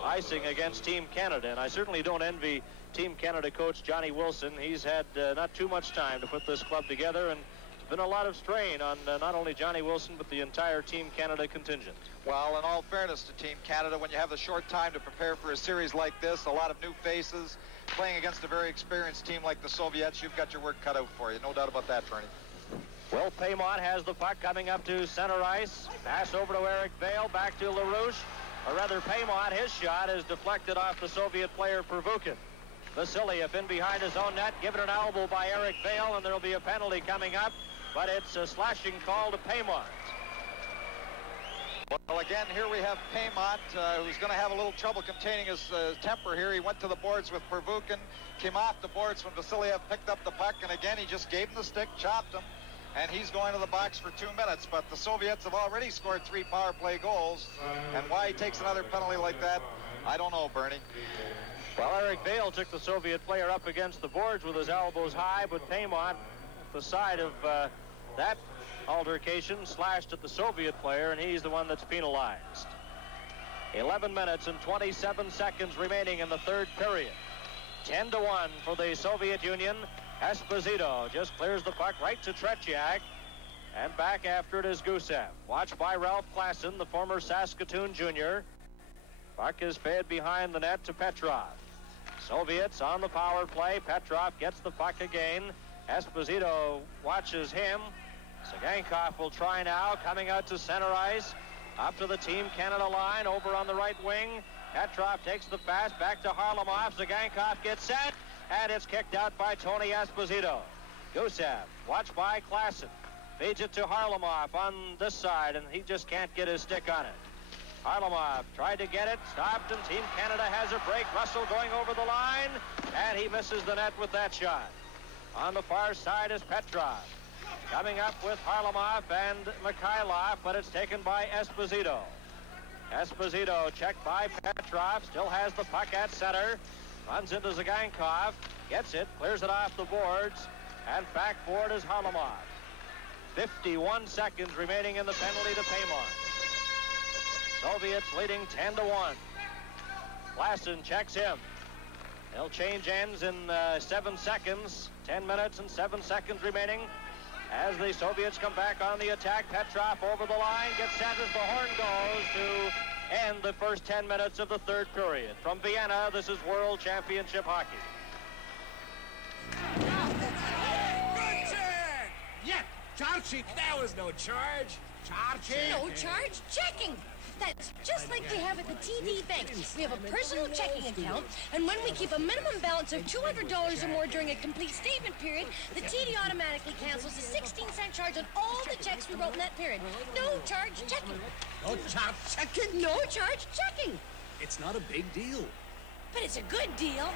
icing against Team Canada. And I certainly don't envy Team Canada coach Johnny Wilson. He's had not too much time to put this club together, and it's been a lot of strain on not only Johnny Wilson, but the entire Team Canada contingent. Well, in all fairness to Team Canada, when you have the short time to prepare for a series like this, a lot of new faces, playing against a very experienced team like the Soviets, you've got your work cut out for you. No doubt about that, Bernie. Will Paymont has the puck coming up to center ice. Pass over to Eric Vale, back to LaRouche. Or rather, Paymont, his shot is deflected off the Soviet player Pervukin. Vasiliev in behind his own net, given an elbow by Eric Vale, and there'll be a penalty coming up, but it's a slashing call to Paymont. Well, again, here we have Paymont, who's going to have a little trouble containing his temper here. He went to the boards with Pervukin, came off the boards when Vasiliev picked up the puck, and again, he just gave him the stick, chopped him, and he's going to the box for 2 minutes. But the Soviets have already scored 3 power play goals, and why he takes another penalty like that, I don't know, Bernie. Well, Eric Vale took the Soviet player up against the boards with his elbows high, but Paymont, at the side of that altercation, slashed at the Soviet player, and he's the one that's penalized. 11 minutes and 27 seconds remaining in the third period. 10-1 for the Soviet Union. Esposito just clears the puck right to Tretiak, and back after it is Gusev. Watched by Ralph Klassen, the former Saskatoon junior. Puck is fed behind the net to Petrov. Soviets on the power play. Petrov gets the puck again. Esposito watches him. Sagankov will try now, coming out to center ice, up to the Team Canada line, over on the right wing. Petrov takes the pass back to Harlamov. Sagankov gets set, and it's kicked out by Tony Esposito. Gusev, watched by Klassen, feeds it to Harlamov on this side, and he just can't get his stick on it. Harlamov tried to get it, stopped, and Team Canada has a break. Russell going over the line, and he misses the net with that shot. On the far side is Petrov. Coming up with Harlamov and Mikhailov, but it's taken by Esposito. Esposito checked by Petrov, still has the puck at center. Runs into Zagankov, gets it, clears it off the boards, and back for it is Harlamov. 51 seconds remaining in the penalty to Paymont. Soviets leading 10-1. Lassen checks him. They'll change ends in 7 seconds. 10 minutes and 7 seconds remaining. As the Soviets come back on the attack, Petrov over the line, gets set as the horn goes to end the first 10 minutes of the third period. From Vienna, this is World Championship Hockey. Good check! Yeah, charging. That was no charge. Charging. No charge checking. That's just like they have at the TD Bank. We have a personal checking account, and when we keep a minimum balance of $200 or more during a complete statement period, the TD automatically cancels the 16-cent charge on all the checks we wrote in that period. No charge checking. No charge checking? No charge checking. It's not a big deal. But it's a good deal.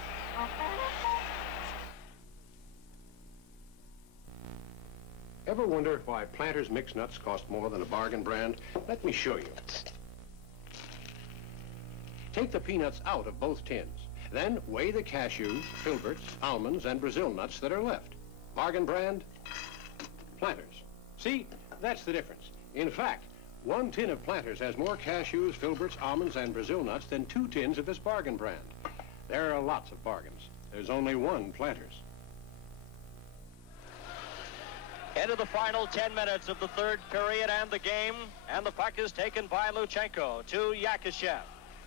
Ever wonder why Planters mixed nuts cost more than a bargain brand? Let me show you. Take the peanuts out of both tins. Then weigh the cashews, filberts, almonds, and Brazil nuts that are left. Bargain brand, Planters. See, that's the difference. In fact, 1 tin of Planters has more cashews, filberts, almonds, and Brazil nuts than 2 tins of this bargain brand. There are lots of bargains. There's only one Planters. Into the final 10 minutes of the third period and the game, and the puck is taken by Luchenko to Yakashev.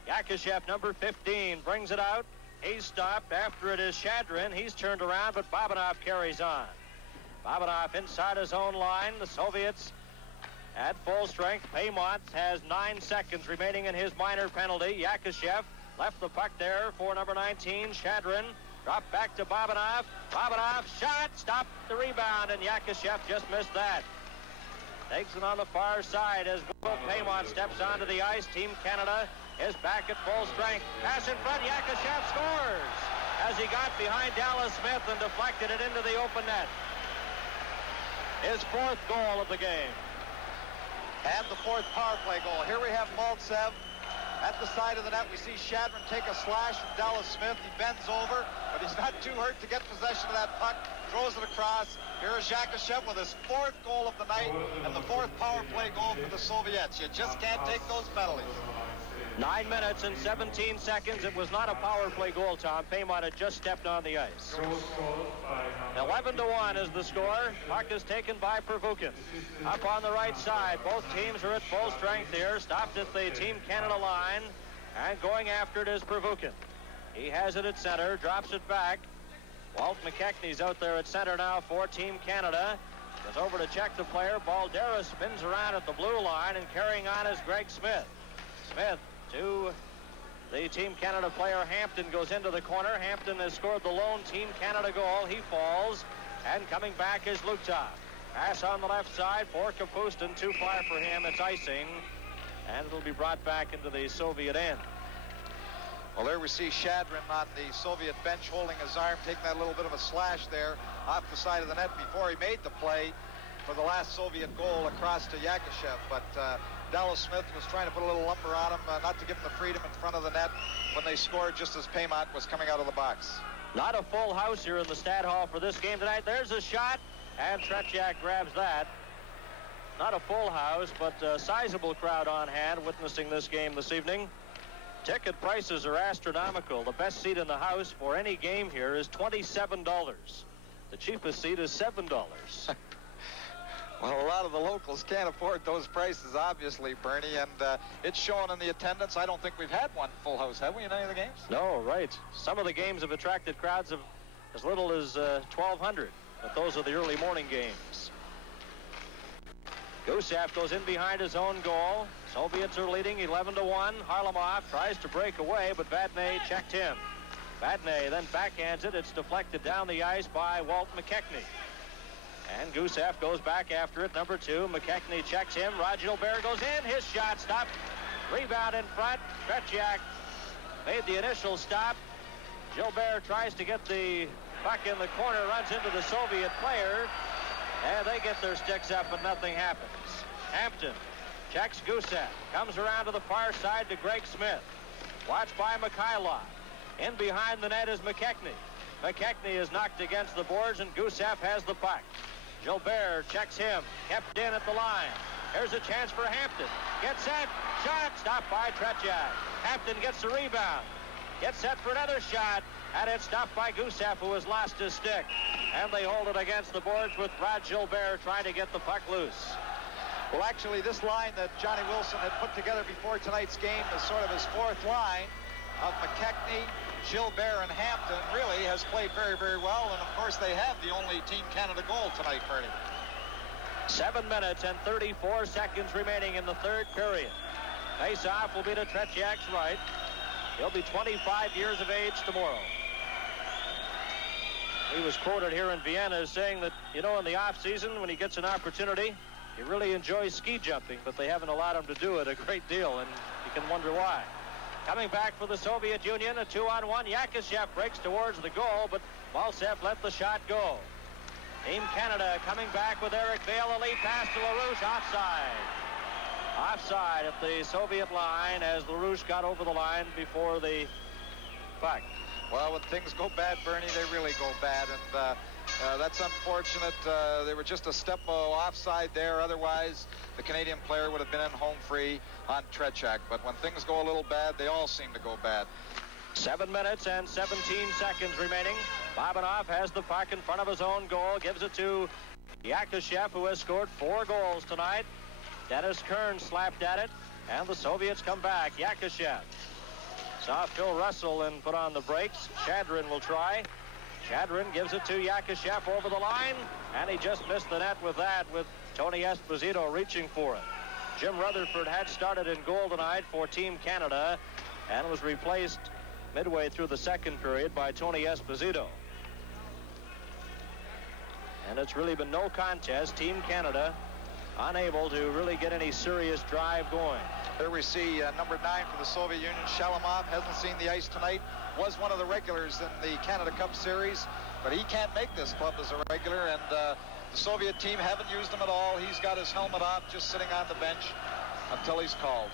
Yakashev, number 15, brings it out. He's stopped. After it is Shadrin. He's turned around, but Babanov carries on. Babanov inside his own line. The Soviets at full strength. Paymont has 9 seconds remaining in his minor penalty. Yakashev left the puck there for number 19, Shadrin. Dropped back to Babanov. Babanov shot, stopped the rebound, and Yakashev just missed that. Takes it on the far side as Will Paymont steps onto the ice. Team Canada is back at full strength. Pass in front, Yakashev scores as he got behind Dallas Smith and deflected it into the open net. His 4th goal of the game. And the 4th power play goal. Here we have Maltsev at the side of the net. We see Shadrin take a slash from Dallas Smith. He bends over, but he's not too hurt to get possession of that puck. Throws it across. Here is Yakashev with his 4th goal of the night and the 4th power play goal for the Soviets. You just can't take those penalties. 9 minutes and 17 seconds. It was not a power play goal, Tom. Paymont had just stepped on the ice. 11-1 is the score. Puck is taken by Pervukin. Up on the right side, both teams are at full strength here. Stopped at the Team Canada line, and going after it is Pervukin. He has it at center, drops it back. Walt McKechnie's out there at center now for Team Canada. Goes over to check the player. Baldera spins around at the blue line, and carrying on is Greg Smith. Smith to the Team Canada player. Hampton goes into the corner. Hampton has scored the lone Team Canada goal. He falls, and coming back is Luktov. Pass on the left side for Kapustin. Too far for him. It's icing, and it'll be brought back into the Soviet end. Well, there we see Shadrin on the Soviet bench holding his arm, taking that little bit of a slash there off the side of the net before he made the play for the last Soviet goal across to Yakashev. But Dallas Smith was trying to put a little lumber on him, not to give him the freedom in front of the net when they scored just as Paymont was coming out of the box. Not a full house here in the Stat Hall for this game tonight. There's a shot, and Tretiak grabs that. Not a full house, but a sizable crowd on hand witnessing this game this evening. Ticket prices are astronomical. The best seat in the house for any game here is $27. The cheapest seat is $7. Well, a lot of the locals can't afford those prices, obviously, Bernie, and it's shown in the attendance. I don't think we've had one full house, have we, in any of the games? No, right. Some of the games have attracted crowds of as little as 1,200, but those are the early morning games. Gusev goes in behind his own goal. Soviets are leading 11-1. Harlamov tries to break away, but Vadnais checked him. Vadnais then backhands it. It's deflected down the ice by Walt McKechnie. And Gusev goes back after it. Number 2, McKechnie checks him. Roger Gilbert goes in. His shot stopped Rebound in front. Tretiak made the initial stop. Gilbert tries to get the puck in the corner, runs into the Soviet player, and they get their sticks up, but nothing happens. Hampton checks Gusev, comes around to the far side to Greg Smith. Watched by Mikhailov. In behind the net is McKechnie. McKechnie is knocked against the boards, and Gusev has the puck. Gilbert checks him, kept in at the line. Here's a chance for Hampton. Gets set, shot, stopped by Tretiak. Hampton gets the rebound. Gets set for another shot, and it's stopped by Gusev, who has lost his stick. And they hold it against the boards with Rod Gilbert trying to get the puck loose. Well, actually, this line that Johnny Wilson had put together before tonight's game is sort of his fourth line of McKechnie, Gilbert, and Hampton really has played very, very well. And, of course, they have the only Team Canada goal tonight, Bernie. 7 minutes and 34 seconds remaining in the third period. Face-off will be to Tretiak's right. He'll be 25 years of age tomorrow. He was quoted here in Vienna as saying that, you know, in the off-season, when he gets an opportunity, he really enjoys ski jumping, but they haven't allowed him to do it a great deal, and you can wonder why. Coming back for the Soviet Union, a 2-on-1. Yakashev breaks towards the goal, but Maltsev let the shot go. Team Canada coming back with Eric Vail. A lead pass to LaRouche. Offside. Offside at the Soviet line as LaRouche got over the line before the puck. Well, when things go bad, Bernie, they really go bad, and that's unfortunate. They were just a step offside there. Otherwise, the Canadian player would have been in home free on Tretiak. But when things go a little bad, they all seem to go bad. 7 minutes and 17 seconds remaining. Bobanov has the puck in front of his own goal, gives it to Yakashev, who has scored 4 goals tonight. Dennis Kern slapped at it, and the Soviets come back. Yakashev saw Phil Russell and put on the brakes. Shadrin will try. Shadrin gives it to Yakashev over the line, and he just missed the net with that, with Tony Esposito reaching for it. Jim Rutherford had started in goal tonight for Team Canada and was replaced midway through the second period by Tony Esposito. And it's really been no contest. Team Canada unable to really get any serious drive going. There we see number 9 for the Soviet Union, Shalamov, hasn't seen the ice tonight, was one of the regulars in the Canada Cup Series, but he can't make this club as a regular, and the Soviet team haven't used him at all. He's got his helmet off, just sitting on the bench until he's called.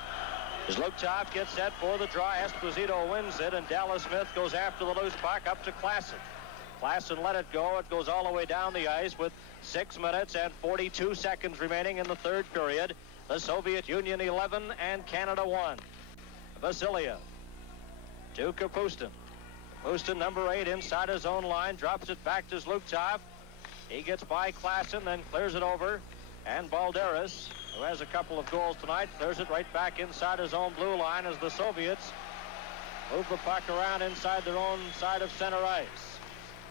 Zlukov gets set for the draw. Esposito wins it, and Dallas Smith goes after the loose puck up to Klassen. Klassen let it go. It goes all the way down the ice with 6 minutes and 42 seconds remaining in the third period. The Soviet Union 11 and Canada 1. Vasiliev to Kapustin. Kapustin, number 8, inside his own line, drops it back to Zlukov. He gets by Klassen, then clears it over. And Balderas, who has a couple of goals tonight, clears it right back inside his own blue line as the Soviets move the puck around inside their own side of center ice.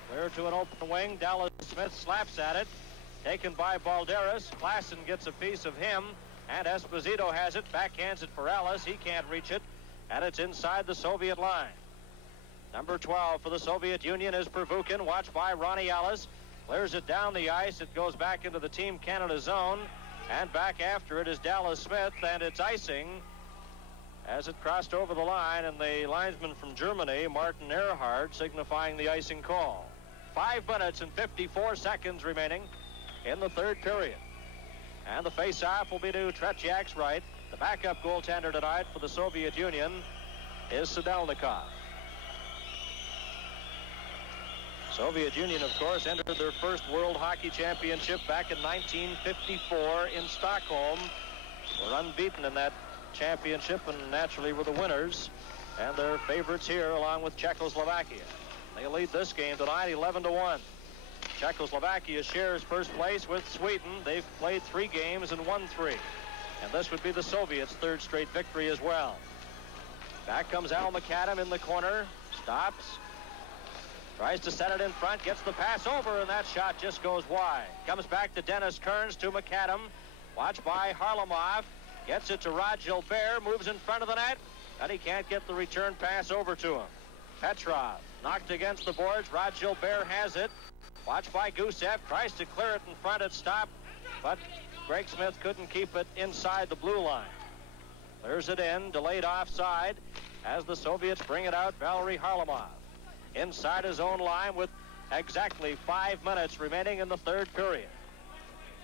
Clear to an open wing. Dallas Smith slaps at it. Taken by Balderas. Klassen gets a piece of him, and Esposito has it. Backhands it for Ellis. He can't reach it, and it's inside the Soviet line. Number 12 for the Soviet Union is Pervukin, watched by Ronnie Ellis. Clears it down the ice. It goes back into the Team Canada zone, and back after it is Dallas Smith, and it's icing as it crossed over the line, and the linesman from Germany, Martin Ehrhardt, signifying the icing call. 5 minutes and 54 seconds remaining in the third period. And the face-off will be to Tretiak's right. The backup goaltender tonight for the Soviet Union is Sadelnikov. Soviet Union, of course, entered their first World Hockey Championship back in 1954 in Stockholm. Were unbeaten in that championship and naturally were the winners. And they're favorites here along with Czechoslovakia. They lead this game tonight 11-1. Czechoslovakia shares first place with Sweden. They've played 3 games and won 3. And this would be the Soviets' third straight victory as well. Back comes Al McAdam in the corner. Stops. Tries to set it in front. Gets the pass over, and that shot just goes wide. Comes back to Dennis Kearns to McAdam. Watched by Harlamov. Gets it to Rod Gilbert. Moves in front of the net. And he can't get the return pass over to him. Petrov knocked against the boards. Rod Gilbert has it. Watched by Gusev. Tries to clear it in front. It stopped. But Greg Smith couldn't keep it inside the blue line. Clears it in, delayed offside as the Soviets bring it out. Valery Harlamov inside his own line with exactly 5 minutes remaining in the third period.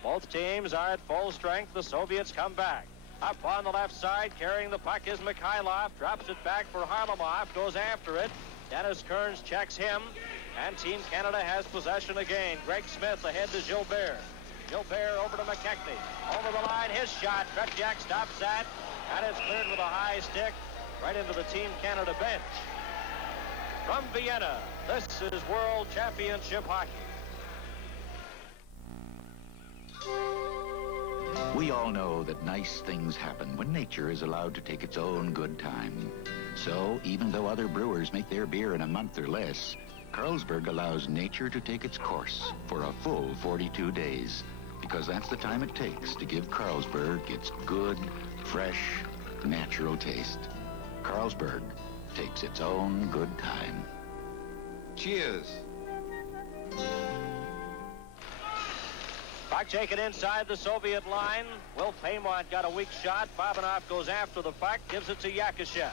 Both teams are at full strength. The Soviets come back. Up on the left side, carrying the puck is Mikhailov. Drops it back for Harlamov, goes after it. Dennis Kearns checks him, and Team Canada has possession again. Greg Smith ahead to Gilbert. Gilbert over to McKechnie. Over the line, his shot. Tretiak stops that, and it's cleared with a high stick right into the Team Canada bench. From Vienna, this is World Championship Hockey. We all know that nice things happen when nature is allowed to take its own good time. So, even though other brewers make their beer in a month or less, Carlsberg allows nature to take its course for a full 42 days, because that's the time it takes to give Carlsberg its good, fresh, natural taste. Carlsberg takes its own good time. Cheers. Puck taken inside the Soviet line. Will Paymont got a weak shot. Babanov goes after the puck, gives it to Yakashev.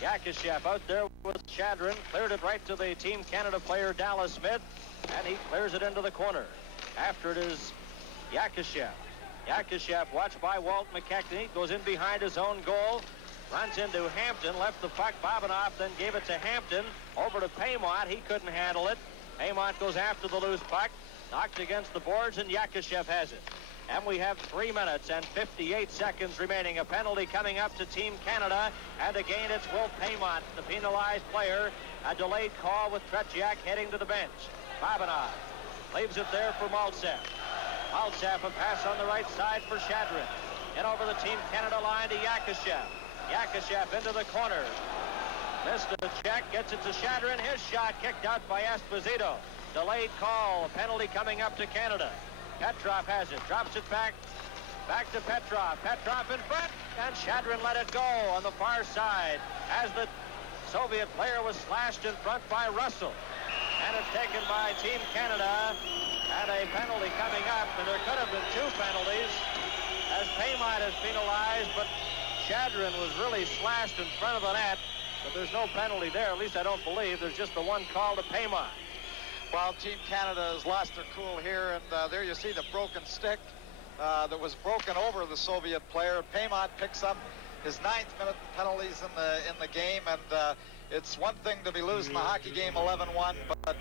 Yakashev out there with Shadrin, cleared it right to the Team Canada player Dallas Smith, and he clears it into the corner. After it is Yakashev. Yakashev, watched by Walt McKechnie, goes in behind his own goal, runs into Hampton, left the puck. Babanov then gave it to Hampton, over to Paymont. He couldn't handle it. Paymont goes after the loose puck, knocked against the boards, and Yakashev has it. And we have 3 minutes and 58 seconds remaining. A penalty coming up to Team Canada, and again it's Will Paymont, the penalized player. A delayed call with Tretiak heading to the bench. Babanov leaves it there for Maltsev. Maltsev, a pass on the right side for Shadrin. In over the Team Canada line to Yakashev. Yakashev into the corner. Missed a check, gets it to Shadrin. His shot kicked out by Esposito. Delayed call, a penalty coming up to Canada. Petrov has it, drops it back to Petrov. Petrov in front, and Shadrin let it go on the far side as the Soviet player was slashed in front by Russell. And it's taken by Team Canada, and a penalty coming up, and there could have been 2 penalties as Paymont is penalized, but Shadrin was really slashed in front of the net, but there's no penalty there, at least I don't believe. There's just the one call to Paymont. Well, Team Canada has lost their cool here, and there you see the broken stick that was broken over the Soviet player. Paymont picks up his 9th minute penalties in the game, and it's one thing to be losing the hockey game 11-1, but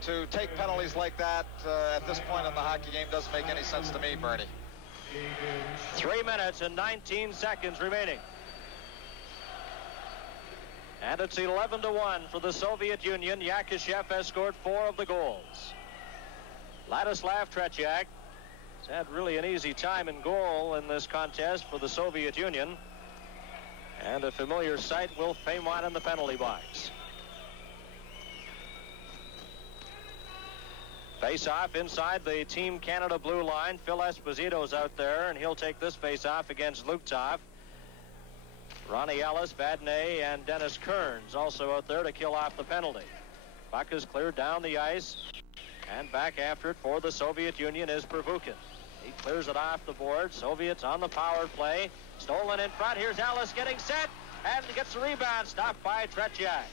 to take penalties like that at this point in the hockey game doesn't make any sense to me, Bernie. 3 minutes and 19 seconds remaining. And it's 11-1 for the Soviet Union. Yakashev has scored 4 of the goals. Ladislav Tretiak has had really an easy time in goal in this contest for the Soviet Union. And a familiar sight, Will Paymont in the penalty box. Face-off inside the Team Canada blue line. Phil Esposito's out there, and he'll take this face-off against Luktov. Ronnie Ellis, Vadnais, and Dennis Kearns also out there to kill off the penalty. Puck is cleared down the ice, and back after it for the Soviet Union is Pervukin. He clears it off the board. Soviets on the power play. Stolen in front. Here's Ellis getting set, and gets the rebound. Stopped by Tretiak.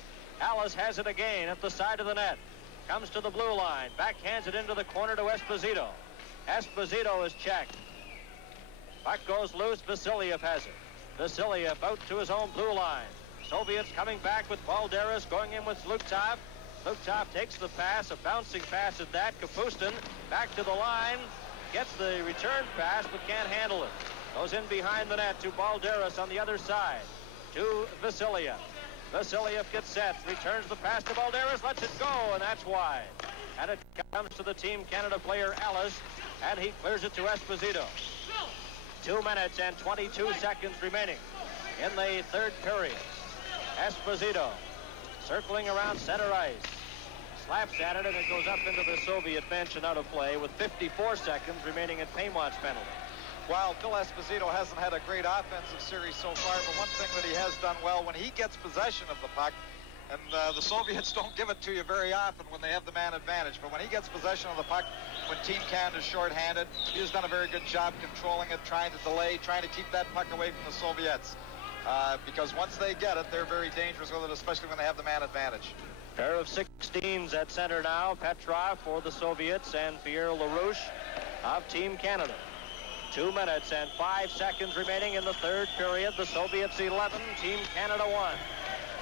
Ellis has it again at the side of the net. Comes to the blue line. Backhands it into the corner to Esposito. Esposito is checked. Puck goes loose. Vasiliev has it. Vasiliev out to his own blue line. Soviets coming back with Balderas going in with Luktov. Luktov takes the pass, a bouncing pass at that. Kapustin back to the line. Gets the return pass, but can't handle it. Goes in behind the net to Balderas on the other side. To Vasiliev. Vasiliev gets set, returns the pass to Balderas, lets it go, and that's wide. And it comes to the Team Canada player Ellis, and he clears it to Esposito. 2 minutes and 22 seconds remaining in the third period. Esposito circling around center ice. Slaps at it, and it goes up into the Soviet bench and out of play with 54 seconds remaining at Paymont's penalty. While Phil Esposito hasn't had a great offensive series so far, but one thing that he has done well, when he gets possession of the puck And the Soviets don't give it to you very often when they have the man advantage. But when he gets possession of the puck, when Team Canada's shorthanded, he has done a very good job controlling it, trying to delay, trying to keep that puck away from the Soviets. Because once they get it, they're very dangerous with it, especially when they have the man advantage. Pair of 16s at center now. Petrov for the Soviets and Pierre LaRouche of Team Canada. 2 minutes and 5 seconds remaining in the third period. The Soviets 11, Team Canada 1.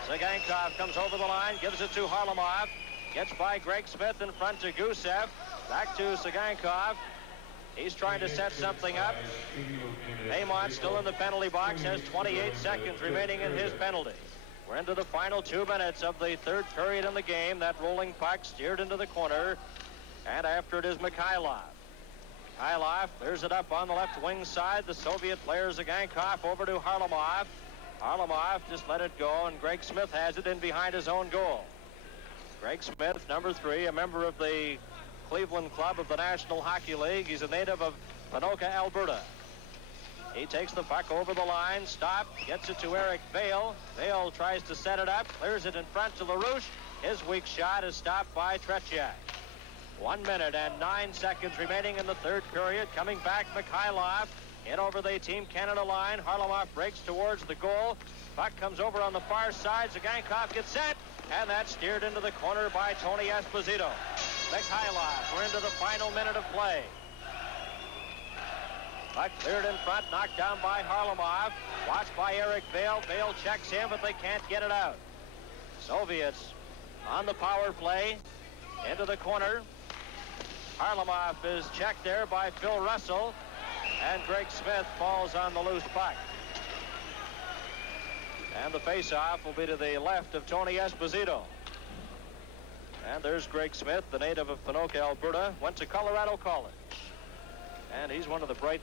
Zagankov comes over the line, gives it to Harlamov. Gets by Greg Smith in front to Gusev. Back to Zagankov. He's trying to set something up. Amont still in the penalty box, has 28 seconds remaining in his penalty. We're into the final 2 minutes of the third period in the game. That rolling puck steered into the corner. And after it is Mikhailov. Mikhailov clears it up on the left wing side. The Soviet player Zagankov over to Harlamov. Harlamov just let it go, and Greg Smith has it in behind his own goal. Greg Smith, number 3, a member of the Cleveland Club of the National Hockey League. He's a native of Panoka, Alberta. He takes the puck over the line, stopped, gets it to Eric Vale. Vale tries to set it up, clears it in front to LaRouche. His weak shot is stopped by Tretiak. 1 minute and 9 seconds remaining in the third period. Coming back, Mikhailov. In over the Team Canada line. Harlamov breaks towards the goal. Puck comes over on the far side. Zagankov gets set. And that's steered into the corner by Tony Esposito. Mikhailov, we're into the final minute of play. Puck cleared in front, knocked down by Harlamov. Watched by Eric Vale. Vale checks him, but they can't get it out. Soviets on the power play. Into the corner. Harlamov is checked there by Phil Russell. And Greg Smith falls on the loose puck. And the face-off will be to the left of Tony Esposito. And there's Greg Smith, the native of Panoka, Alberta. Went to Colorado College. And he's one of the bright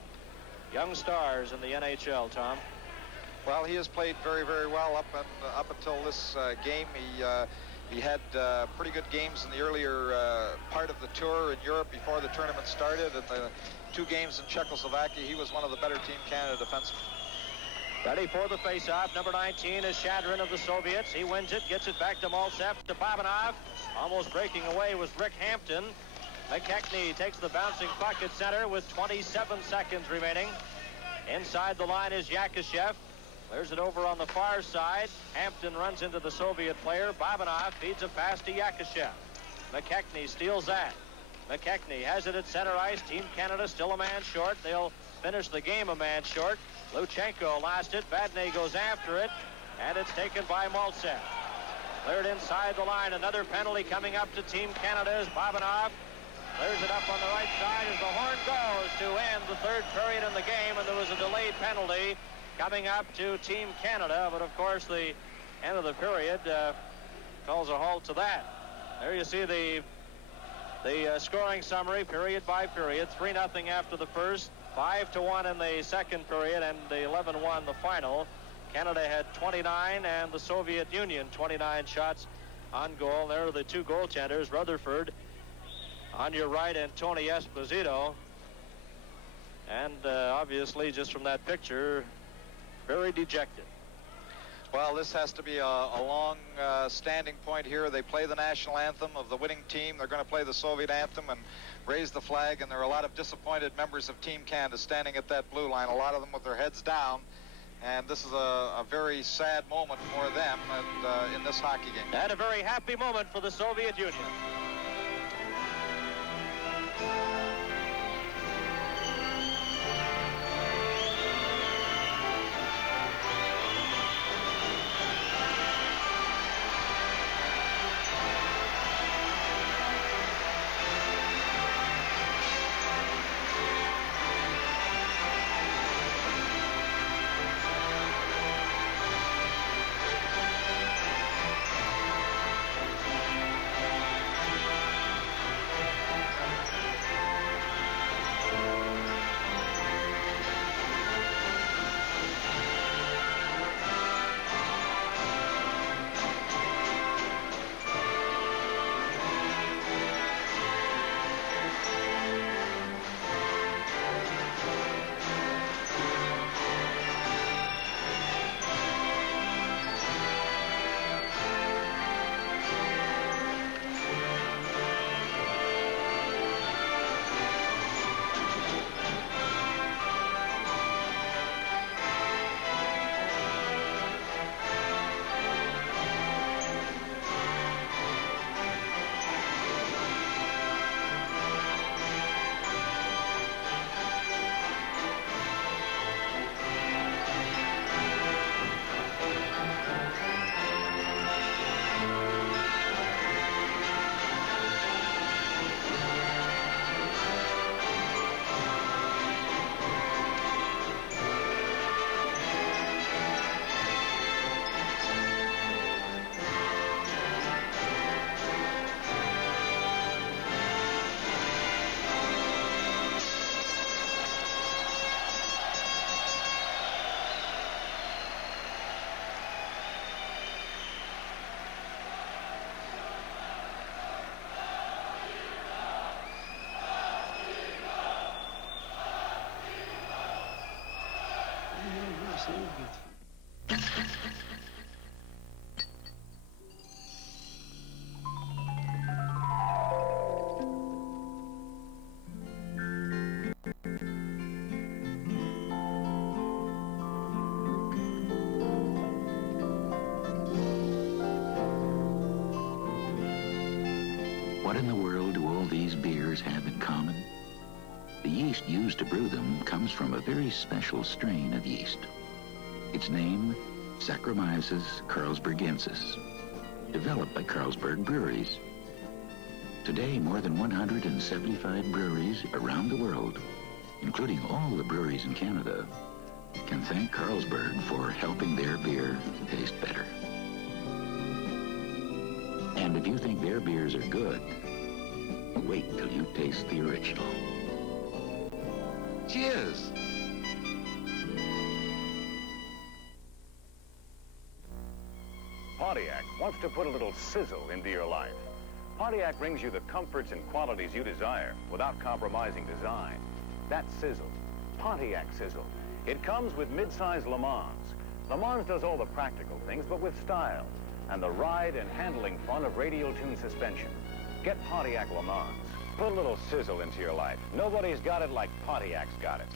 young stars in the NHL, Tom. Well, he has played very, very well up until this game. He had pretty good games in the earlier part of the tour in Europe before the tournament started. And the 2 games in Czechoslovakia, he was one of the better Team Canada defensemen. Ready for the face-off. Number 19 is Shadrin of the Soviets. He wins it, gets it back to Maltsev, to Babanov. Almost breaking away was Rick Hampton. McKechnie takes the bouncing puck at center with 27 seconds remaining. Inside the line is Yakashev. Clears it over on the far side. Hampton runs into the Soviet player. Babanov feeds a pass to Yakashev. McKechnie steals that. McKechnie has it at center ice. Team Canada still a man short. They'll finish the game a man short. Luchenko lost it. Vadney goes after it. And it's taken by Maltsev. Cleared inside the line. Another penalty coming up to Team Canada as Babanov clears it up on the right side as the horn goes to end the third period in the game. And there was a delayed penalty coming up to Team Canada. But, of course, the end of the period calls a halt to that. There you see the scoring summary, period by period. 3-0 after the first, 5-1 in the second period, and the 11-1 the final. Canada had 29, and the Soviet Union 29 shots on goal. There are the 2 goaltenders, Rutherford on your right and Tony Esposito. And obviously, just from that picture, very dejected. Well, this has to be a long standing point here. They play the national anthem of the winning team. They're going to play the Soviet anthem and raise the flag, and there are a lot of disappointed members of Team Canada standing at that blue line, a lot of them with their heads down. And this is a very sad moment for them in this hockey game. And a very happy moment for the Soviet Union. What in the world do all these beers have in common? The yeast used to brew them comes from a very special strain of yeast. Its name, Saccharomyces carlsbergensis, developed by Carlsberg breweries. Today, more than 175 breweries around the world, including all the breweries in Canada, can thank Carlsberg for helping their beer taste better. And if you think their beers are good, wait till you taste the original. Cheers! Pontiac wants to put a little sizzle into your life. Pontiac brings you the comforts and qualities you desire without compromising design. That's sizzle. Pontiac sizzle. It comes with mid-size Le Mans. Le Mans does all the practical things, but with style, and the ride and handling fun of radial tune suspension. Get Pontiac Le Mans. Put a little sizzle into your life. Nobody's got it like Pontiac's got it.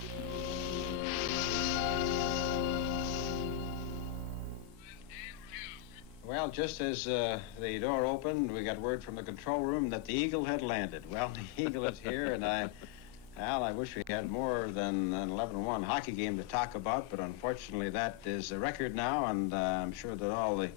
Well, just as the door opened, we got word from the control room that the Eagle had landed. Well, the Eagle is here, and I wish we had more than an 11-1 hockey game to talk about, but unfortunately that is a record now, and I'm sure that all the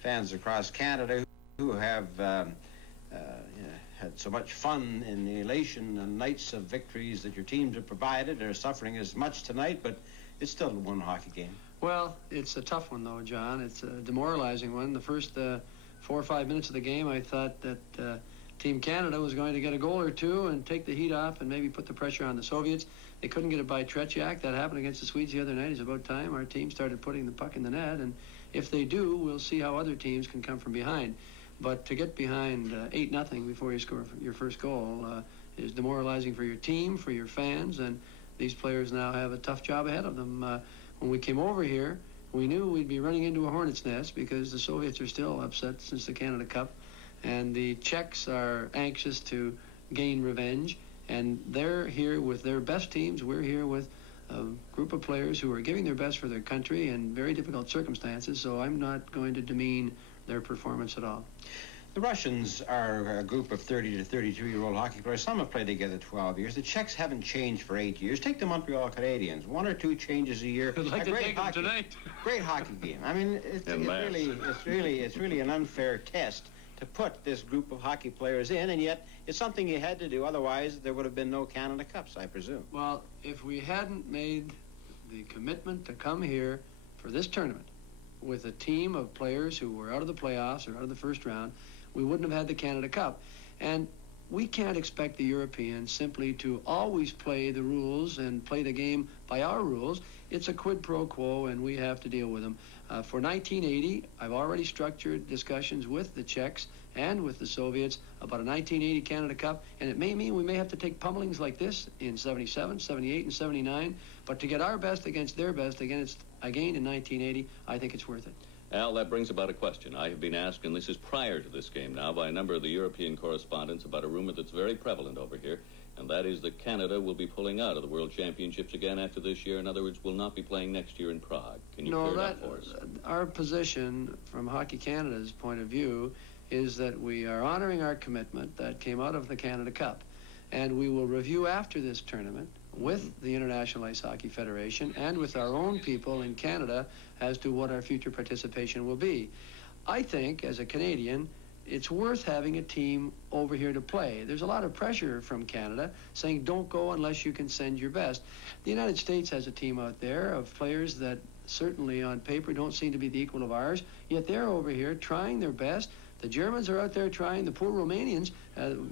fans across Canada who have had so much fun in the elation and nights of victories that your teams have provided are suffering as much tonight, but it's still one hockey game. Well, it's a tough one, though, John. It's a demoralizing one. The first 4 or 5 minutes of the game, I thought that Team Canada was going to get a goal or two and take the heat off and maybe put the pressure on the Soviets. They couldn't get it by Tretiak. That happened against the Swedes the other night. It's about time our team started putting the puck in the net, and if they do, we'll see how other teams can come from behind. But to get behind 8-0 before you score your first goal is demoralizing for your team, for your fans, and these players now have a tough job ahead of them. When we came over here, we knew we'd be running into a hornet's nest because the Soviets are still upset since the Canada Cup, and the Czechs are anxious to gain revenge, and they're here with their best teams. We're here with a group of players who are giving their best for their country in very difficult circumstances, so I'm not going to demean their performance at all. The Russians are a group of 30 to 32-year-old hockey players. Some have played together 12 years. The Czechs haven't changed for 8 years. Take the Montreal Canadiens. 1 or 2 changes a year. I'd like to take them tonight. Great hockey game. I mean, it's really an unfair test to put this group of hockey players in, and yet it's something you had to do. Otherwise, there would have been no Canada Cups, I presume. Well, if we hadn't made the commitment to come here for this tournament with a team of players who were out of the playoffs or out of the first round, we wouldn't have had the Canada Cup. And we can't expect the Europeans simply to always play the rules and play the game by our rules. It's a quid pro quo, and we have to deal with them. For 1980, I've already structured discussions with the Czechs and with the Soviets about a 1980 Canada Cup, and it may mean we may have to take pummelings like this in 77, 78, and 79, but to get our best against their best against again in 1980, I think it's worth it. Al, that brings about a question. I have been asked, and this is prior to this game now, by a number of the European correspondents about a rumor that's very prevalent over here, and that is that Canada will be pulling out of the World Championships again after this year. In other words, will not be playing next year in Prague. Can you clear that for us? Our position from Hockey Canada's point of view is that we are honoring our commitment that came out of the Canada Cup, and we will review after this tournament with the International Ice Hockey Federation and with our own people in Canada as to what our future participation will be. I think, as a Canadian, it's worth having a team over here to play. There's a lot of pressure from Canada saying don't go unless you can send your best. The United States has a team out there of players that certainly on paper don't seem to be the equal of ours, yet they're over here trying their best. The Germans are out there trying. The poor Romanians,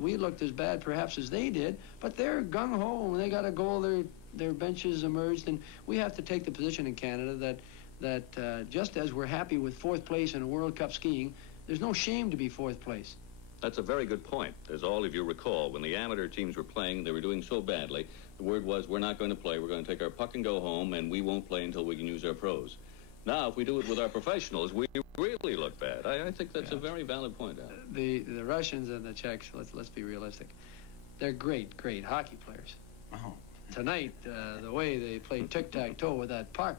we looked as bad perhaps as they did, but they're gung-ho. When they got a goal, their benches emerged, and we have to take the position in Canada that just as we're happy with 4th place in a World Cup skiing, there's no shame to be 4th place. That's a very good point. As all of you recall, when the amateur teams were playing, they were doing so badly The word was, we're not going to play. We're going to take our puck and go home, and we won't play until we can use our pros. Now, if we do it with our professionals, we really look bad. I think that's a very valid point, Al. The Russians and the Czechs, let's be realistic. They're great hockey players. Oh. Tonight, the way they played tic-tac-toe with that puck,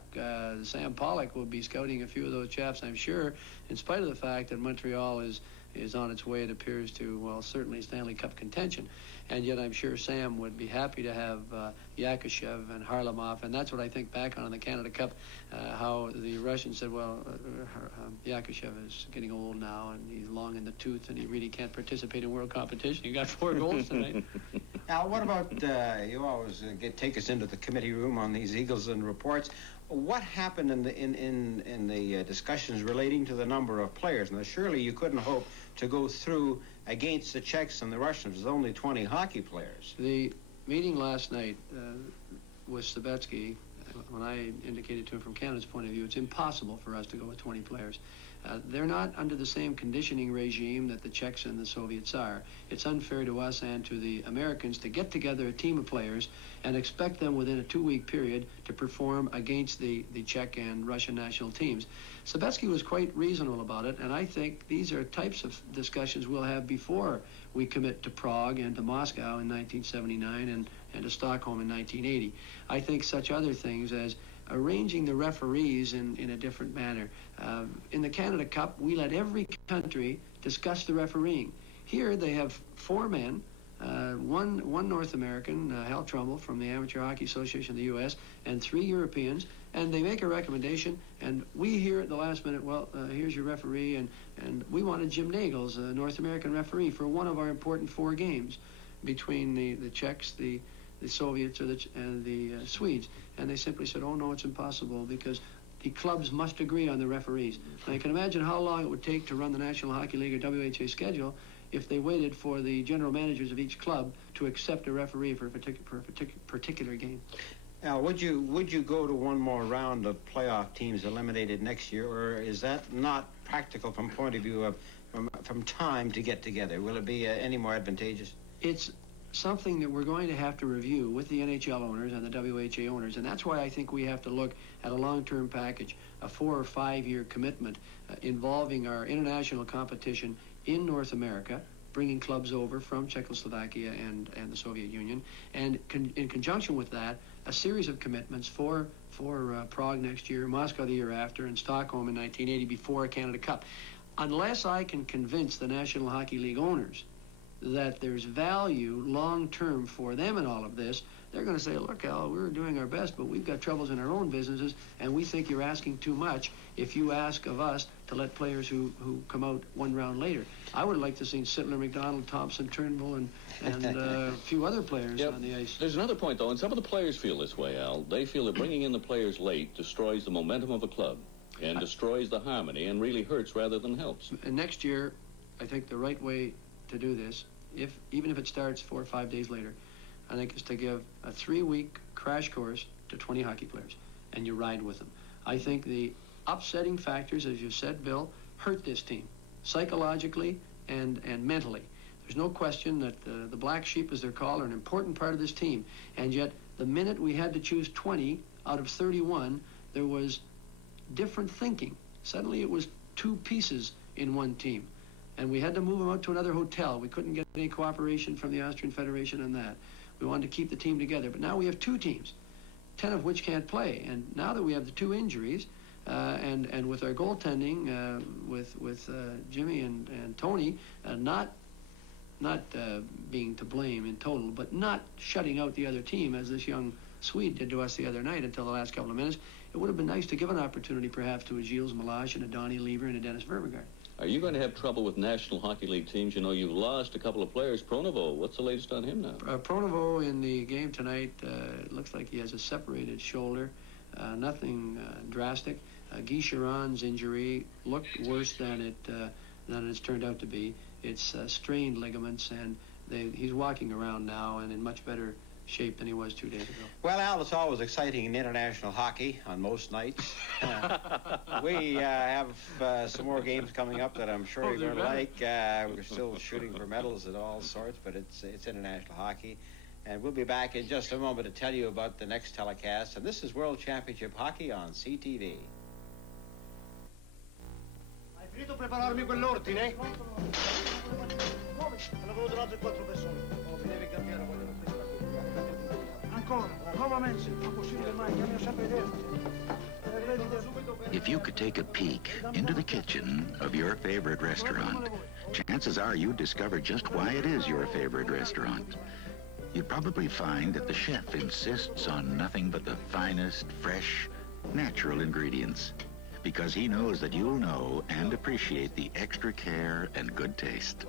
Sam Pollock will be scouting a few of those chaps, I'm sure, in spite of the fact that Montreal is on its way, it appears, to, well, certainly Stanley Cup contention. And yet I'm sure Sam would be happy to have Yakushev and Harlamov, and that's what I think back on the Canada Cup, how the Russians said, well, Yakushev is getting old now, and he's long in the tooth, and he really can't participate in world competition. He got 4 goals tonight. Al, what about, you always take us into the committee room on these Eagles and reports. What happened in the discussions relating to the number of players? Now, surely you couldn't hope to go through against the Czechs and the Russians with only 20 hockey players. The meeting last night with Sabetsky, when I indicated to him from Canada's point of view, it's impossible for us to go with 20 players. They're not under the same conditioning regime that the Czechs and the Soviets are. It's unfair to us and to the Americans to get together a team of players and expect them within a 2-week period to perform against the Czech and Russian national teams. Sabetsky was quite reasonable about it, and I think these are types of discussions we'll have before we commit to Prague and to Moscow in 1979 and to Stockholm in 1980. I think such other things as arranging the referees in a different manner. In the Canada Cup, we let every country discuss the refereeing. Here they have 4 men, one North American, Hal Trumbull from the Amateur Hockey Association of the U.S., and 3 Europeans, and they make a recommendation, and we hear at the last minute, well, here's your referee, and we wanted Jim Nagels, a North American referee, for one of our important 4 games between the Czechs, the Soviets, and the Swedes. And they simply said, oh, no, it's impossible because the clubs must agree on the referees. Now, you can imagine how long it would take to run the National Hockey League or WHA schedule if they waited for the general managers of each club to accept a referee for a particular game. Now, would you go to one more round of playoff teams eliminated next year, or is that not practical from point of view of from time to get together? Will it be any more advantageous? It's something that we're going to have to review with the NHL owners and the WHA owners, and that's why I think we have to look at a long-term package, a 4 or 5 year commitment involving our international competition in North America, bringing clubs over from Czechoslovakia and the Soviet Union, and in conjunction with that, a series of commitments for Prague next year, Moscow the year after, and Stockholm in 1980 before a Canada Cup. Unless I can convince the National Hockey League owners that there's value long-term for them in all of this, they're going to say, look, Al, we're doing our best, but we've got troubles in our own businesses, and we think you're asking too much if you ask of us to let players who come out 1 round later. I would like to see Sittler, McDonald, Thompson, Turnbull, and a few other players on the ice. There's another point, though, and some of the players feel this way, Al. They feel that bringing in the players late destroys the momentum of a club and destroys the harmony and really hurts rather than helps. And next year, I think the right way to do this, even if it starts 4 or 5 days later, I think is to give a 3-week crash course to 20 hockey players, and you ride with them. I think the upsetting factors, as you said, Bill, hurt this team, psychologically and mentally. There's no question that the black sheep, as they're called, are an important part of this team, and yet the minute we had to choose 20 out of 31, there was different thinking. Suddenly it was 2 pieces in one team. And we had to move them out to another hotel. We couldn't get any cooperation from the Austrian Federation on that. We wanted to keep the team together. But now we have 2 teams, 10 of which can't play. And now that we have the 2 injuries, and with our goaltending, with Jimmy and Tony, not being to blame in total, but not shutting out the other team, as this young Swede did to us the other night until the last couple of minutes, it would have been nice to give an opportunity perhaps to a Gilles Malache and a Donnie Lever and a Dennis Verbegaard. Are you going to have trouble with National Hockey League teams? You know, you've lost a couple of players. Pronovo, what's the latest on him now? Pronovo in the game tonight, it looks like he has a separated shoulder. Nothing drastic. Guy Chiron's injury looked worse than it's turned out to be. It's strained ligaments, and he's walking around now and in much better shape than he was 2 days ago. Well, Al, it's always exciting in international hockey on most nights. We have some more games coming up that I'm sure you're going to like. We're still shooting for medals at all sorts, but it's international hockey. And we'll be back in just a moment to tell you about the next telecast. And this is World Championship Hockey on CTV. Hai finito di prepararmi quell'ordine? Hanno venuto altre 4 persone. Oh, mi devi cambiare, vogliono prendere. Ancora, nuovamente, non possibile mai, cambio sempre idea. If you could take a peek into the kitchen of your favorite restaurant, chances are you'd discover just why it is your favorite restaurant. You'd probably find that the chef insists on nothing but the finest, fresh, natural ingredients, because he knows that you'll know and appreciate the extra care and good taste.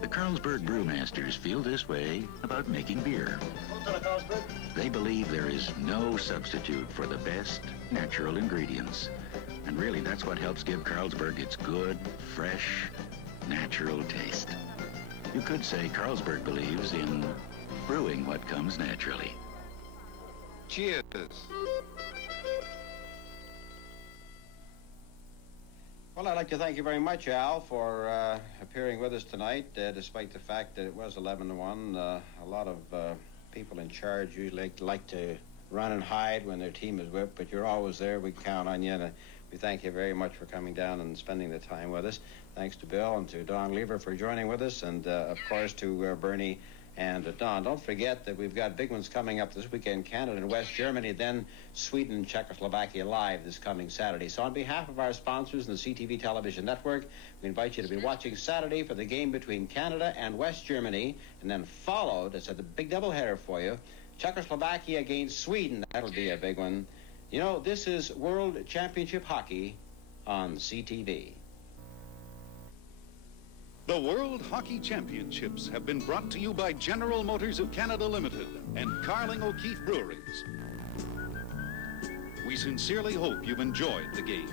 The Carlsberg Brewmasters feel this way about making beer. They believe there is no substitute for the best natural ingredients. And really, that's what helps give Carlsberg its good, fresh, natural taste. You could say Carlsberg believes in brewing what comes naturally. Cheers. Well, I'd like to thank you very much, Al, for appearing with us tonight, despite the fact that it was 11-1. A lot of people in charge usually like to run and hide when their team is whipped, but you're always there. We count on you, and we thank you very much for coming down and spending the time with us. Thanks to Bill and to Don Lever for joining with us, and, of course, to Bernie and Don. Don't forget that we've got big ones coming up this weekend, Canada and West Germany, then Sweden and Czechoslovakia live this coming Saturday. So on behalf of our sponsors and the CTV television network, we invite you to be watching Saturday for the game between Canada and West Germany, and then followed, it's a big doubleheader for you, Czechoslovakia against Sweden. That'll be a big one. You know, this is World Championship Hockey on CTV. The World Hockey Championships have been brought to you by General Motors of Canada Limited and Carling O'Keefe Breweries. We sincerely hope you've enjoyed the game.